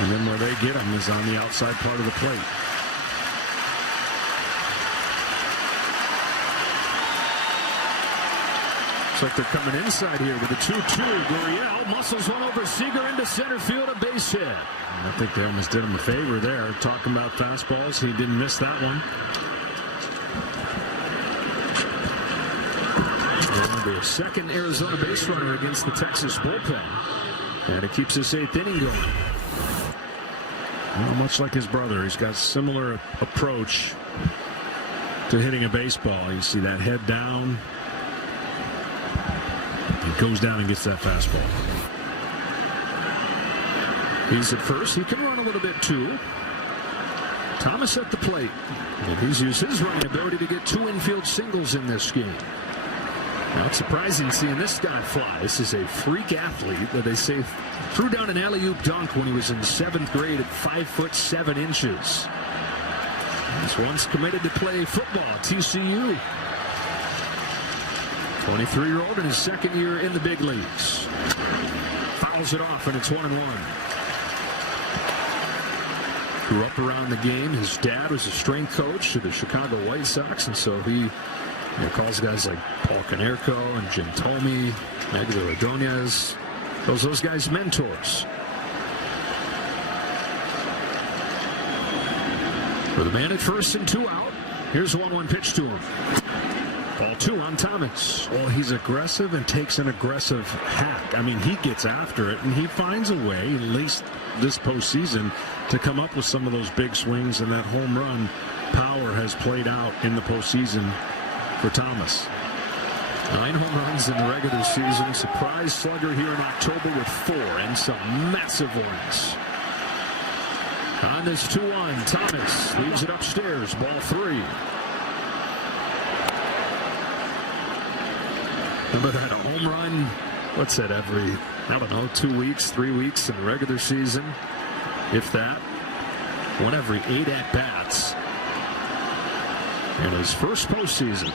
And then where they get him is on the outside part of the plate. Looks like they're coming inside here with a 2-2. Gurriel muscles one over Seager into center field, a base hit. I think they almost did him a favor there. Talking about fastballs, he didn't miss that one. A second Arizona base runner against the Texas bullpen. And it keeps this 8th inning going. Well, much like his brother, he's got a similar approach to hitting a baseball. You see that head down. He goes down and gets that fastball. He's at first. He can run a little bit too. Thomas at the plate. And he's used his running ability to get 2 infield singles in this game. Now, it's surprising seeing this guy fly. This is a freak athlete that they say threw down an alley-oop dunk when he was in 7th grade at 5'7". He's once committed to play football at TCU. 23-year-old in his 2nd year in the big leagues. Fouls it off, and it's 1-1. Grew up around the game. His dad was a strength coach to the Chicago White Sox, and so he calls guys like Paul Konerko and Jim Thome, Miguel Ordonez, those guys mentors. For the man at first and 2 out. Here's a 1-1 pitch to him. Ball 2 on Thomas. Well, he's aggressive and takes an aggressive hack. I mean, he gets after it, and he finds a way, at least this postseason, to come up with some of those big swings, and that home run power has played out in the postseason for Thomas. 9 home runs in the regular season. Surprise slugger here in October with 4, and some massive ones. On this 2-1, Thomas leaves it upstairs. Ball 3. Remember that home run? What's that, every, 2 weeks, 3 weeks in the regular season? If that. 1 every 8 at-bats. In his first postseason.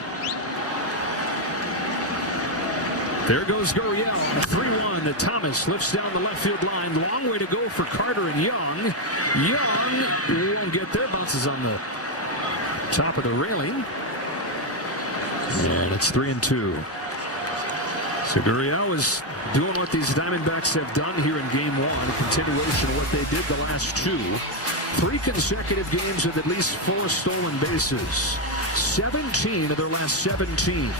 There goes Gurriel. 3-1 to Thomas. Lifts down the left field line. Long way to go for Carter and Young. Young won't get there. Bounces on the top of the railing. And it's 3-2. So Gurriel is doing what these Diamondbacks have done here in Game 1. A continuation of what they did the last 2. 3 consecutive games with at least 4 stolen bases. 17 of their last 17.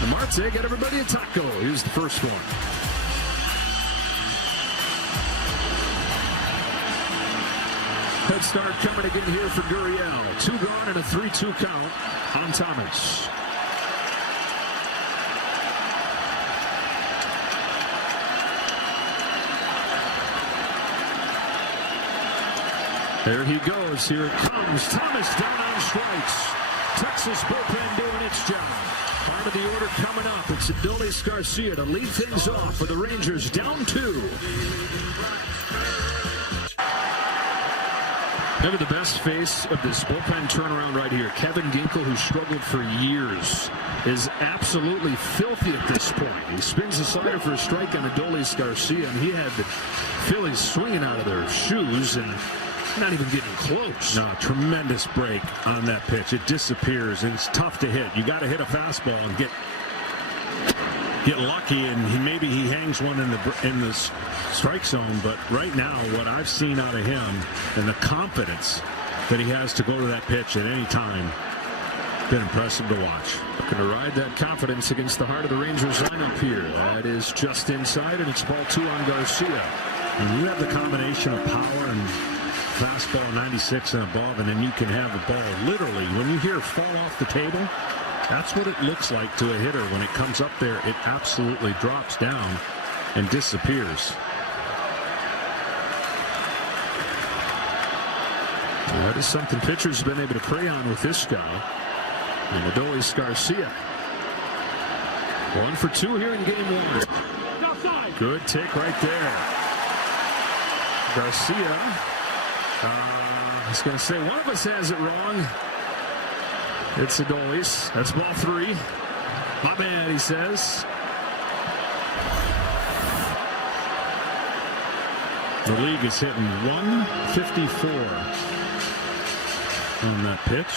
And Marte got everybody a taco. Here's the first one. Head start coming again here for Gurriel. 2 gone and a 3-2 count on Thomas. There he goes. Here it comes. Thomas down on strikes. Texas bullpen doing its job. Part of the order coming up. It's Adolis Garcia to lead things off for the Rangers down 2. Maybe the best face of this bullpen turnaround right here. Kevin Ginkel, who struggled for years, is absolutely filthy at this point. He spins the slider for a strike on Adolis Garcia, and he had the Phillies swinging out of their shoes and not even getting close. No, tremendous break on that pitch. It disappears, and it's tough to hit. You got to hit a fastball and get lucky, and maybe he hangs one in the strike zone. But right now, what I've seen out of him and the confidence that he has to go to that pitch at any time, been impressive to watch. Looking to ride that confidence against the heart of the Rangers lineup here. That is just inside, and it's ball 2 on Garcia. And you have the combination of power and fastball 96 and above, and then you can have the ball literally, when you hear fall off the table, that's what it looks like to a hitter. When it comes up there, it absolutely drops down and disappears. That is something pitchers have been able to prey on with this guy. And Adolis Garcia. 1 for 2 here in Game 1. Good take right there. Garcia. I was going to say, one of us has it wrong. It's Adolis. That's ball 3. My bad, he says. The league is hitting 154 on that pitch.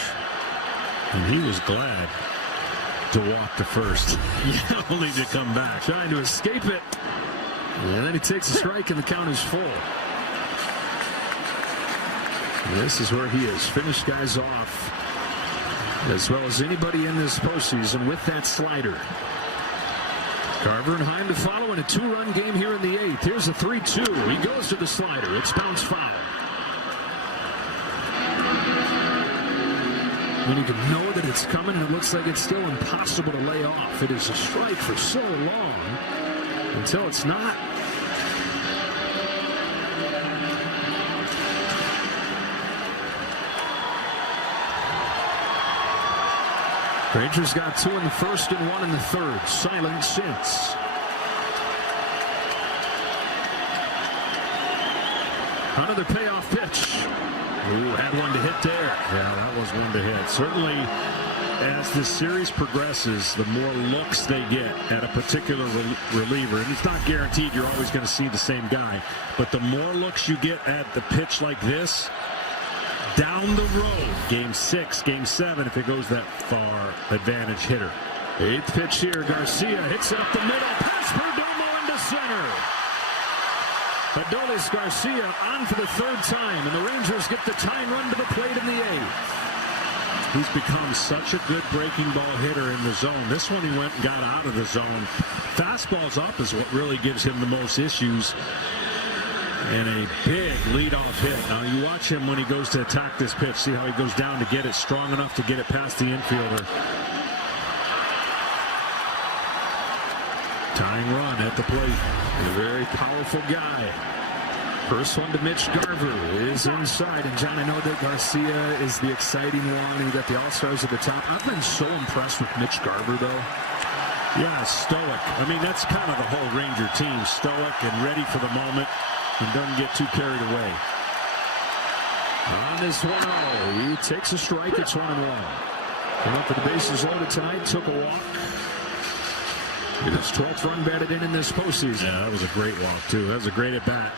And he was glad to walk to first. Yeah, only to come back. Trying to escape it. And then he takes a strike and the count is full. This is where he has finished guys off as well as anybody in this postseason with that slider. Carver and Heim to follow in a 2-run game here in the 8th. Here's a 3-2. He goes to the slider. It's bounced foul. When you can know that it's coming and it looks like it's still impossible to lay off. It is a strike for so long. until it's not. Rangers got 2 in the first and 1 in the third. Silent since. Another payoff pitch. Ooh, had one to hit there. Yeah, that was one to hit. Certainly, as this series progresses, the more looks they get at a particular reliever, and it's not guaranteed you're always going to see the same guy, but the more looks you get at the pitch like this, down the road, game 6, game 7, if it goes that far, advantage hitter. 8th pitch here, Garcia hits it up the middle, pass Perdomo into center. Adolis Garcia on for the 3rd time, and the Rangers get the tying run to the plate in the 8th. He's become such a good breaking ball hitter in the zone. This one he went and got out of the zone. Fastballs up is what really gives him the most issues. And a big leadoff hit. Now you watch him when he goes to attack this pitch. See how he goes down to get it strong enough to get it past the infielder. Tying run at the plate. A very powerful guy. First one to Mitch Garver is inside. And John, I know that Garcia is the exciting one. You got the All-Stars at the top. I've been so impressed with Mitch Garver, though. Yeah, stoic. I mean, that's kind of the whole Ranger team. Stoic and ready for the moment. And doesn't get too carried away. On this 1-0, he takes a strike. It's 1-1. Went up for the bases loaded tonight. Took a walk. It is 12th run batted in this postseason. Yeah, that was a great walk, too. That was a great at-bat.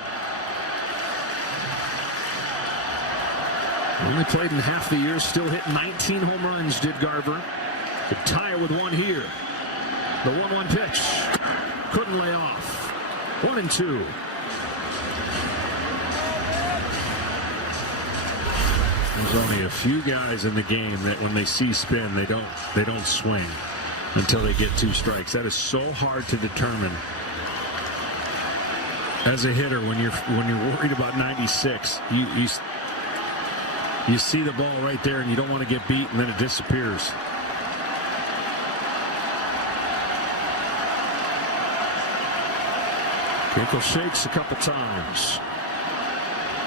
Only played in half the year. Still hit 19 home runs, did Garver. Could tie it with one here. The 1-1 pitch. Couldn't lay off. 1-2. There's only a few guys in the game that when they see spin, they don't swing until they get 2 strikes. That is so hard to determine as a hitter when you're worried about 96. You see the ball right there and you don't want to get beat, and then it disappears. Kinkle shakes a couple times.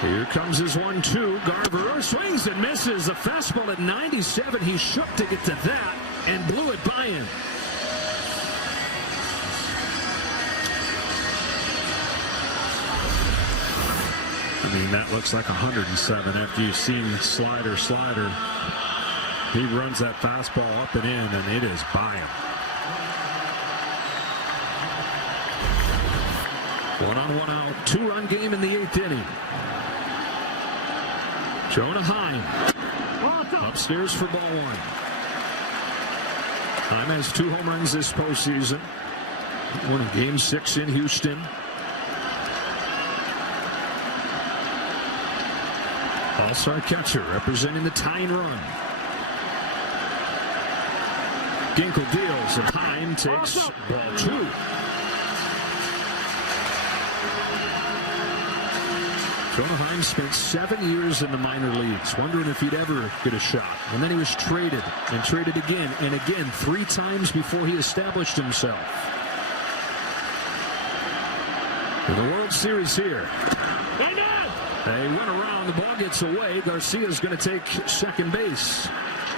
Here comes his 1-2. Garver swings and misses. A fastball at 97. He shook to get to that and blew it by him. I mean, that looks like 107 after you've seen slider. He runs that fastball up and in, and it is by him. 1-on-1 out. 2-run game in the 8th inning. Jonah Heim upstairs for ball 1. Heim has 2 home runs this postseason. One in game 6 in Houston. All-star catcher representing the tying run. Ginkel deals and Heim takes ball 2. Jonah Heim spent 7 years in the minor leagues, wondering if he'd ever get a shot. And then he was traded, and traded again, and again, 3 times before he established himself. In the World Series here. They went around, the ball gets away. Garcia's going to take second base.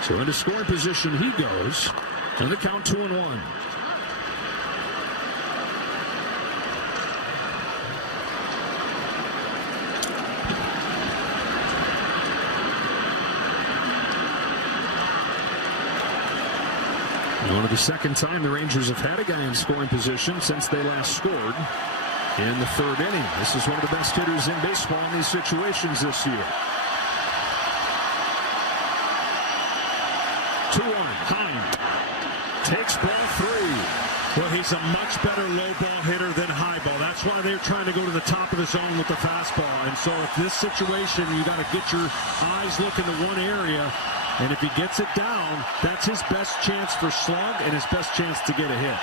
So into scoring position he goes, and the count 2-1. One of the second time the Rangers have had a guy in scoring position since they last scored in the 3rd inning. This is one of the best hitters in baseball in these situations this year. 2-1. Heim takes ball 3. Well, he's a much better low ball hitter than high ball. That's why they're trying to go to the top of the zone with the fastball. And so if this situation, you got to get your eyes looking to one area. And if he gets it down, that's his best chance for slug and his best chance to get a hit.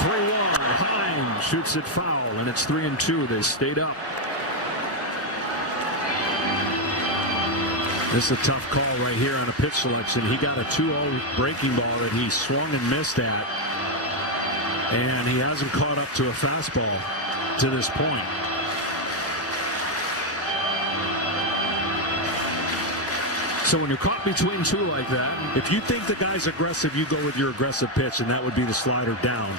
3-1. Heim shoots it foul, and it's 3-2. They stayed up. This is a tough call right here on a pitch selection. He got a 2-0 breaking ball that he swung and missed at. And he hasn't caught up to a fastball to this point. So when you're caught between two like that, if you think the guy's aggressive, you go with your aggressive pitch, and that would be the slider down.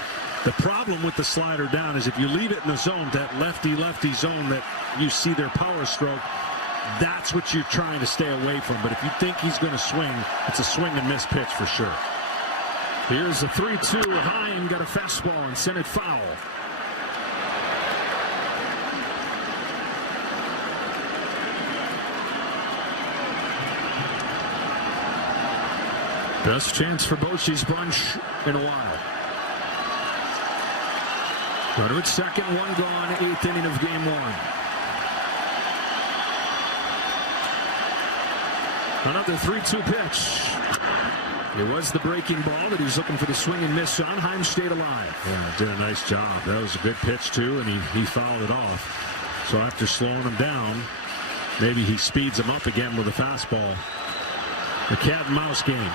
The problem with the slider down is if you leave it in the zone, that lefty-lefty zone that you see their power stroke, that's what you're trying to stay away from. But if you think he's going to swing, it's a swing and miss pitch for sure. Here's a 3-2 high and got a fastball and sent it foul. Best chance for Bochy's bunch in a while. Runner at second, one gone, 8th inning of game 1. Another 3-2 pitch. It was the breaking ball that he's looking for the swing and miss on. Heim stayed alive. Yeah, did a nice job. That was a good pitch too, and he fouled it off. So after slowing him down, maybe he speeds him up again with a fastball. The cat and mouse game.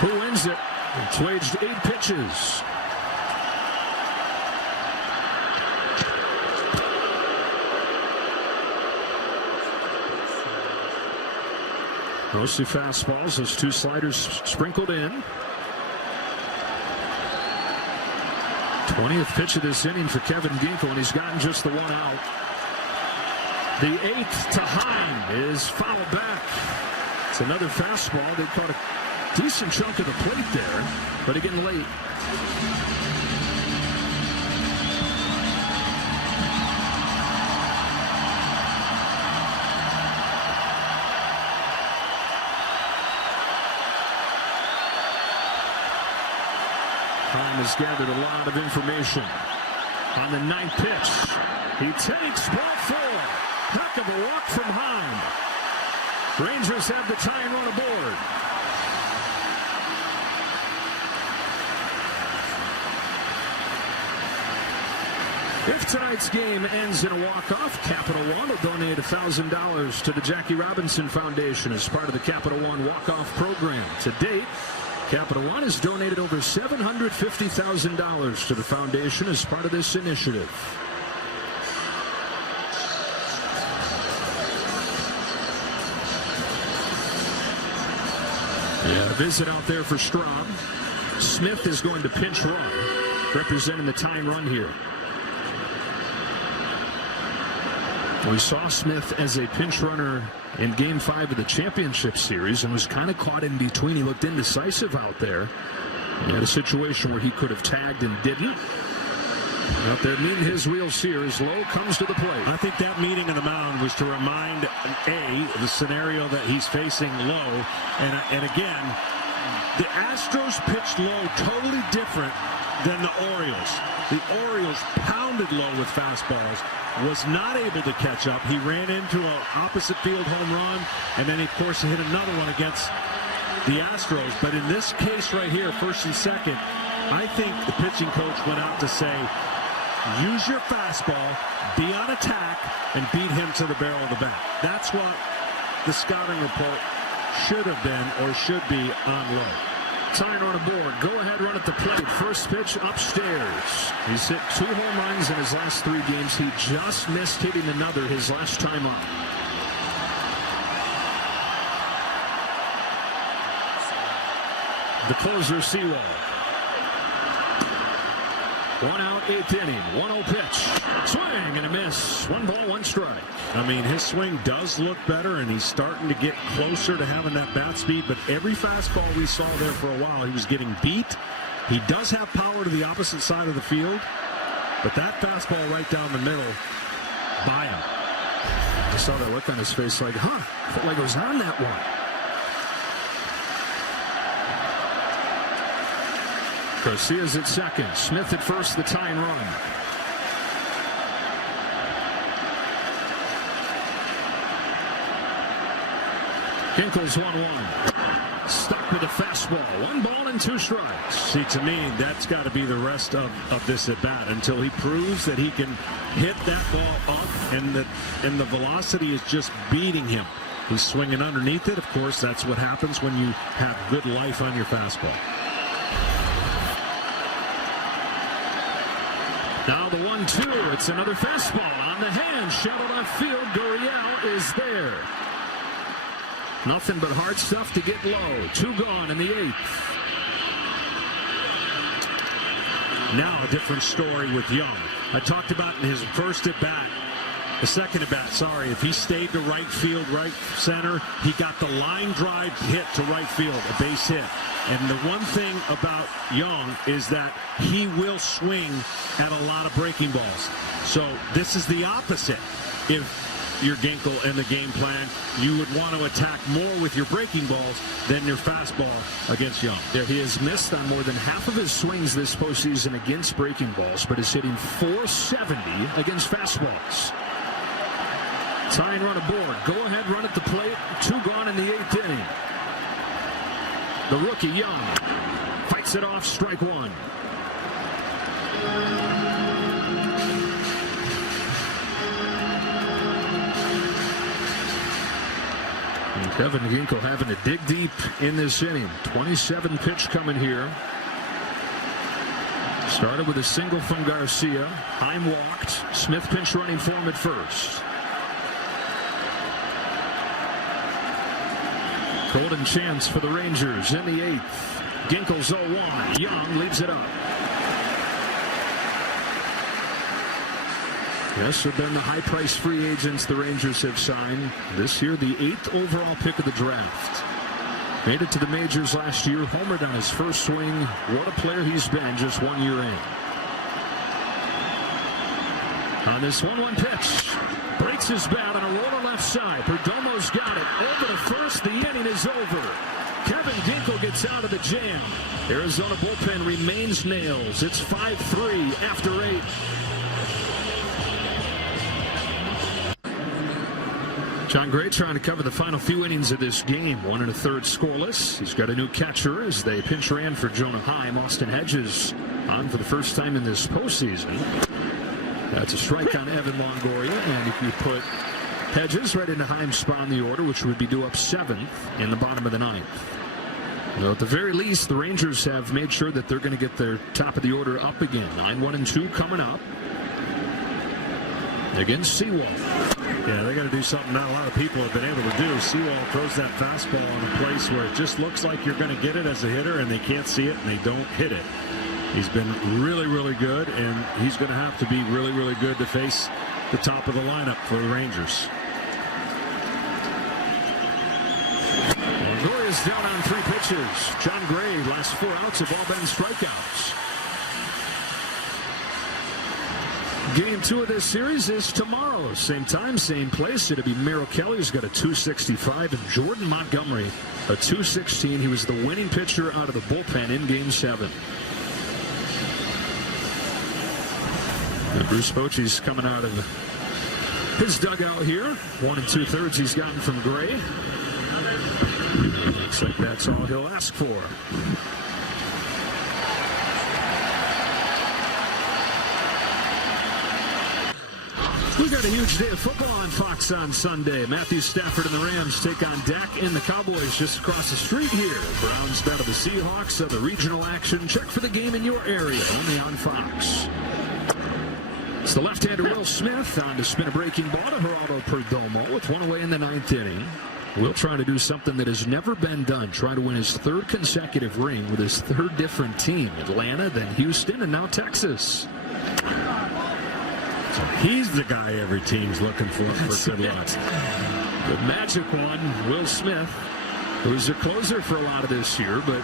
Who wins it? It's waged 8 pitches. Mostly fastballs, those 2 sliders sprinkled in. 20th pitch of this inning for Kevin Ginkel, and he's gotten just the 1 out. The 8th to Heim is fouled back. It's another fastball. They caught a decent chunk of the plate there, but again late. Heim has gathered a lot of information. On the 9th pitch, he takes ball 4. Heck of a walk from Heim. Rangers have the tying run aboard. If tonight's game ends in a walk-off, Capital One will donate $1,000 to the Jackie Robinson Foundation as part of the Capital One walk-off program. To date, Capital One has donated over $750,000 to the foundation as part of this initiative. Yeah, a visit out there for Straub. Smith is going to pinch run, representing the tying run here. We saw Smith as a pinch runner in Game 5 of the championship series and was kind of caught in between. He looked indecisive out there. He had a situation where he could have tagged and didn't. Out there meeting his wheels here as Lowe comes to the plate. I think that meeting of the mound was to remind the scenario that he's facing Lowe. And again, the Astros pitched Lowe totally different than the Orioles. The Orioles pounded Lowe with fastballs, was not able to catch up. He ran into an opposite field home run, and then, of course, hit another one against the Astros. But in this case right here, first and second, I think the pitching coach went out to say, use your fastball, be on attack, and beat him to the barrel of the bat. That's what the scouting report should have been or should be on Lowe. Tying on aboard. Go ahead run at the plate. First pitch upstairs. He's hit 2 home runs in his last 3 games. He just missed hitting another his last time up. The closer, Sewell. 1 out, 8th inning. 1-0 pitch. Swing and a miss. 1 ball, 1 strike. I mean, his swing does look better, and he's starting to get closer to having that bat speed. But every fastball we saw there for a while, he was getting beat. He does have power to the opposite side of the field. But that fastball right down the middle, by him. I saw that look on his face like, I felt like it was on that one. Garcia's at second. Smith at first, the tying run. Ginkel's 1-1. Stuck with a fastball. 1 ball and 2 strikes. See, to me, that's got to be the rest of this at bat until he proves that he can hit that ball up and the velocity is just beating him. He's swinging underneath it. Of course, that's what happens when you have good life on your fastball. Now the 1-2. It's another fastball on the hand. Shallow left field. Gurriel is there. Nothing but hard stuff to get low. 2 gone in the 8th. Now a different story with Young. I talked about in his first at bat. The second at bat, sorry, if he stayed to right field, right center, he got the line drive hit to right field, a base hit. And the one thing about Young is that he will swing at a lot of breaking balls. So this is the opposite. If you're Ginkel and the game plan, you would want to attack more with your breaking balls than your fastball against Young. Yeah, he has missed on more than half of his swings this postseason against breaking balls, but is hitting .470 against fastballs. Tying run aboard. Go ahead, run at the plate. 2 gone in the 8th inning. The rookie Young fights it off. Strike 1. And Kevin Ginkel having to dig deep in this inning. 27 pitch coming here. Started with a single from Garcia. Heim walked. Smith pinch running for him at first. Golden chance for the Rangers in the 8th. Ginkel's 0-1. Young leaves it up. Yes, have been the high-priced free agents the Rangers have signed. This year, the 8th overall pick of the draft. Made it to the majors last year. Homered on his first swing. What a player he's been just 1 year in. On this 1-1 pitch. Breaks his bat on a roller left side. Perdomo's got it. Over to first. The inning is over. Kevin Ginkel gets out of the jam. Arizona bullpen remains nails. It's 5-3 after 8. John Gray trying to cover the final few innings of this game. 1 1/3 scoreless. He's got a new catcher as they pinch ran for Jonah Heim. Austin Hedges on for the first time in this postseason. That's a strike on Evan Longoria, and if you put Hedges right into Heim's spot in the order, which would be due up 7th in the bottom of the 9th. Well, at the very least, the Rangers have made sure that they're going to get their top of the order up again. 9-1-2 coming up against Sewell. Yeah, they got to do something not a lot of people have been able to do. Sewell throws that fastball in a place where it just looks like you're going to get it as a hitter, and they can't see it, and they don't hit it. He's been really, really good, and he's going to have to be really, really good to face the top of the lineup for the Rangers. Longoria's down on 3 pitches. John Gray, last 4 outs have all been strikeouts. Game 2 of this series is tomorrow. Same time, same place. It'll be Merrill Kelly, who's got a .265, and Jordan Montgomery, a .216. He was the winning pitcher out of the bullpen in Game 7. And Bruce Bochy's coming out of his dugout here. 1 2/3 he's gotten from Gray. Looks like that's all he'll ask for. We got a huge day of football on Fox on Sunday. Matthew Stafford and the Rams take on Dak and the Cowboys just across the street here. Browns battle the Seahawks of the regional action. Check for the game in your area, only on Fox. It's the left-hander Will Smith on to spin a breaking ball to Geraldo Perdomo with 1 away in the 9th inning. Will trying to do something that has never been done. Try to win his 3rd consecutive ring with his 3rd different team. Atlanta, then Houston, and now Texas. So he's the guy every team's looking for good luck. The magic one, Will Smith, who's a closer for a lot of this year, but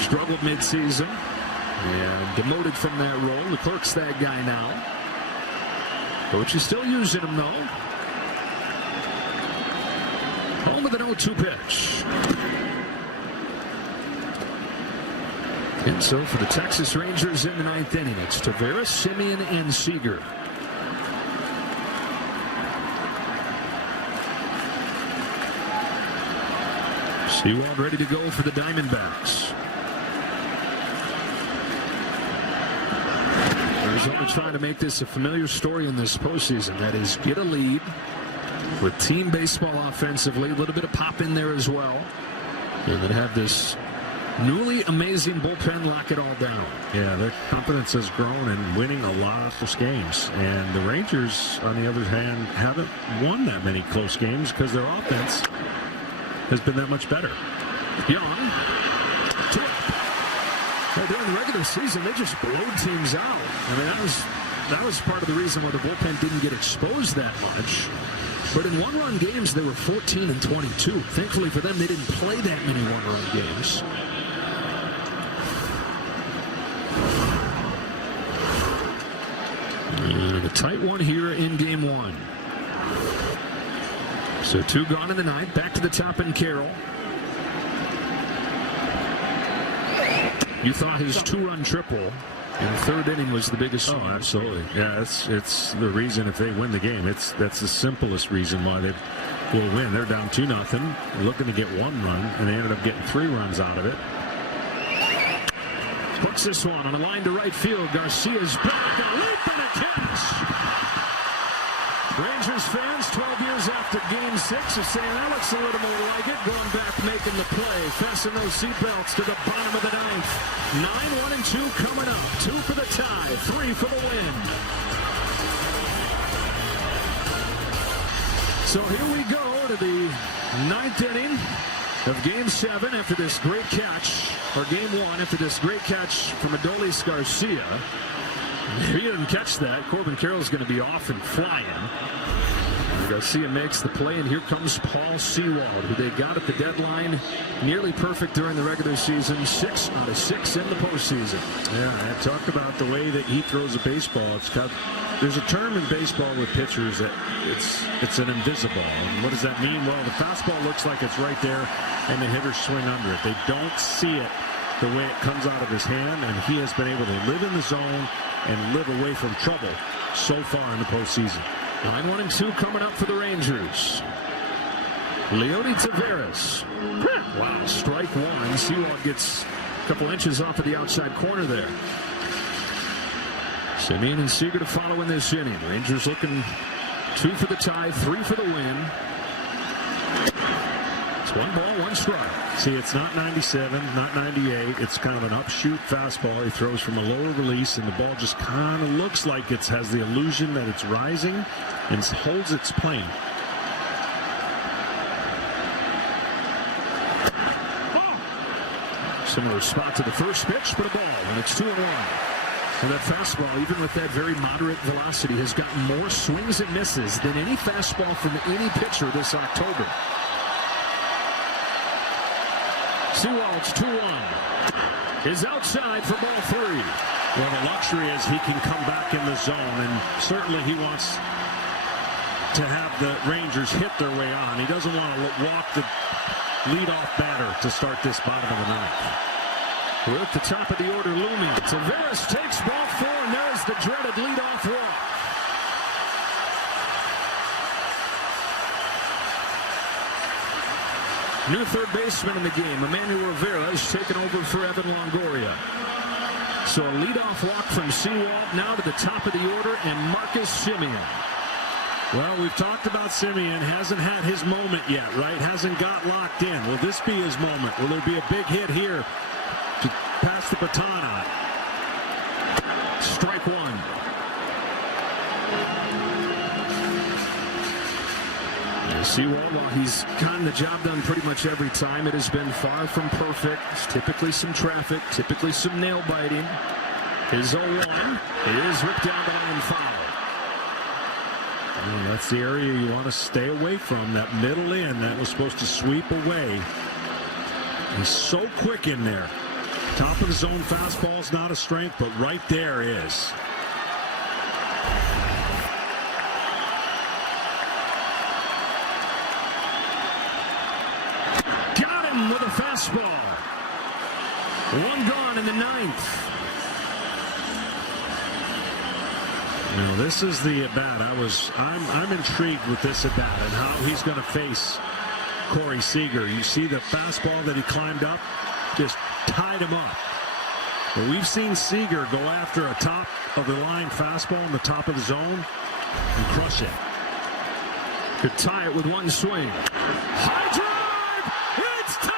struggled midseason and demoted from that role. The clerk's that guy now. Coach is still using him, though. Home with an 0-2 pitch. And so for the Texas Rangers in the 9th inning, it's Taveras, Simeon, and Seager. Seawald ready to go for the Diamondbacks. Arizona trying to make this a familiar story in this postseason. That is, get a lead with team baseball offensively, a little bit of pop in there as well, and then have this newly amazing bullpen lock it all down. Yeah, their confidence has grown in winning a lot of close games. And the Rangers, on the other hand, haven't won that many close games because their offense has been that much better. Young. During the regular season, they just blowed teams out. I mean, that was part of the reason why the bullpen didn't get exposed that much. But in one-run games, they were 14 and 22. Thankfully for them, they didn't play that many one-run games. And a tight one here in game one. So 2 gone in the ninth. Back to the top in Carroll. You thought his 2-run triple in the 3rd inning was the biggest. Oh, absolutely. Yeah, it's the reason if they win the game. That's the simplest reason why they will win. They're down 2-0, looking to get 1 run, and they ended up getting 3 runs out of it. Puts this one on a line to right field. Garcia's back, a leap and a catch. Rangers fans 12 years after game 6 are saying that looks a little more like it. Going back, making the play. Fasten those seatbelts to the bottom of the 9th. 9, 1, and 2 coming up. 2 for the tie, 3 for the win. So here we go to the 9th inning of game 7 after this great catch, or game 1 after this great catch from Adolis Garcia. If he didn't catch that, Corbin Carroll's going to be off and flying. Garcia makes the play, and here comes Paul Seawald, who they got at the deadline. Nearly perfect during the regular season. 6 out of 6 in the postseason. Yeah, I talked about the way that he throws a baseball. There's a term in baseball with pitchers that it's an invisible. And what does that mean? Well, the fastball looks like it's right there, and the hitters swing under it. They don't see it the way it comes out of his hand, and he has been able to live in the zone and live away from trouble so far in the postseason. 9, 1, and 2 coming up for the Rangers. Leody Taveras. Wow, strike 1. Seawald gets a couple inches off of the outside corner there. Simeon and Seager to follow in this inning. Rangers looking 2 for the tie, 3 for the win. It's 1 ball, 1 strike. See, it's not 97, not 98. It's kind of an upshoot fastball. He throws from a lower release, and the ball just kind of looks like it has the illusion that it's rising and holds its plane. Similar spot to the first pitch, but a ball, and it's 2-1. And that fastball, even with that very moderate velocity, has gotten more swings and misses than any fastball from any pitcher this October. Seawald's 2-1 is outside for ball 3. Well, the luxury is he can come back in the zone, and certainly he wants to have the Rangers hit their way on. He doesn't want to walk the leadoff batter to start this bottom of the 9th. We're at the top of the order looming. Taveras takes ball 4, and there's the dreaded leadoff walk. New third baseman in the game, Emmanuel Rivera, is taken over for Evan Longoria. So a leadoff walk from Seawald, now to the top of the order, and Marcus Semien. Well, we've talked about Semien. Hasn't had his moment yet, right? Hasn't got locked in. Will this be his moment? Will there be a big hit here to pass the baton on? Strike 1. Seawald, while he's gotten the job done pretty much every time, it has been far from perfect. There's typically some traffic, typically some nail biting. His 0-1 is ripped down by and foul. Well, that's the area you want to stay away from, that middle end that was supposed to sweep away. He's so quick in there. Top of the zone fastball is not a strength, but right there is. With a fastball. 1 gone in the 9th. Now this is the at bat. I'm intrigued with this at bat and how he's going to face Corey Seager. You see the fastball that he climbed up, just tied him up. But we've seen Seager go after a top of the line fastball in the top of the zone and crush it. Could tie it with one swing. High drive! It's tied!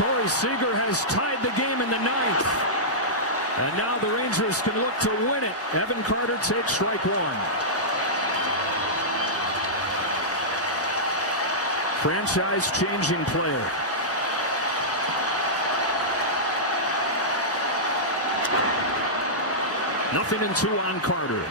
Corey Seager has tied the game in the ninth. And now the Rangers can look to win it. Evan Carter takes strike one. Franchise-changing player. Nothing in two on Carter.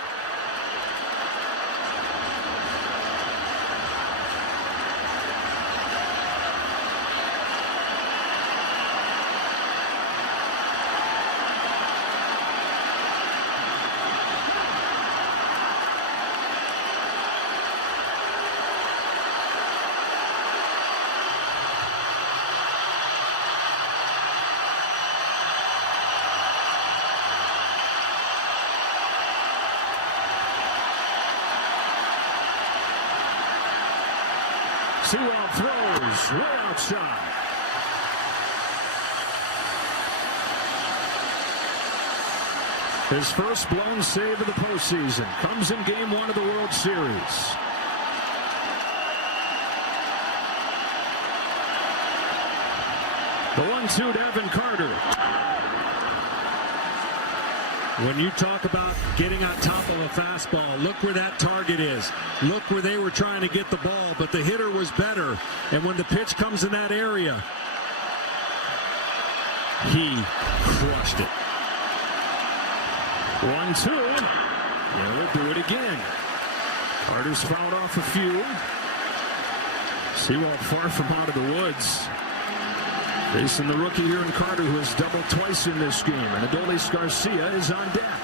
Sewell throws way outside. His first blown save of the postseason comes in game one of the World Series. The 1-2 to Evan Carter. When you talk about getting on top of a fastball, look where that target is. Look where they were trying to get the ball, but the hitter was better. And when the pitch comes in that area, he crushed it. 1-2. Yeah, we'll do it again. Carter's fouled off a few. Sewell far from out of the woods. Facing the rookie here in Carter, who has doubled twice in this game. And Adolis Garcia is on deck.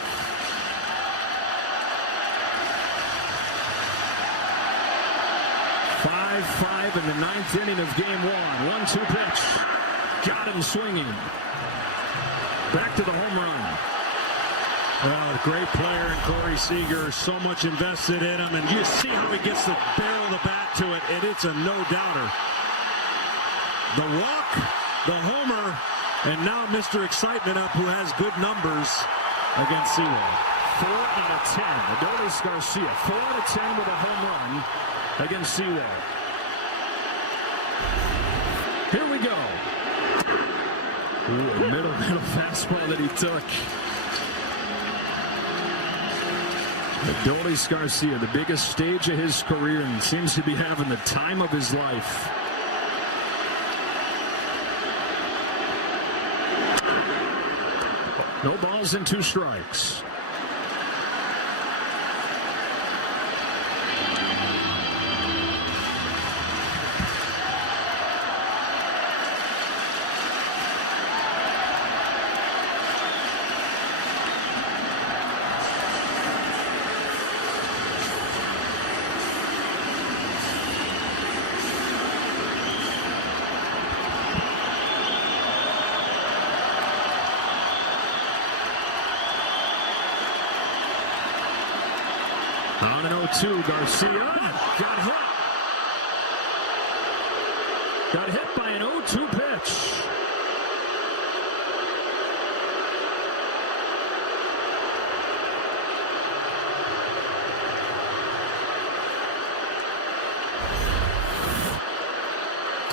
Five in the ninth inning of game one. 1-2 pitch. Got him swinging. Back to the home run. Well, a great player in Corey Seager. So much invested in him. And you see how he gets the barrel of the bat to it. And it's a no-doubter. The walk, the homer, and now Mr. Excitement up, who has good numbers against Sewell. 4 out of 10. Adolis Garcia, 4 out of 10 with a home run against Sewell. Here we go. Ooh, middle fastball that he took. Adolis Garcia, the biggest stage of his career, and seems to be having the time of his life. No balls and 2 strikes. On an 0-2, Garcia got hit. Got hit by an 0-2 pitch.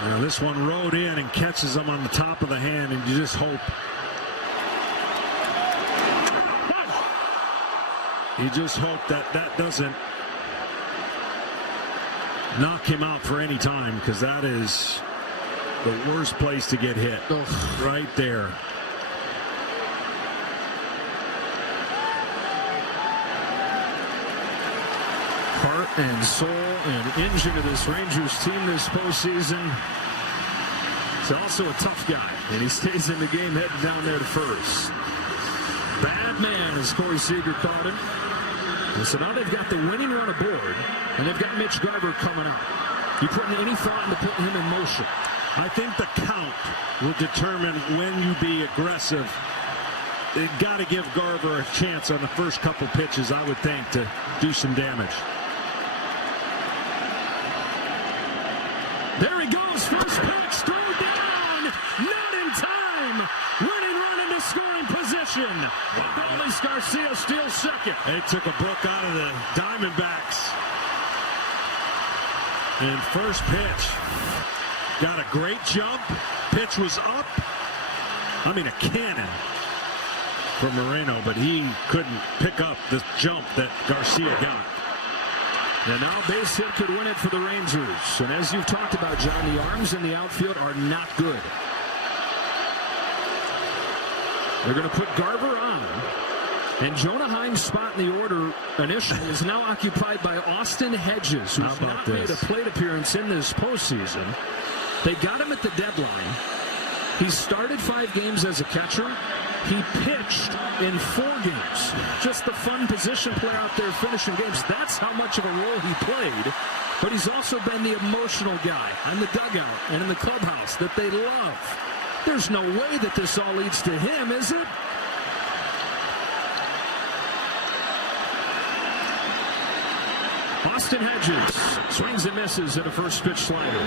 Now this one rode in and catches him on the top of the hand, and you just hope. You just hope that doesn't knock him out for any time, because that is the worst place to get hit. Right there. Heart and soul and engine of this Rangers team this postseason. He's also a tough guy, and he stays in the game heading down there to first. Bad man, as Corey Seager caught him. And so now they've got the winning run aboard, and they've got Mitch Garver coming up. You putting any thought into putting him in motion? I think the count will determine when you be aggressive. They've got to give Garver a chance on the first couple pitches, I would think, to do some damage. There he goes, first pitch, throw down, not in time. Winning run into scoring position. Adolis Garcia steals second. They took a book out of the Diamondbacks. And first pitch, got a great jump. Pitch was up. I mean, a cannon for Moreno, but he couldn't pick up the jump that Garcia got. And now base hit could win it for the Rangers. And as you've talked about, John, the arms in the outfield are not good. They're going to put Garver on. And Jonah Heim's spot in the order initially is now occupied by Austin Hedges, who's not made a plate appearance in this postseason. They got him at the deadline. He started 5 games as a catcher. He pitched in 4 games. Just the fun position player out there finishing games. That's how much of a role he played. But he's also been the emotional guy on the dugout and in the clubhouse that they love. There's no way that this all leads to him, is it? Austin Hedges swings and misses at a first pitch slider.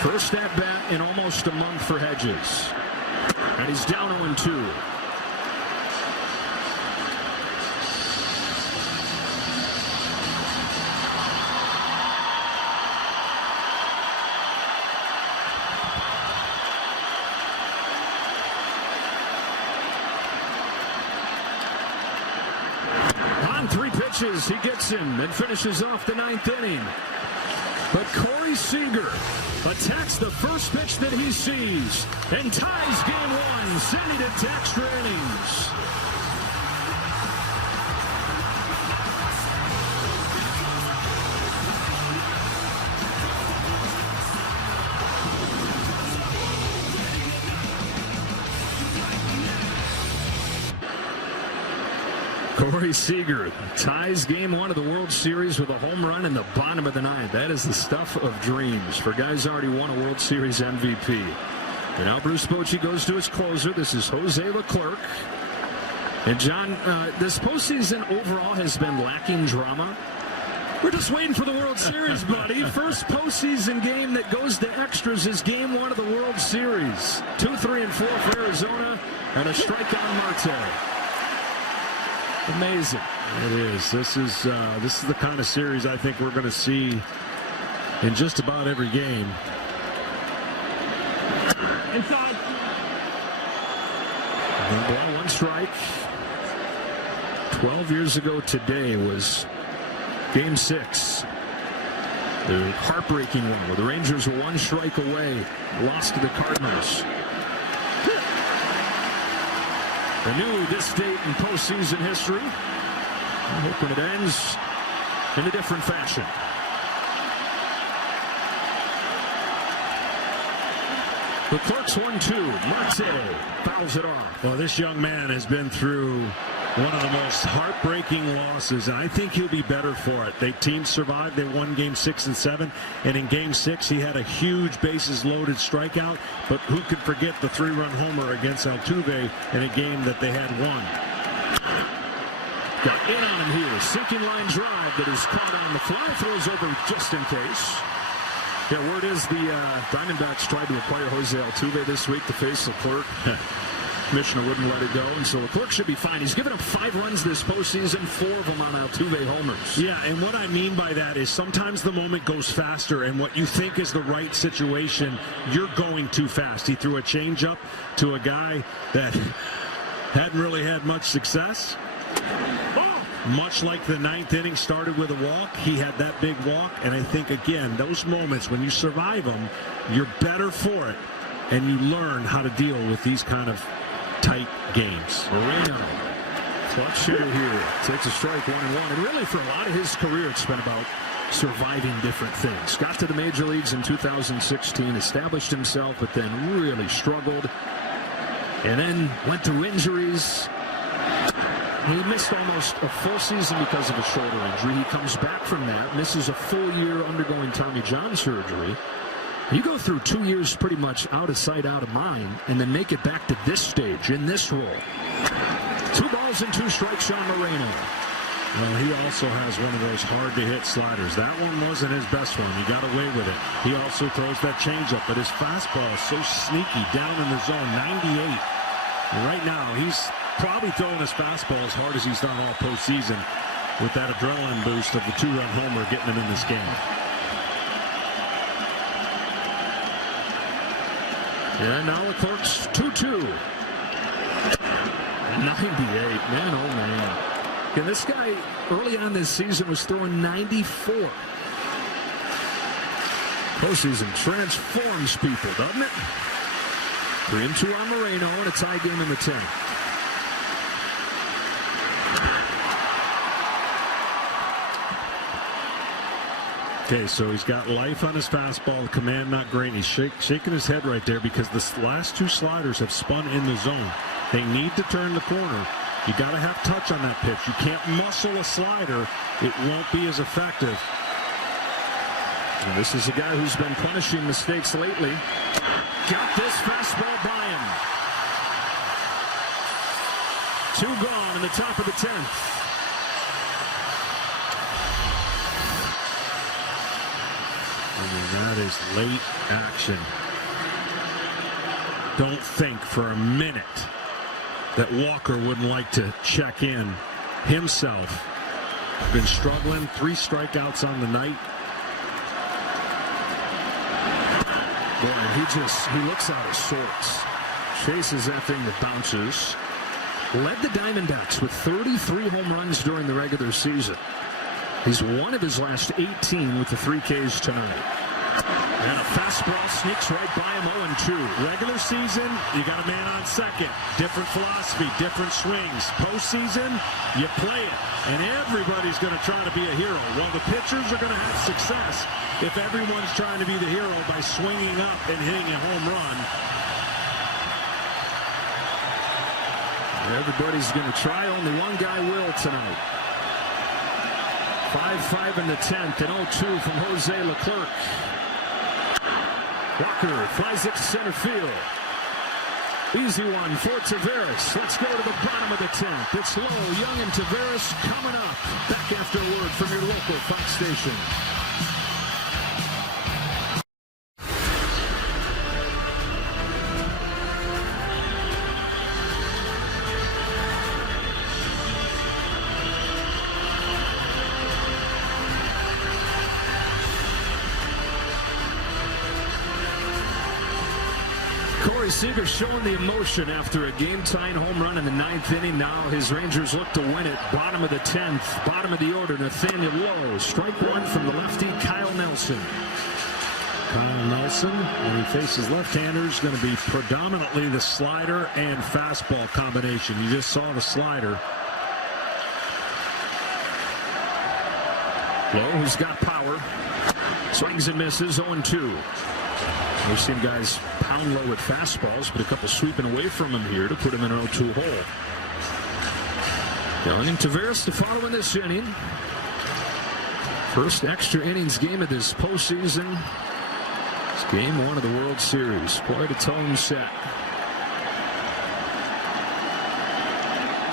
First at bat in almost a month for Hedges. And he's down 0-2. On 3 pitches, he gets him and finishes off the 9th inning. But Corey Seager attacks the first pitch that he sees and ties game 1, sending it to extra innings. Corey Seager ties game 1 of the World Series with a home run in the bottom of the 9th. That is the stuff of dreams for guys who already won a World Series MVP. And now Bruce Bochy goes to his closer. This is Jose Leclerc. And John, this postseason overall has been lacking drama. We're just waiting for the World Series, buddy. First postseason game that goes to extras is game 1 of the World Series. 2, 3, and 4 for Arizona, and a strikeout on Marte. Amazing. It is. This is the kind of series I think we're going to see in just about every game. Inside. 1 ball, 1 strike. 12 years ago today was Game 6. The heartbreaking one where the Rangers were 1 strike away, lost to the Cardinals. Anew this date in postseason history. I hope when it ends in a different fashion. The Clerks 1-2. Marte fouls it off. Well, this young man has been through one of the most heartbreaking losses, and I think he'll be better for it. They team survived. They won game 6 and 7, and in game 6 he had a huge bases-loaded strikeout. But who could forget the 3-run homer against Altuve in a game that they had won? Got in on him here. Sinking line drive that is caught on the fly. Throws over just in case. Yeah, word is the Diamondbacks tried to acquire Jose Altuve this week to face Leclerc. Commissioner wouldn't let it go, and so Leclerc should be fine. He's given up 5 runs this postseason, 4 of them on Altuve homers. Yeah, and what I mean by that is sometimes the moment goes faster, and what you think is the right situation, you're going too fast. He threw a changeup to a guy that hadn't really had much success. Much like the 9th inning started with a walk, he had that big walk, and I think, again, those moments, when you survive them, you're better for it, and you learn how to deal with these kind of tight games. Moreno, clutch hitter here, takes a strike 1-1, and really for a lot of his career, it's been about surviving different things. Got to the major leagues in 2016, established himself, but then really struggled, and then went through injuries. He missed almost a full season because of a shoulder injury. He comes back from that, misses a full year undergoing Tommy John surgery. You go through 2 years pretty much out of sight, out of mind, and then make it back to this stage in this role. 2 balls and 2 strikes on Moreno. Well, he also has one of those hard-to-hit sliders. That one wasn't his best one. He got away with it. He also throws that changeup, but his fastball is so sneaky down in the zone, 98. And right now, he's probably throwing his fastball as hard as he's done all postseason with that adrenaline boost of the 2-run homer getting him in this game. Yeah, now Leclerc's 2-2. 98, man, oh man. And this guy early on this season was throwing 94. Postseason transforms people, doesn't it? 3-2 on Moreno, and a tie game in the 10th. Okay, so he's got life on his fastball, command not great. He's shaking his head right there because the last 2 sliders have spun in the zone. They need to turn the corner. You got to have touch on that pitch. You can't muscle a slider. It won't be as effective. And this is a guy who's been punishing mistakes lately. Got this fastball by him. 2 gone in the top of the 10th. I mean, that is late action. Don't think for a minute that Walker wouldn't like to check in himself. Been struggling, 3 strikeouts on the night. Boy, he looks out of sorts. Chases that thing that bounces. Led the Diamondbacks with 33 home runs during the regular season. He's one of his last 18 with the 3 Ks tonight. And a fastball sneaks right by him, 0-2. Regular season, you got a man on second. Different philosophy, different swings. Postseason, you play it. And everybody's going to try to be a hero. Well, the pitchers are going to have success if everyone's trying to be the hero by swinging up and hitting a home run. Everybody's going to try. Only one guy will tonight. 5-5 in the 10th and 0-2 from Jose Leclerc. Walker flies it to center field. Easy one for Taveras. Let's go to the bottom of the 10th. It's low. Young and Taveras coming up. Back after a word from your local Fox station. Seager showing the emotion after a game-tying home run in the 9th inning. Now his Rangers look to win it. Bottom of the 10th, bottom of the order, Nathaniel Lowe. Strike 1 from the lefty, Kyle Nelson. Kyle Nelson, when he faces left-handers, going to be predominantly the slider and fastball combination. You just saw the slider. Lowe, who's got power, swings and misses, 0-2. We've seen guys pound low at fastballs, but a couple sweeping away from him here to put him in an 0-2 hole. Inning Taveras to follow in this inning. First extra innings game of this postseason. It's game 1 of the World Series. Quite a tone set.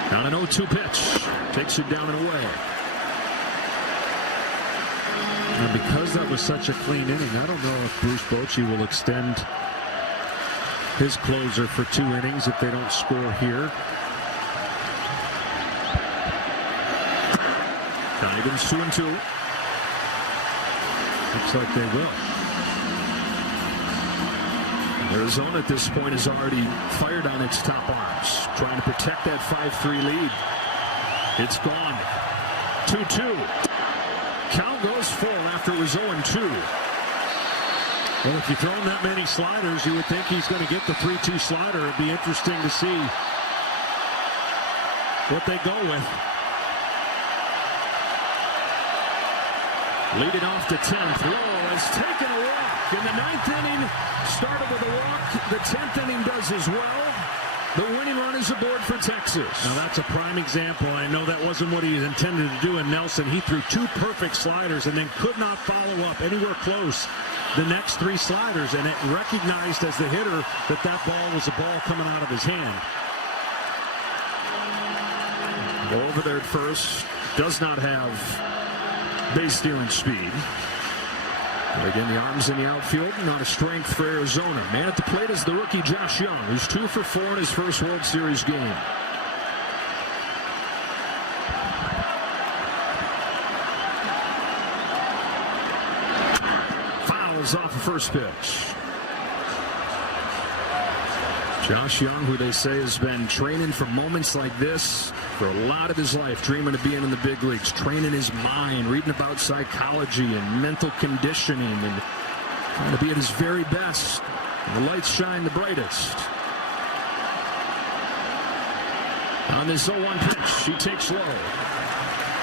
Now an 0-2 pitch. Takes it down and away. And because that was such a clean inning, I don't know if Bruce Bochy will extend his closer for 2 innings if they don't score here. Tigers 2-2. Looks like they will. Arizona at this point has already fired on its top arms, trying to protect that 5-3 lead. It's gone. 2-2. Count goes full after it was 0-2. Well, if you throw him that many sliders, you would think he's going to get the 3-2 slider. It'd be interesting to see what they go with. Leading off to 10th. Lowe has taken a walk. In the 9th inning, started with a walk. The 10th inning does as well. The winning run is aboard for Texas. Now that's a prime example. I know that wasn't what he intended to do in Nelson. He threw 2 perfect sliders and then could not follow up anywhere close the next 3 sliders, and it recognized as the hitter that that ball was a ball coming out of his hand. Over there at first, does not have base stealing speed. But again, the arms in the outfield, not a strength for Arizona. Man at the plate is the rookie Josh Young, who's 2 for 4 in his first World Series game. Fouls off the first pitch. Josh Young, who they say has been training for moments like this for a lot of his life, dreaming of being in the big leagues, training his mind, reading about psychology and mental conditioning, and trying to be at his very best. And the lights shine the brightest. On this 0-1 pitch, he takes low.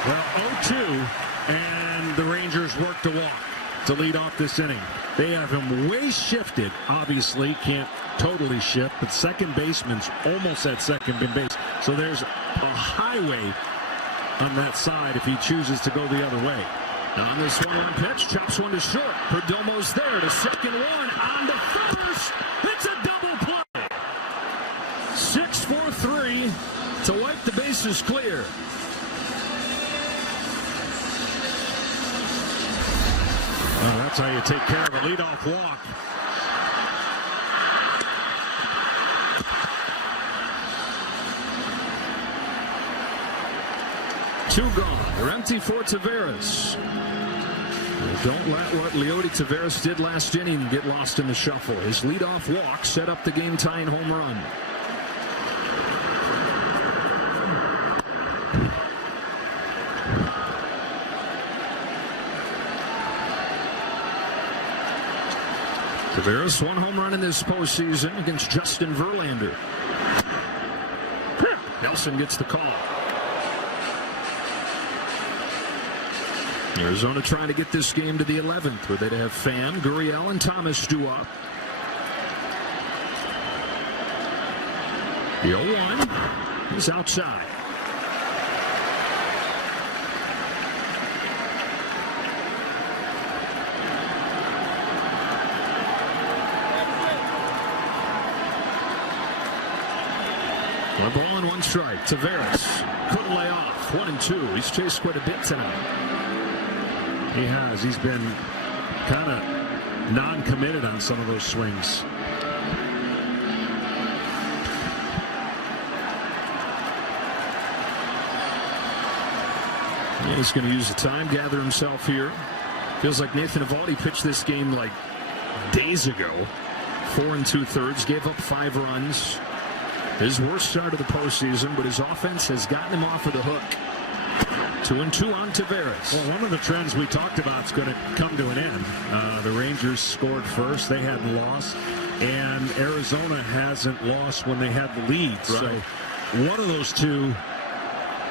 Well, 0-2, and the Rangers work to walk to lead off this inning. They have him way shifted. Obviously, can't totally shift, but second baseman's almost at second base. So there's a highway on that side if he chooses to go the other way. On this 1-1 pitch, chops one to short. Perdomo's there to second one. On to first. It's a double play. 6-4-3 to wipe the bases clear. Well, that's how you take care of a leadoff walk. Two gone. They're empty for Taveras. Don't let what Leody Taveras did last inning get lost in the shuffle. His leadoff walk set up the game-tying home run. Taveras, 1 home run in this postseason against Justin Verlander. Nelson gets the call. Arizona trying to get this game to the 11th, where they'd have Pham, Gurriel, and Thomas due up. The 0-1 is outside. One ball and 1 strike. Taveras couldn't lay off. 1-2. He's chased quite a bit tonight. He has. He's been kind of non-committed on some of those swings. Yeah, he's going to use the time, gather himself here. Feels like Nathan Eovaldi pitched this game like days ago. 4 2/3, gave up 5 runs. His worst start of the postseason, but his offense has gotten him off of the hook. 2-2 on Taveras. Well, one of the trends we talked about is going to come to an end. The Rangers scored first. They hadn't lost. And Arizona hasn't lost when they had the lead. Right. So one of those two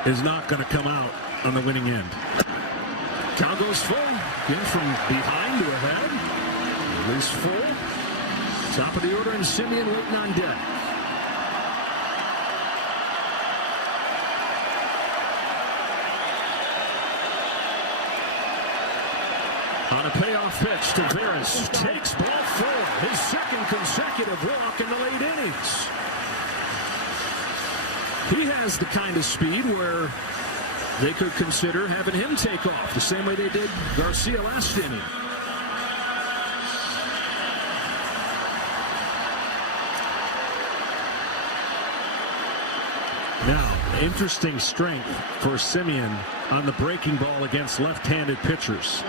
is not going to come out on the winning end. Count goes full. In from behind to ahead. Release full. Top of the order, and Simeon waiting on deck. On a payoff pitch, Taveras takes ball 4, his second consecutive walk in the late innings. He has the kind of speed where they could consider having him take off the same way they did Garcia last inning. Now, interesting strength for Semien on the breaking ball against left-handed pitchers.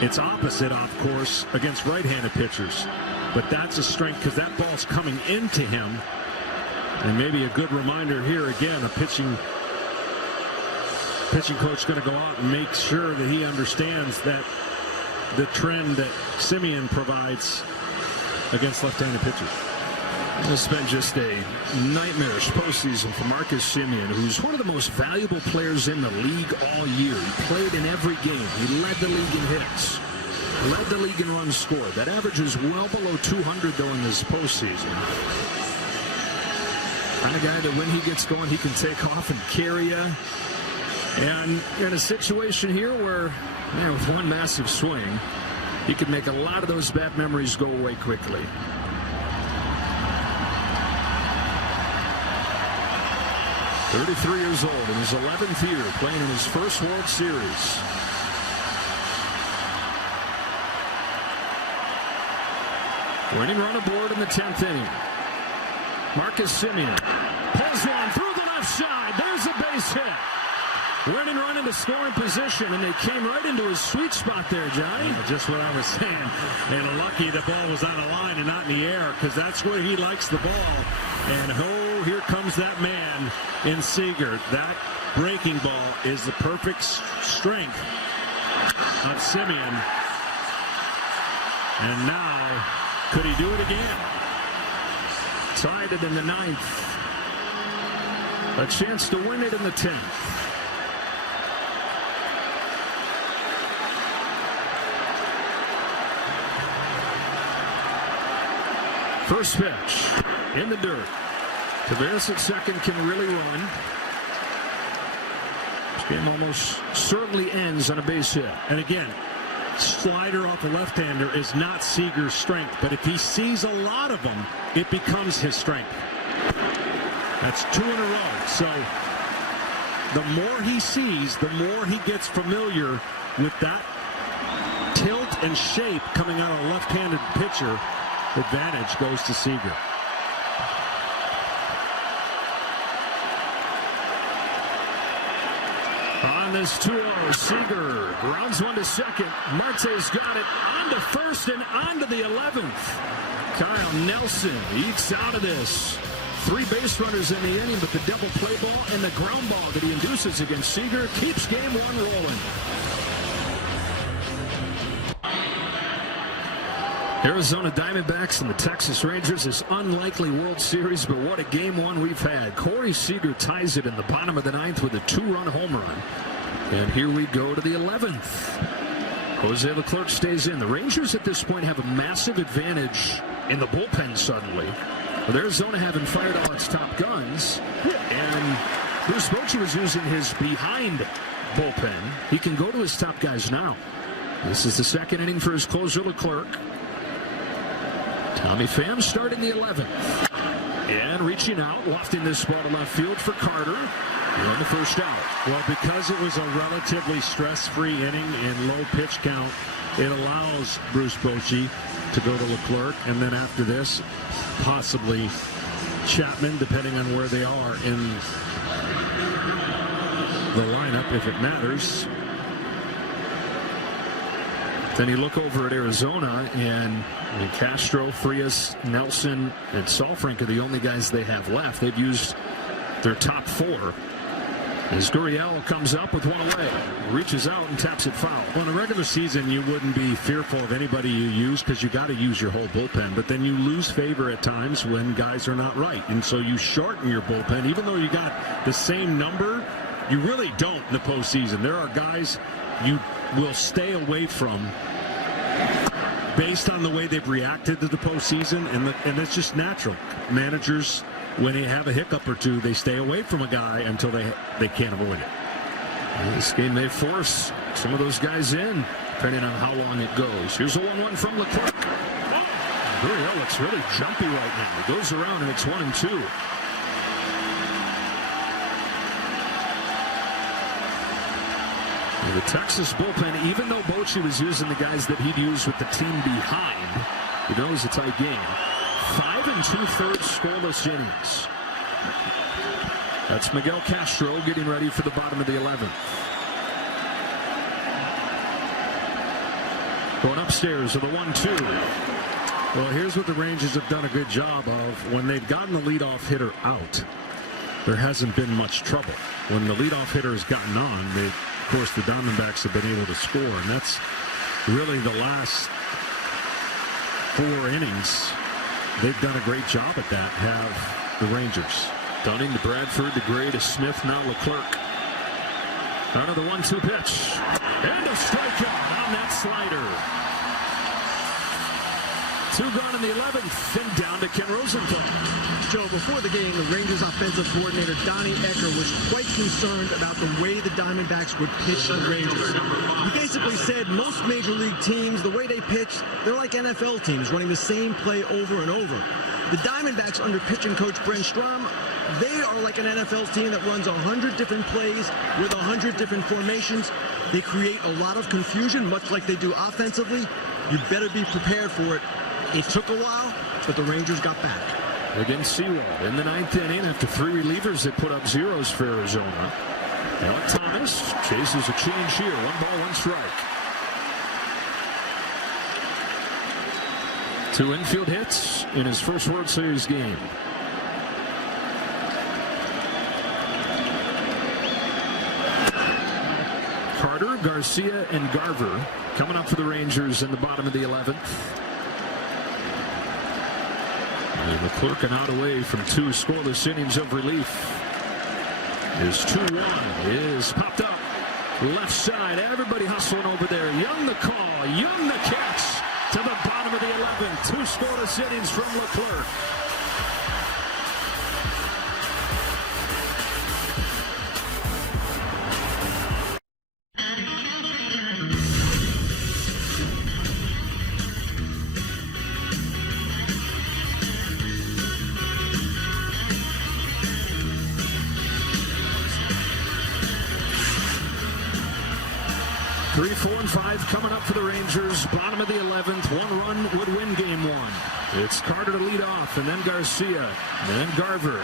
It's opposite, of course, against right-handed pitchers. But that's a strength because that ball's coming into him. And maybe a good reminder here again, a pitching coach going to go out and make sure that he understands that the trend that Semien provides against left-handed pitchers. It's been just a nightmarish postseason for Marcus Semien, who's one of the most valuable players in the league all year. He played in every game. He led the league in hits, led the league in runs scored. That average is well below 200, though, in this postseason. Kind of guy that when he gets going, he can take off and carry you. And in a situation here where, man, with one massive swing, he could make a lot of those bad memories go away quickly. "33 years old in his 11th year, playing in his first World Series. Winning run aboard in the 10th inning. Marcus Semien pulls one through the left side. There's a base hit. Winning run into scoring position, and they came right into his sweet spot there, Johnny. Yeah, just what I was saying. And lucky the ball was on a line and not in the air, because that's where he likes the ball. And oh, here comes that man in Seager. That breaking ball is the perfect strength of Semien. And now, could he do it again? Tied it in the 9th. A chance to win it in the 10th. First pitch in the dirt. Tavares at second can really run. This game almost certainly ends on a base hit. And again, slider off a left-hander is not Seager's strength, but if he sees a lot of them, it becomes his strength. That's 2 in a row. So the more he sees, the more he gets familiar with that tilt and shape coming out of a left-handed pitcher. Advantage goes to Seager. On this 2-0, Seager grounds one to second. Marte's got it on to first and on to the 11th. Kyle Nelson ekes out of this. 3 base runners in the inning, but the double play ball and the ground ball that he induces against Seager keeps game 1 rolling. Arizona Diamondbacks and the Texas Rangers, this unlikely World Series, but what a game 1 we've had. Corey Seager ties it in the bottom of the 9th with a 2-run home run. And here we go to the 11th. Jose Leclerc stays in. The Rangers at this point have a massive advantage in the bullpen suddenly. With Arizona having fired all its top guns, and Bruce Bochy was using his behind bullpen. He can go to his top guys now. This is the 2nd inning for his closer, Leclerc. Tommy Pham starting the 11th. And reaching out, lofting this ball to left field for Carter. Here on the first out. Well, because it was a relatively stress-free inning and low pitch count, it allows Bruce Bochy to go to Leclerc. And then after this, possibly Chapman, depending on where they are in the lineup, if it matters. Then you look over at Arizona, and Castro, Frias, Nelson, and Saalfrank are the only guys they have left. They've used their top 4. As Gurriel comes up with one away, reaches out and taps it foul. Well, in a regular season, you wouldn't be fearful of anybody you use because you got to use your whole bullpen. But then you lose favor at times when guys are not right. And so you shorten your bullpen. Even though you got the same number, you really don't in the postseason. There are guys you will stay away from based on the way they've reacted to the postseason, and it's just natural. Managers, when they have a hiccup or two, they stay away from a guy until they can't avoid it. Well, this game may force some of those guys in, depending on how long it goes. Here's a 1-1 from Leclerc. Gurriel looks really jumpy right now. He goes around, and it's 1-2. The Texas bullpen, even though Bochy was using the guys that he'd use with the team behind, you know, it was a tight game. 5 2/3 scoreless innings. That's Miguel Castro getting ready for the bottom of the 11th. Going upstairs to the 1-2. Well, here's what the Rangers have done a good job of. When they've gotten the leadoff hitter out, there hasn't been much trouble. When the leadoff hitter has gotten on, of course, the Diamondbacks have been able to score, and that's really the last 4 innings. They've done a great job at that, have the Rangers. Dunning to Bradford, to Gray, to Smith, now Leclerc. Out of the 1-2 pitch. And a strikeout on that slider. 2 gone in the 11th, and down to Ken Rosenthal. Joe, before the game, the Rangers offensive coordinator Donnie Ecker was quite concerned about the way the Diamondbacks would pitch the Rangers. He basically said most major league teams, the way they pitch, they're like NFL teams, running the same play over and over. The Diamondbacks under pitching coach Brent Strom, they are like an NFL team that runs 100 different plays with 100 different formations. They create a lot of confusion, much like they do offensively. You better be prepared for it. It took a while, but the Rangers got back. Against Sewell in the 9th inning, after 3 relievers that put up zeros for Arizona. Alec Thomas chases a change here. 1 ball, 1 strike. 2 infield hits in his first World Series game. Carter, Garcia, and Garver coming up for the Rangers in the bottom of the 11th. Leclerc an out away from 2 scoreless innings of relief. His 2-1 is popped up left side. Everybody hustling over there. Young the call, Young the catch to the bottom of the 11th. 2 scoreless innings from Leclerc. Three, 4, and 5 coming up for the Rangers. Bottom of the 11th. 1 run would win game 1. It's Carter to lead off, and then Garcia, and then Garver.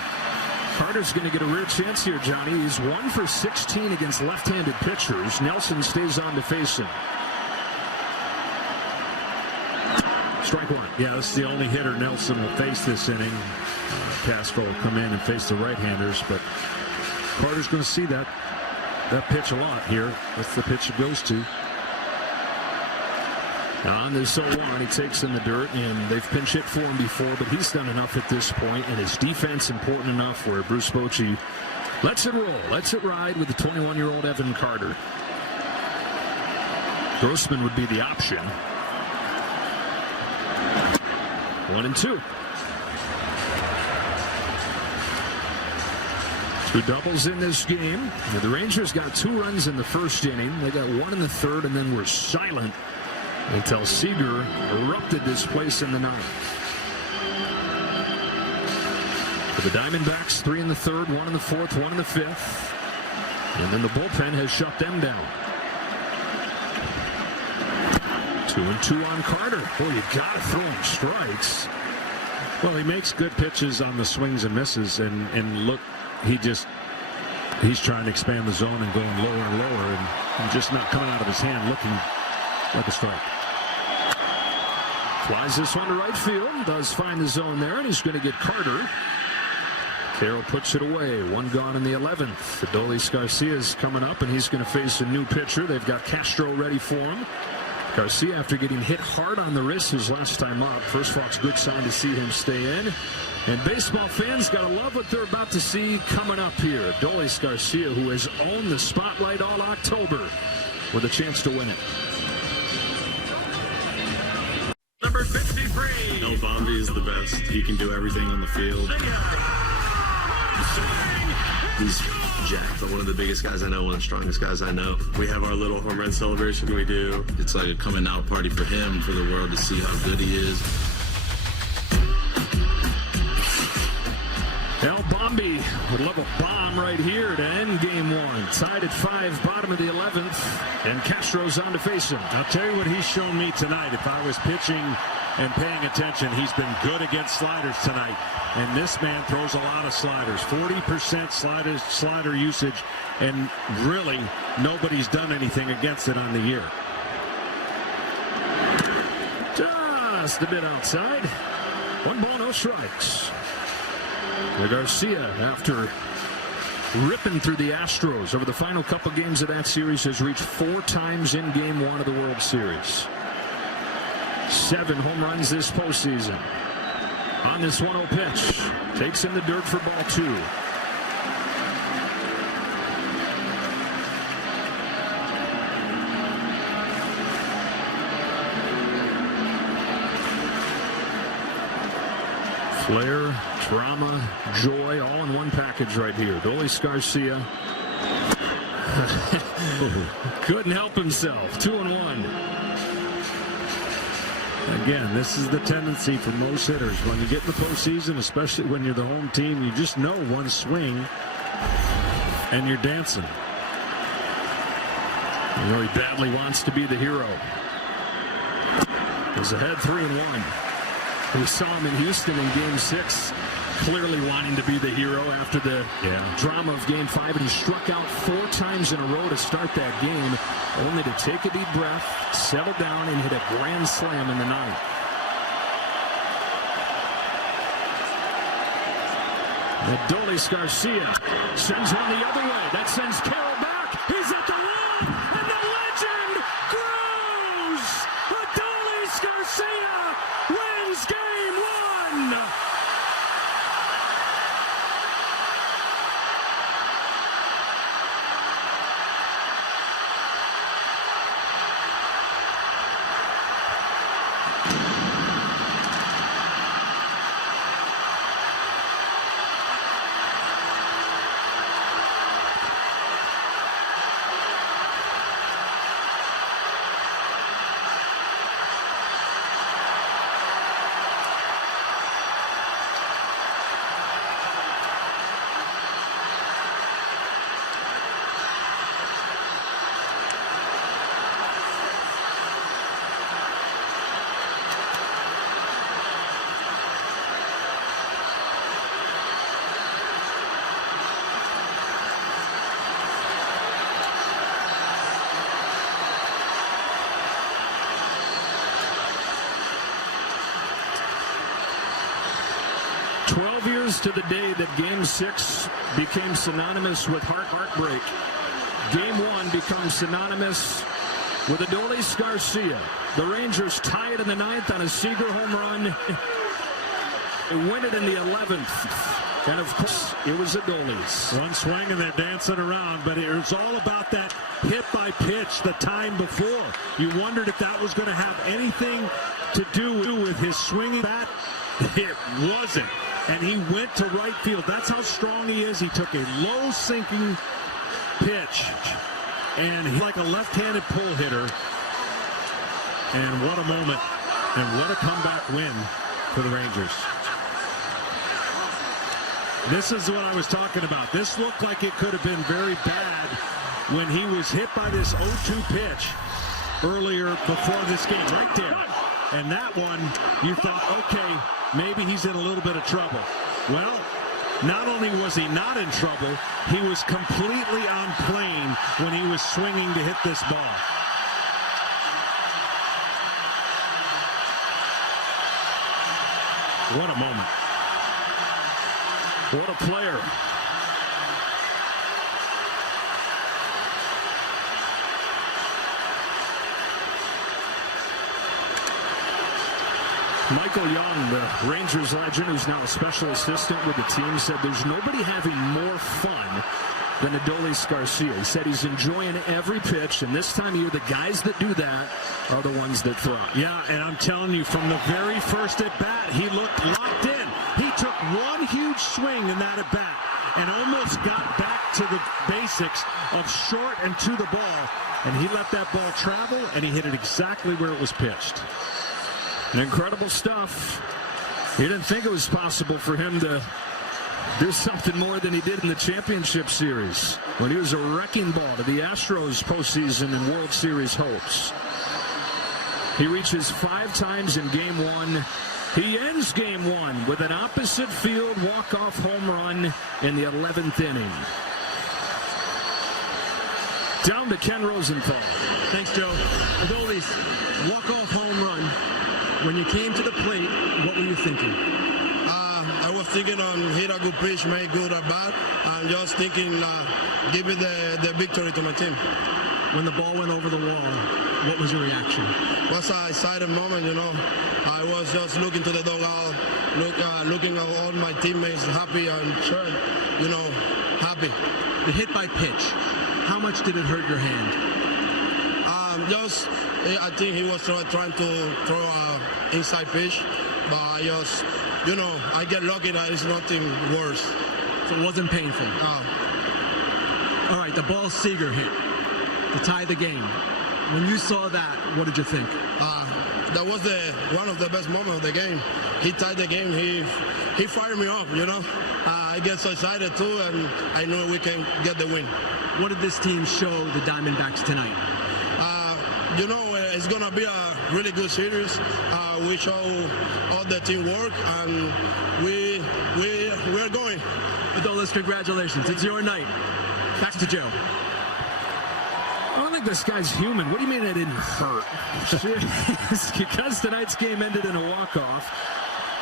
Carter's going to get a rare chance here, Johnny. He's 1 for 16 against left-handed pitchers. Nelson stays on to face him. Strike 1. Yeah, that's the only hitter Nelson will face this inning. Castro will come in and face the right-handers, but Carter's going to see that pitch a lot here. That's the pitch it goes to. On this 0-1, he takes in the dirt, and they've pinch hit for him before, but he's done enough at this point, and his defense important enough where Bruce Bochy lets it roll, lets it ride with the 21-year-old Evan Carter. Grossman would be the option. 1-2. 2 doubles in this game. Now, the Rangers got 2 runs in the first inning. They got 1 in the third, and then were silent until Seager erupted this place in the 9th. For the Diamondbacks, 3 in the third, 1 in the fourth, 1 in the 5th. And then the bullpen has shut them down. 2-2 on Carter. Boy, you got to throw him strikes. Well, he makes good pitches on the swings and misses, and look, he's trying to expand the zone and going lower and lower, and just not coming out of his hand looking like a strike. Flies this one to right field, does find the zone there, and he's going to get Carter. Carroll puts it away. 1 gone in the 11th. Adolis Garcia's coming up, and he's going to face a new pitcher. They've got Castro ready for him. Garcia, after getting hit hard on the wrist his last time up. First of all, it's a good sign to see him stay in. And baseball fans got to love what they're about to see coming up here. Adolis Garcia, who has owned the spotlight all October, with a chance to win it. Number 53. El Bombi is the best. He can do everything on the field. He's jacked. One of the biggest guys I know, one of the strongest guys I know. We have our little home run celebration we do. It's like a coming out party for him, for the world to see how good he is. El Bombi would love a bomb right here to end game 1. Tied at 5, bottom of the 11th, and Castro's on to face him. I'll tell you what he's shown me tonight. If I was pitching and paying attention, he's been good against sliders tonight. And this man throws a lot of sliders, 40% slider usage, and really nobody's done anything against it on the year. Just a bit outside. 1 ball, no strikes. Garcia, after ripping through the Astros over the final couple games of that series, has reached 4 times in Game 1 of the World Series. 7 home runs this postseason. On this 1-0 pitch, takes in the dirt for ball 2. Flair, drama, joy, all in one package right here. Adolis Garcia couldn't help himself. 2-1. Again, this is the tendency for most hitters. When you get in the postseason, especially when you're the home team, you just know one swing and you're dancing. You know he badly wants to be the hero. He's ahead 3-1. We saw him in Houston in Game 6, clearly wanting to be the hero after the drama of Game 5, and he struck out 4 times in a row to start that game, only to take a deep breath, settle down, and hit a grand slam in the 9th. Adolis Garcia sends one the other way. That sends Carroll back. He's at the wall, and the legend grows. Adolis Garcia wins Game 1. To the day that Game 6 became synonymous with heartbreak. Game 1 becomes synonymous with Adolis Garcia. The Rangers tie it in the 9th on a Seager home run. They win it in the 11th. And of course, it was Adolis. One swing and they're dancing around, but it was all about that hit by pitch the time before. You wondered if that was going to have anything to do with his swinging bat. It wasn't. And he went to right field. That's how strong he is. He took a low sinking pitch. And he's like a left-handed pull hitter. And what a moment. And what a comeback win for the Rangers. This is what I was talking about. This looked like it could have been very bad when he was hit by this 0-2 pitch earlier before this game. Right there. And that one, you thought, okay, maybe he's in a little bit of trouble. Well, not only was he not in trouble, he was completely on plane when he was swinging to hit this ball. What a moment. What a player. Michael Young, the Rangers legend, who's now a special assistant with the team, said there's nobody having more fun than Adolis Garcia. He said he's enjoying every pitch, and this time of year, the guys that do that are the ones that throw. Yeah, and I'm telling you, from the very first at-bat, he looked locked in. He took one huge swing in that at-bat and almost got back to the basics of short and to the ball, and he let that ball travel, and he hit it exactly where it was pitched. Incredible stuff. He didn't think it was possible for him to do something more than he did in the championship series when he was a wrecking ball to the Astros postseason and World Series hopes. He reaches 5 times in Game 1. He ends Game 1 with an opposite field walk-off home run in the 11th inning. Down to Ken Rosenthal. Thanks, Joe. Adolis, walk-off home run. When you came to the plate, what were you thinking? I was thinking on hit a good pitch, make good or bad. I'm just thinking give it the victory to my team. When the ball went over the wall, what was your reaction? It was an exciting moment, you know. I was just looking to the dugout, looking at all my teammates happy and sure, you know, happy. The hit by pitch, how much did it hurt your hand? I think he was trying to throw an inside pitch, but I just, you know, I get lucky that it's nothing worse. So it wasn't painful? All right, the ball Seager hit to tie the game. When you saw that, what did you think? That was one of the best moments of the game. He tied the game. He fired me up, you know. I get so excited too, and I know we can get the win. What did this team show the Diamondbacks tonight? You know, it's going to be a really good series. We show all the teamwork, and we're going. Adolis, congratulations. It's your night. Back to Joe. I don't think this guy's human. What do you mean it didn't hurt? Because tonight's game ended in a walk-off.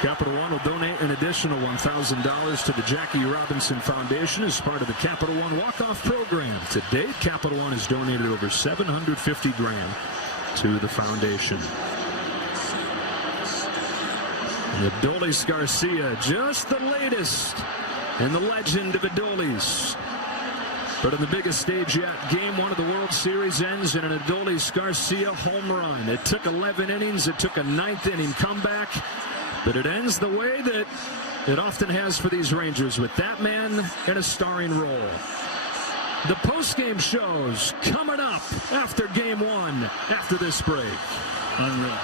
Capital One will donate an additional $1,000 to the Jackie Robinson Foundation as part of the Capital One walk-off program. To date, Capital One has donated over $750,000 to the foundation. And Adolis Garcia, just the latest in the legend of Adolis. But on the biggest stage yet, Game 1 of the World Series ends in an Adolis Garcia home run. It took 11 innings. It took a 9th inning comeback. But it ends the way that it often has for these Rangers, with that man in a starring role. The post-game shows coming up after Game 1, after this break. Unreal.